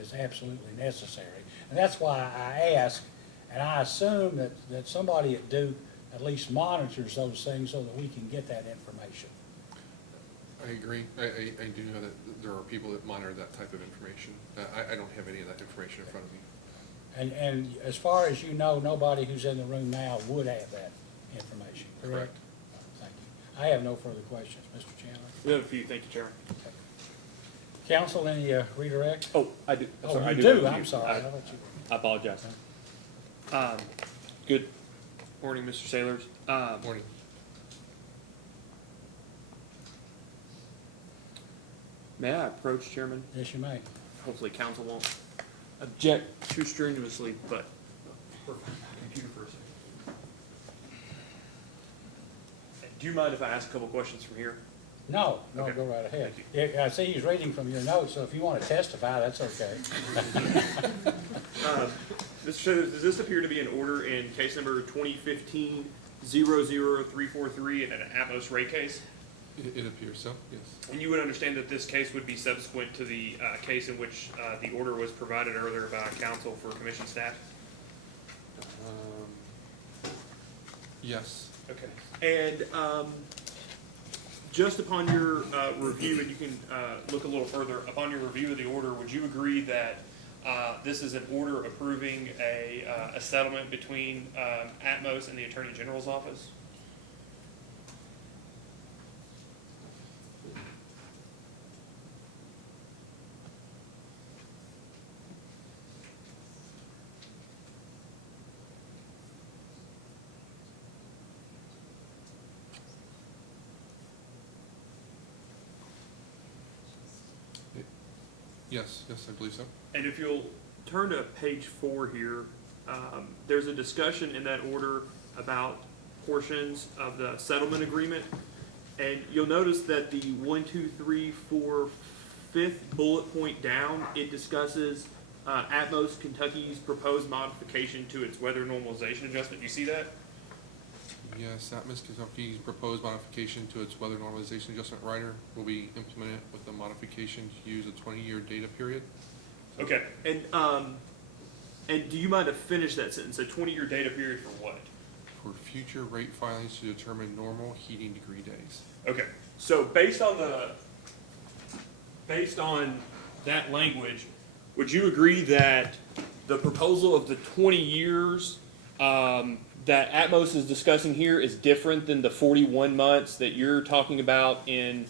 is absolutely necessary. And that's why I ask, and I assume that somebody at Duke at least monitors those things so that we can get that information. I agree. I do know that there are people that monitor that type of information. I don't have any of that information in front of me. And as far as you know, nobody who's in the room now would have that information, correct? Thank you. I have no further questions, Mr. Chandler. We have a few, thank you, Chairman. Council, any redirect? Oh, I do. Oh, Sorry, I you do have do? a I'm few. sorry. I'll let you. I apologize. Good morning, Mr. Sailors. Morning. May I approach, Chairman? Yes, you may. Hopefully council won't object too strenuously, but. Computer for a second. Do you mind if I ask a couple questions from here? No, no, Okay. go right ahead. Yeah, I see he's reading from your notes, so if you want to testify, that's okay. Mr. Shoulders, does this appear to be an order in case number 2015-00343 in an Atmos rate case? It appears so, yes. And you would understand that this case would be subsequent to the case in which the order was provided earlier by council for commission staff? Yes. Okay. And just upon your review, and you can look a little further, upon your review of the order, would you agree that this is an order approving a settlement between Atmos and the Attorney General's office? Yes, I believe so. And if you'll turn to page 4 here, there's a discussion in that order about portions of the settlement agreement. And you'll notice that the 1, 2, 3, 4, 5th bullet point down, it discusses Atmos Kentucky's proposed modification to its weather normalization adjustment. Do you see that? Yes, Atmos Kentucky's proposed modification to its weather normalization adjustment rider will be implemented with the modification to use a 20-year data period. Okay. And do you mind to finish that sentence? A 20-year data period for what? For future rate filings to determine normal heating degree days. Okay, so based on that language, would you agree that the proposal of the 20 years that Atmos is discussing here is different than the 41 months that you're talking about in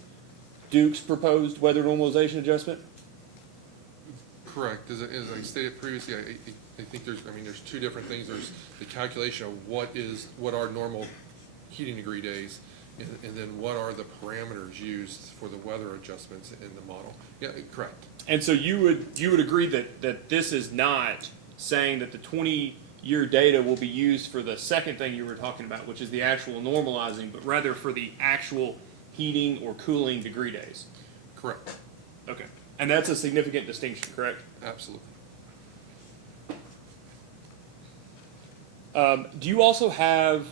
Duke's proposed weather normalization adjustment? Correct. As I stated previously, I think there's two different things. There's the calculation of what are normal heating degree days, and then what are the parameters used for the weather adjustments in the model. Yeah, correct. And so you would agree that this is not saying that the 20-year data will be used for the second thing you were talking about, which is the actual normalizing, but rather for the actual heating or cooling degree days? Correct. Okay. And that's a significant distinction, correct? Absolutely. Do you also have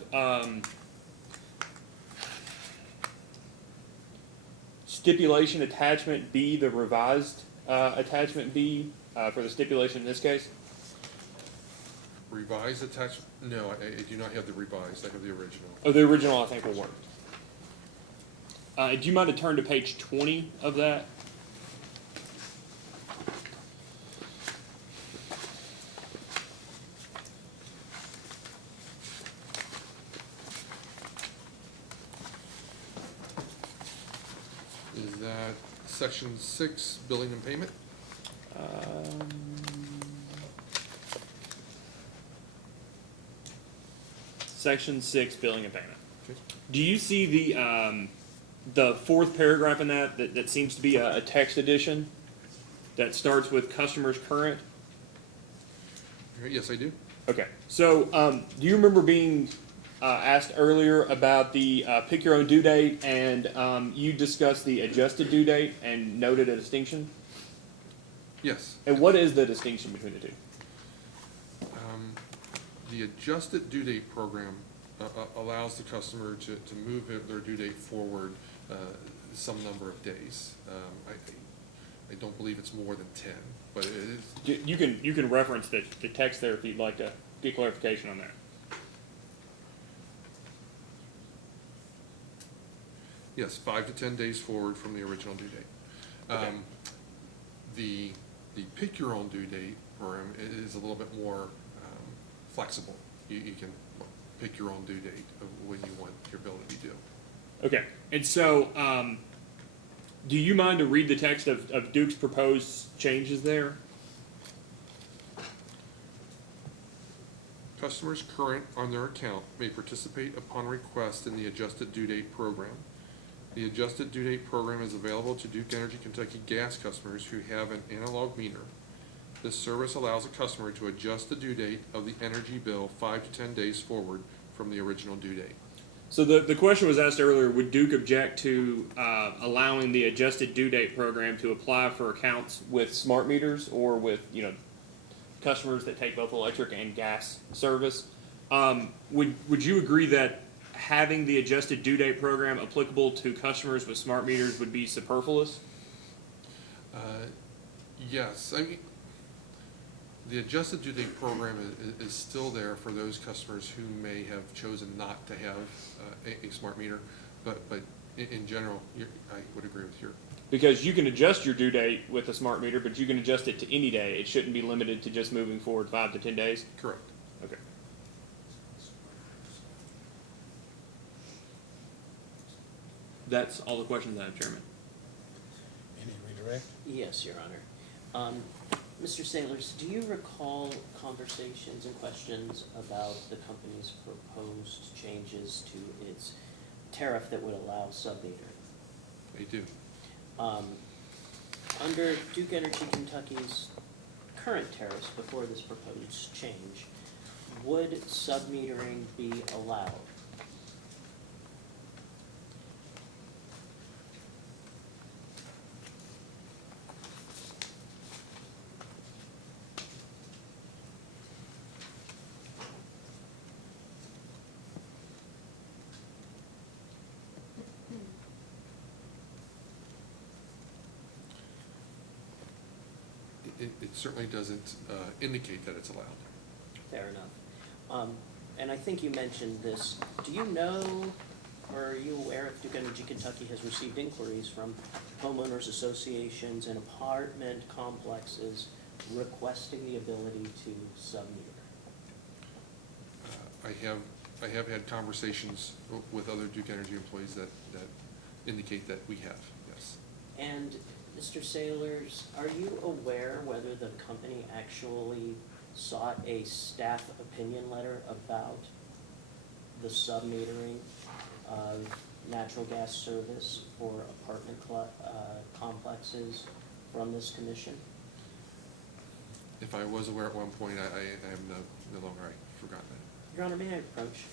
stipulation attachment B, the revised attachment B for the stipulation in this case? Revised attachment? No, I do not have the revised. I have the original. Oh, the original I think will work. Do you mind to turn to page 20 of that? Is that section 6, billing and payment? Section 6, billing and payment. Okay. Do you see the fourth paragraph in that seems to be a text addition that starts with customers current? Yes, I do. Okay. So do you remember being asked earlier about the pick your own due date, and you discussed the adjusted due date and noted a distinction? Yes. And what is the distinction between the two? The adjusted due date program allows the customer to move their due date forward some number of days. I don't believe it's more than 10, but it is. You can reference the text there if you'd like to get clarification on that. Yes, 5 to 10 days forward from the original due date. Okay. The pick your own due date program is a little bit more flexible. You can pick your own due date of when you want your bill to be due. Okay, and so do you mind to read the text of Duke's proposed changes there? Customers current on their account may participate upon request in the adjusted due date program. The adjusted due date program is available to Duke Energy Kentucky gas customers who have an analog meter. This service allows a customer to adjust the due date of the energy bill 5 to 10 days forward from the original due date. So the question was asked earlier, would Duke object to allowing the adjusted due date program to apply for accounts with smart meters or with, customers that take both electric and gas service? Would you agree that having the adjusted due date program applicable to customers with smart meters would be superfluous? Yes, I mean, the adjusted due date program is still there for those customers who may have chosen not to have a smart meter, but in general, I would agree with your. Because you can adjust your due date with a smart meter, but you can adjust it to any day. It shouldn't be limited to just moving forward 5 to 10 days? Correct. Okay. That's all the questions I have, Chairman. Any redirect? Yes, Your Honor. Mr. Sailors, do you recall conversations and questions about the company's proposed changes to its tariff that would allow sub-metering? I do. Under Duke Energy Kentucky's current tariffs before this proposed change, would sub-metering be allowed? It certainly doesn't indicate that it's allowed. Fair enough. And I think you mentioned this. Do you know, or are you aware if Duke Energy Kentucky has received inquiries from homeowners associations and apartment complexes requesting the ability to sub-meter? I have had conversations with other Duke Energy employees that indicate that we have, yes. And Mr. Sailors, are you aware whether the company actually sought a staff opinion letter about the sub-metering of natural gas service for apartment complexes from this commission? If I was aware at one point, I am no longer, I forgot that. Your Honor, may I approach?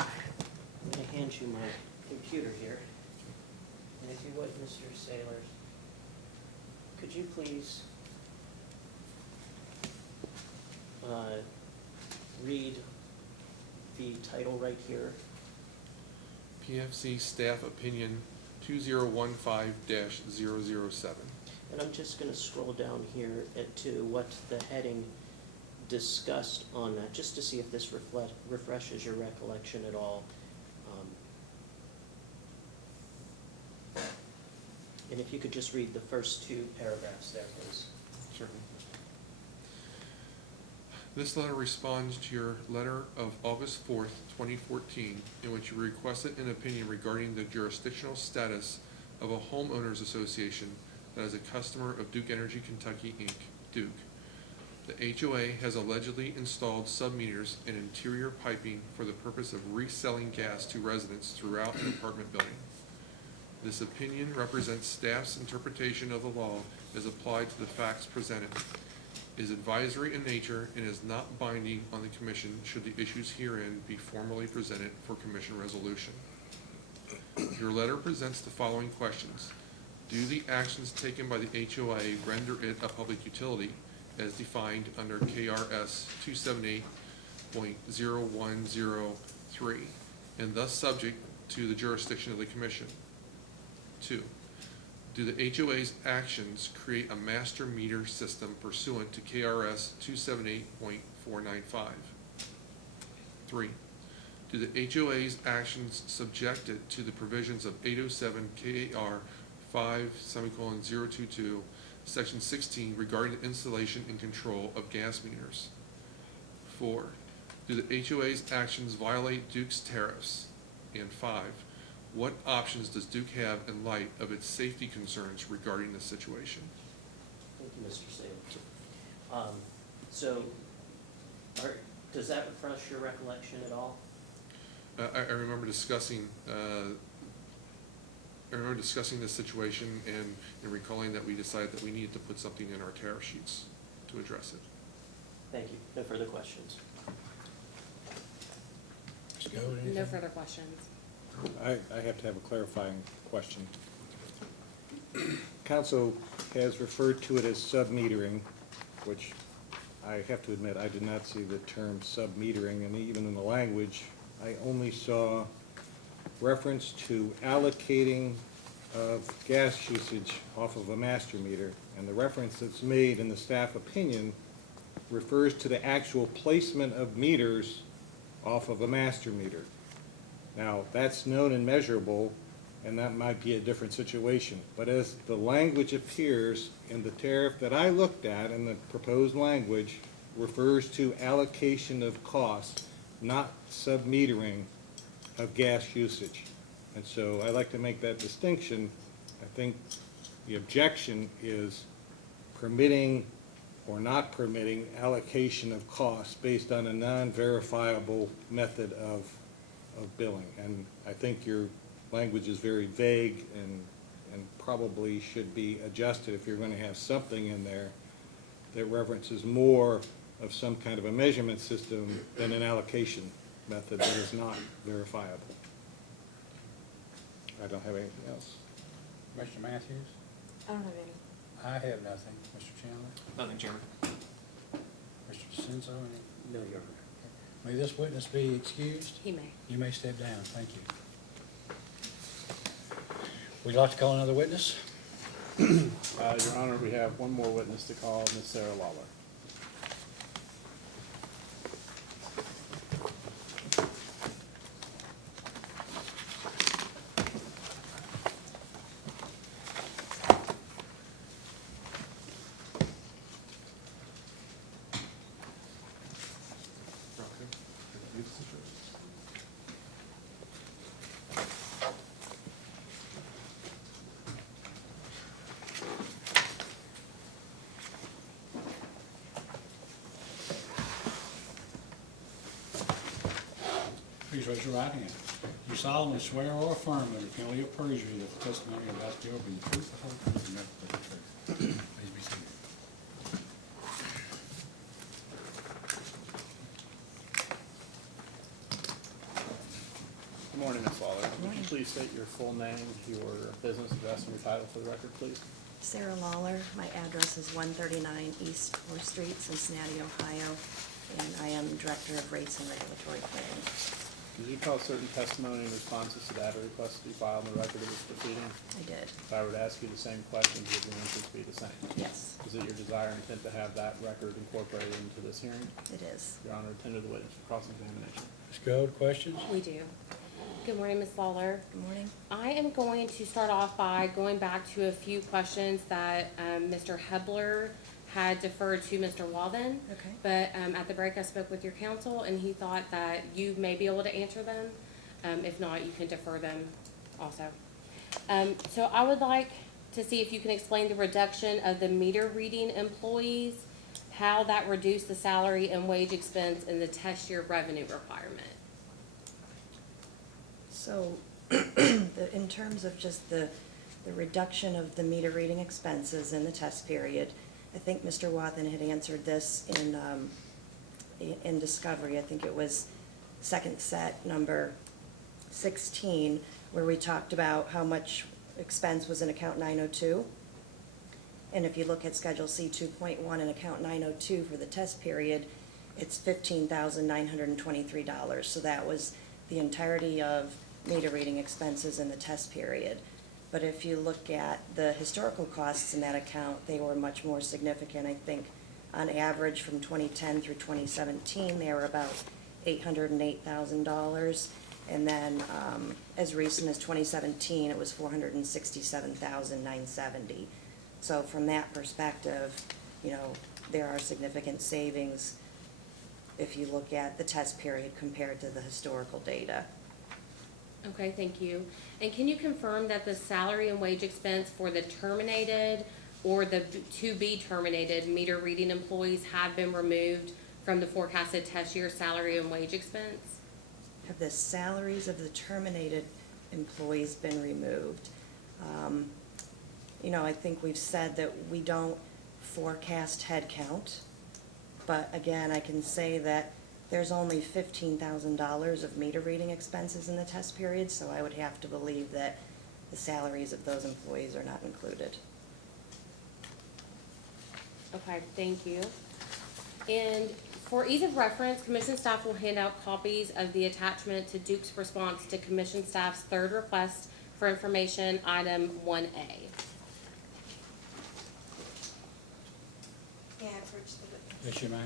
I'm going to hand you my computer here. And if you would, Mr. Sailors, could you please read the title right here? PFC Staff Opinion 2015-007. And I'm just going to scroll down here to what the heading discussed on that, just to see if this refreshes your recollection at all. And if you could just read the first two paragraphs there, please. Certainly. This letter responds to your letter of August 4th, 2014, in which you requested an opinion regarding the jurisdictional status of a homeowners association that is a customer of Duke Energy Kentucky, Inc., Duke. The HOA has allegedly installed sub-meters and interior piping for the purpose of reselling gas to residents throughout an apartment building. This opinion represents staff's interpretation of the law as applied to the facts presented, is advisory in nature, and is not binding on the commission should the issues herein be formally presented for commission resolution. Your letter presents the following questions. Do the actions taken by the HOA render it a public utility as defined under KRS 278.0103 and thus subject to the jurisdiction of the commission? 2. Do the HOA's actions create a master meter system pursuant to KRS 278.495? 3. Do the HOA's actions subject it to the provisions of 807 KAR 5:022, Section 16 regarding the installation and control of gas meters? 4. Do the HOA's actions violate Duke's tariffs? And 5. What options does Duke have in light of its safety concerns regarding this situation? Thank you, Mr. Sailors. So, Does that refresh your recollection at all? I remember discussing, this situation and recalling that we decided that we needed to put something in our tariff sheets to address it. Thank you. No further questions. Ms. Gold, No anything? further questions. I have to have a clarifying question. Council has referred to it as sub-metering, which I have to admit, I did not see the term sub-metering, and even in the language, I only saw reference to allocating of gas usage off of a master meter, and the reference that's made in the staff opinion refers to the actual placement of meters off of a master meter. Now, that's known and measurable, and that might be a different situation. But as the language appears in the tariff that I looked at, in the proposed language, refers to allocation of costs, not sub-metering of gas usage. And so I'd like to make that distinction. I think the objection is permitting or not permitting allocation of costs based on a non-verifiable method of billing. And I think your language is very vague and probably should be adjusted if you're going to have something in there that references more of some kind of a measurement system than an allocation method that is not verifiable. I don't have anything else. Mr. Matthews? I don't have any. I have nothing. Mr. Chandler? Nothing, Chairman. Mr. DeCenzo, any? No, Your Honor. May this witness be excused? He may. You may step down. Thank you. Would you like to call another witness? Your Honor, we have one more witness to call, Ms. Sarah Lawler. Please raise your right hand. You solemnly swear or affirm under penalty of perjury that the testimony you're about to give will be the truth, the whole truth, and nothing but the truth. Please be seated. Good morning, Ms. Lawler. Would you please state your full name, your business address, and your title for the record, please? Sarah Lawler. My address is 139 East 4th Street, Cincinnati, Ohio, and I am Director of Rates and Regulatory Planning. Did you call certain testimony in responses to data requests to be filed in the record of this proceeding? I did. If I were to ask you the same questions, would your answers be the same? Yes, Is it your desire and intent to have that record incorporated into this hearing? it is. Your Honor, tender the witness for cross-examination. Ms. Gold, questions? We do. Good morning, Ms. Lawler. Good morning. I am going to start off by going back to a few questions that Mr. Hebler had deferred to Mr. Walden. Okay. But at the break, I spoke with your counsel, and he thought that you may be able to answer them. If not, you can defer them also. So I would like to see if you can explain the reduction of the meter reading employees, how that reduced the salary and wage expense in the test year revenue requirement. So, in terms of just the reduction of the meter reading expenses in the test period, I think Mr. Wathen had answered this in discovery. I think it was second set number 16, where we talked about how much expense was in account 902. And if you look at Schedule C 2.1 in account 902 for the test period, it's $15,923. So that was the entirety of meter reading expenses in the test period. But if you look at the historical costs in that account, they were much more significant. I think on average from 2010 through 2017, they were about $808,000. And then as recent as 2017, it was $467,970. So from that perspective, you know, there are significant savings if you look at the test period compared to the historical data. Okay, thank you. And can you confirm that the salary and wage expense for the terminated or the to-be terminated meter reading employees have been removed from the forecasted test year salary and wage expense? Have the salaries of the terminated employees been removed? You know, I think we've said that we don't forecast headcount, but again, I can say that there's only $15,000 of meter reading expenses in the test period, so I would have to believe that the salaries of those employees are not included. Okay, thank you. And for ease of reference, commission staff will hand out copies of the attachment to Duke's response to commission staff's third request for information, item 1A. Yes, you may.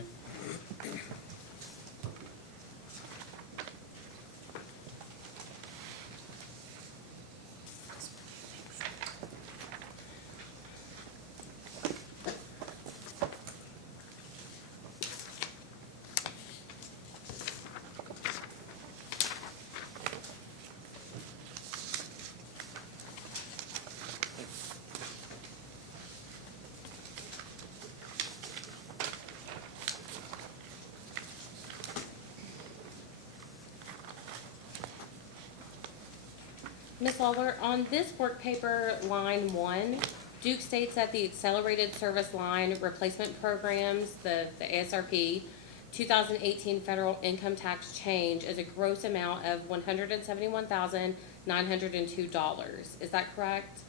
Ms. Lawler, on this work paper, line 1, Duke states that the Accelerated Service Line Replacement Programs, the ASRP, 2018 federal income tax change is a gross amount of $171,902. Is that correct?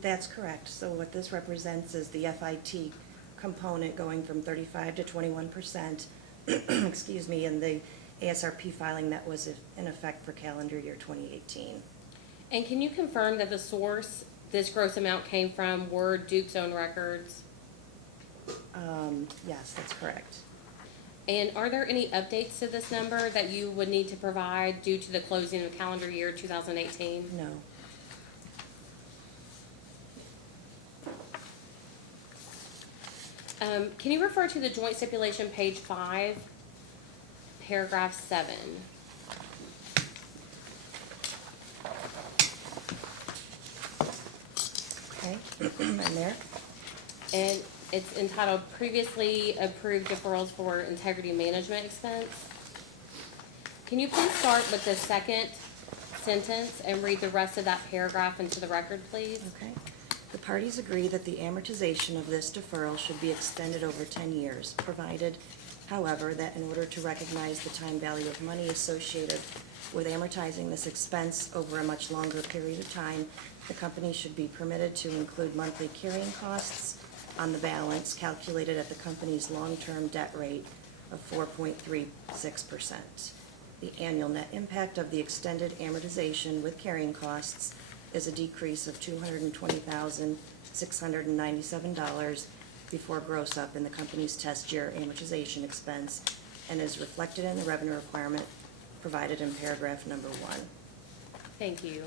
That's correct. So what this represents is the FIT component going from 35 to 21%, excuse me, in the ASRP filing that was in effect for calendar year 2018. And can you confirm that the source this gross amount came from were Duke's own records? Yes, that's correct. And are there any updates to this number that you would need to provide due to the closing of calendar year 2018? No. Can you refer to the joint stipulation, page 5, paragraph 7? Okay, I'm there. And it's entitled Previously Approved Deferrals for Integrity Management Expense. Can you please start with the second sentence and read the rest of that paragraph into the record, please? Okay. The parties agree that the amortization of this deferral should be extended over 10 years, provided, however, that in order to recognize the time value of money associated with amortizing this expense over a much longer period of time, the company should be permitted to include monthly carrying costs on the balance calculated at the company's long-term debt rate of 4.36%. The annual net impact of the extended amortization with carrying costs is a decrease of $220,697 before gross up in the company's test year amortization expense and is reflected in the revenue requirement provided in paragraph number 1. Thank you.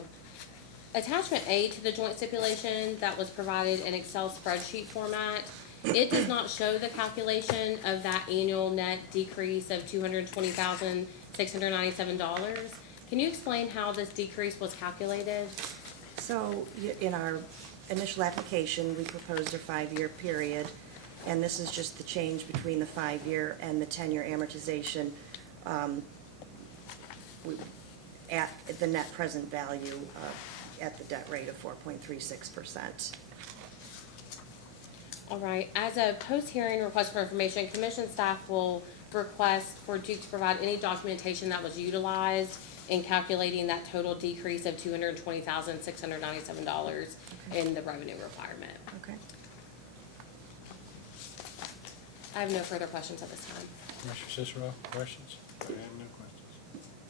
Attachment A to the joint stipulation that was provided in Excel spreadsheet format, it does not show the calculation of that annual net decrease of $220,697. Can you explain how this decrease was calculated? So in our initial application, we proposed a 5-year period, and this is just the change between the 5-year and the 10-year amortization at the net present value at the debt rate of 4.36%. All right, as a post-hearing request for information, commission staff will request for Duke to provide any documentation that was utilized in calculating that total decrease of $220,697 in the revenue requirement. Okay. I have no further questions at this time. Mr. Cicero, questions? I have no questions.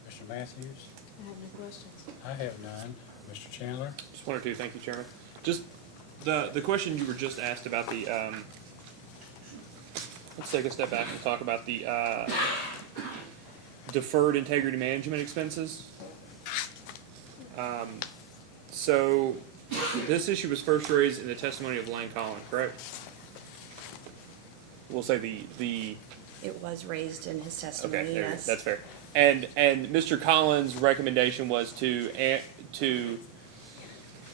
Mr. Matthews? I have no questions. I have none. Mr. Chandler? Just one or two, thank you, Chairman. Just the question you were just asked about the, let's take a step back and talk about the deferred integrity management expenses. So this issue was first raised in the testimony of Lane Collins, correct? We'll say the It was raised in his testimony, okay, there, yes. that's fair. And Mr. Collins' recommendation was to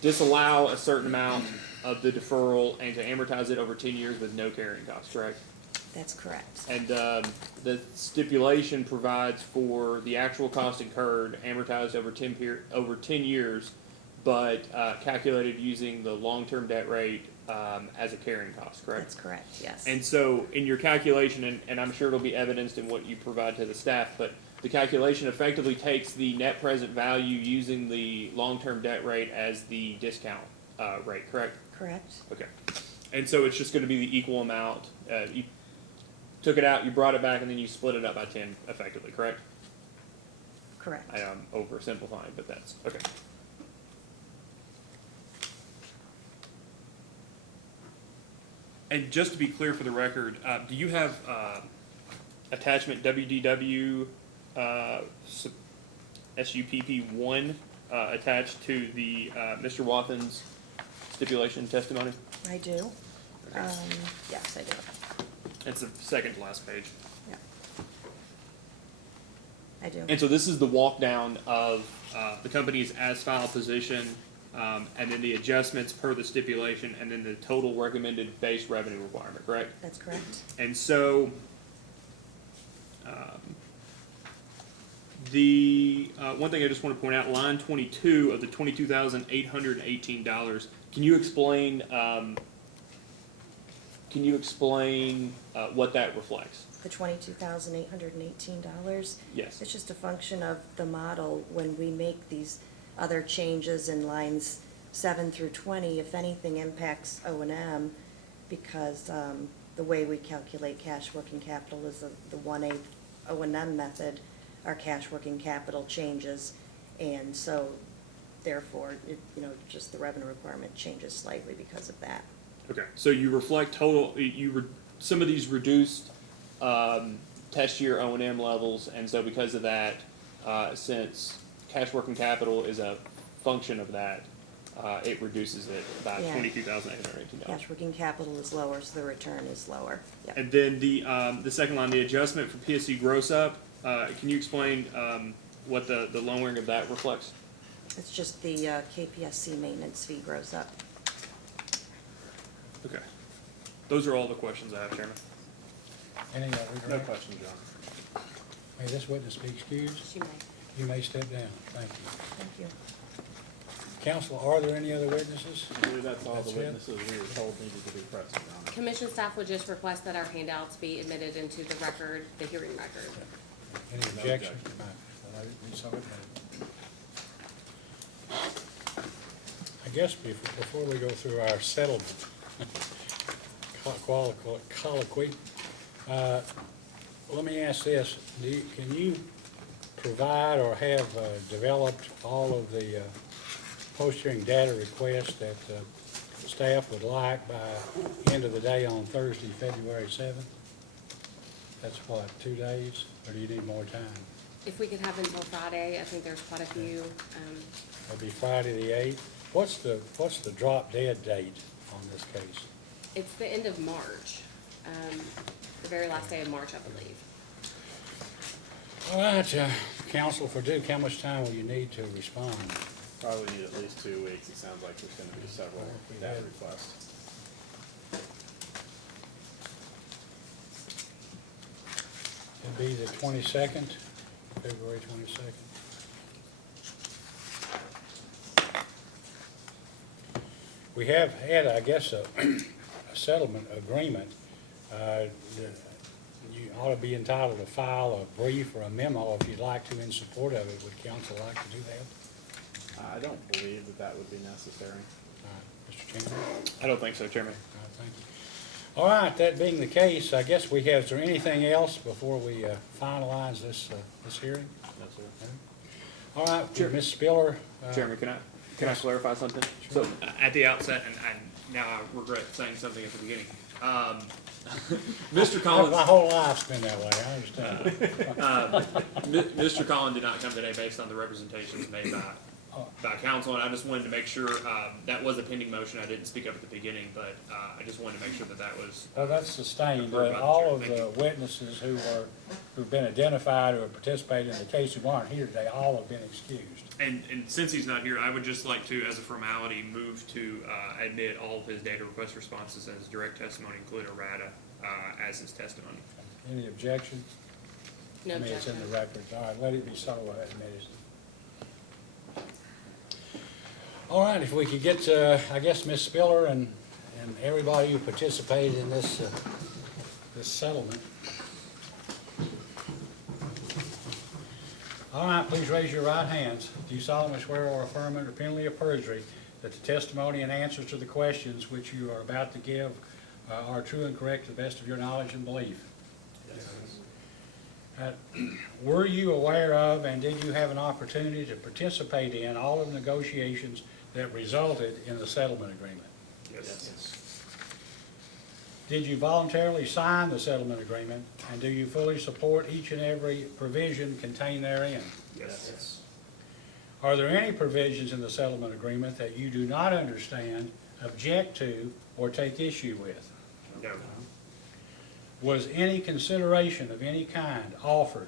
disallow a certain amount of the deferral and to amortize it over 10 years with no carrying costs, correct? That's correct. And the stipulation provides for the actual cost incurred amortized over 10 years, but calculated using the long-term debt rate as a carrying cost, correct? That's correct, yes. And so in your calculation, and I'm sure it'll be evidenced in what you provide to the staff, but the calculation effectively takes the net present value using the long-term debt rate as the discount rate, correct? Correct. Okay. And so it's just going to be the equal amount. You took it out, you brought it back, and then you split it up by 10 effectively, correct? Correct. I am oversimplifying, but that's okay. And just to be clear for the record, do you have attachment WDW SUPP1 attached to the Mr. Wathen's stipulation testimony? I do. Okay. Yes, I do. It's the second to last page. Yeah. I do. And so this is the walk down of the company's as filed position, and then the adjustments per the stipulation, and then the total recommended base revenue requirement, correct? That's correct. And so, the one thing I just want to point out, line 22 of the $22,818. Can you explain? What that reflects? The $22,818? Yes. It's just a function of the model when we make these other changes in lines 7 through 20, if anything impacts O&M, because the way we calculate cash working capital is the 1/8 O&M method, our cash working capital changes, and so therefore, just the revenue requirement changes slightly because of that. Okay, so you reflect total, some of these reduced test year O&M levels, and so because of that, since cash working capital is a function of that, it reduces it by Yeah. $22,818. Cash working capital is lower, so the return is lower. Yep. And then the second line, the adjustment for PSC gross up, can you explain what the lowering of that reflects? It's just the KPSC maintenance fee grows up. Okay. Those are all the questions I have, Chairman. Any other? No question, John. May this witness be excused? She may. You may step down. Thank you. Thank you. Counsel, are there any other witnesses? I believe that's all That's the it? witnesses we were told needed to be present, Your Honor. Commission staff would just request that our handouts be admitted into the record, the hearing record. Any No objection? objection. I guess before we go through our settlement colloquy, let me ask this. Can you provide or have developed all of the post-hearing data requests that staff would like by end of the day on Thursday, February 7th? That's what, 2 days, or do you need more time? If we could have until Friday, I think there's quite a few. It'll be Friday the 8th. What's the drop dead date on this case? It's the end of March, the very last day of March, I believe. All right, counsel for Duke, how much time will you need to respond? Probably need at least 2 weeks. It sounds like there's gonna be several data requests. It'll be the 22nd, February 22nd. We have had, I guess, a settlement agreement. You ought to be entitled to file a brief or a memo if you'd like to in support of it. Would counsel like to do that? I don't believe that would be necessary. Mr. Chairman? I don't think so, Chairman. Thank you. All right, that being the case, I guess we have, is there anything else before we finalize this hearing? No, sir. All right, Sure. Ms. Spiller. Chairman, can I clarify something? Sure. So at the outset, and now I regret saying something at the beginning. Mr. Collins. My whole life's been that way, I understand. Mr. Collins did not come today based on the representations made by counsel, and I just wanted to make sure, that was a pending motion. I didn't speak up at the beginning, but I just wanted to make sure that was. Well, that's sustained. Approved by the All chair. of Thank the you. witnesses who've been identified or have participated in the case who aren't here today, all have been excused. And since he's not here, I would just like to, as a formality, move to admit all of his data request responses as direct testimony, including errata, as his testimony. Any objection? No I mean, it's in objection. the records. All right, let it be so admitted. All right, if we could get, I guess, Ms. Spiller and everybody who participated in this, this settlement. All right, please raise your right hands. Do you solemnly swear or affirm under penalty of perjury that the testimony and answers to the questions which you are about to give are true and correct to the best of your knowledge and belief? Were you aware of and did you have an opportunity to participate in all of the negotiations that resulted in the settlement agreement? Yes. Did you voluntarily sign the settlement agreement, and do you fully support each and every provision contained therein? Yes. Are there any provisions in the settlement agreement that you do not understand, object to, or take issue with? No. Was any consideration of any kind offered,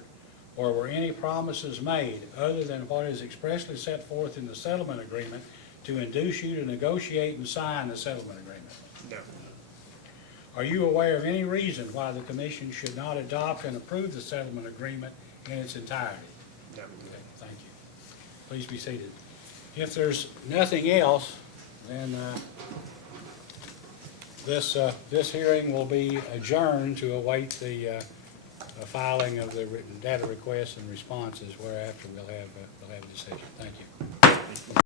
or were any promises made other than what is expressly set forth in the settlement agreement to induce you to negotiate and sign the settlement agreement? No. Are you aware of any reason why the commission should not adopt and approve the settlement agreement in its entirety? No. Okay, thank you. Please be seated. If there's nothing else, then this hearing will be adjourned to await the filing of the written data requests and responses, whereafter we'll have a decision. Thank you.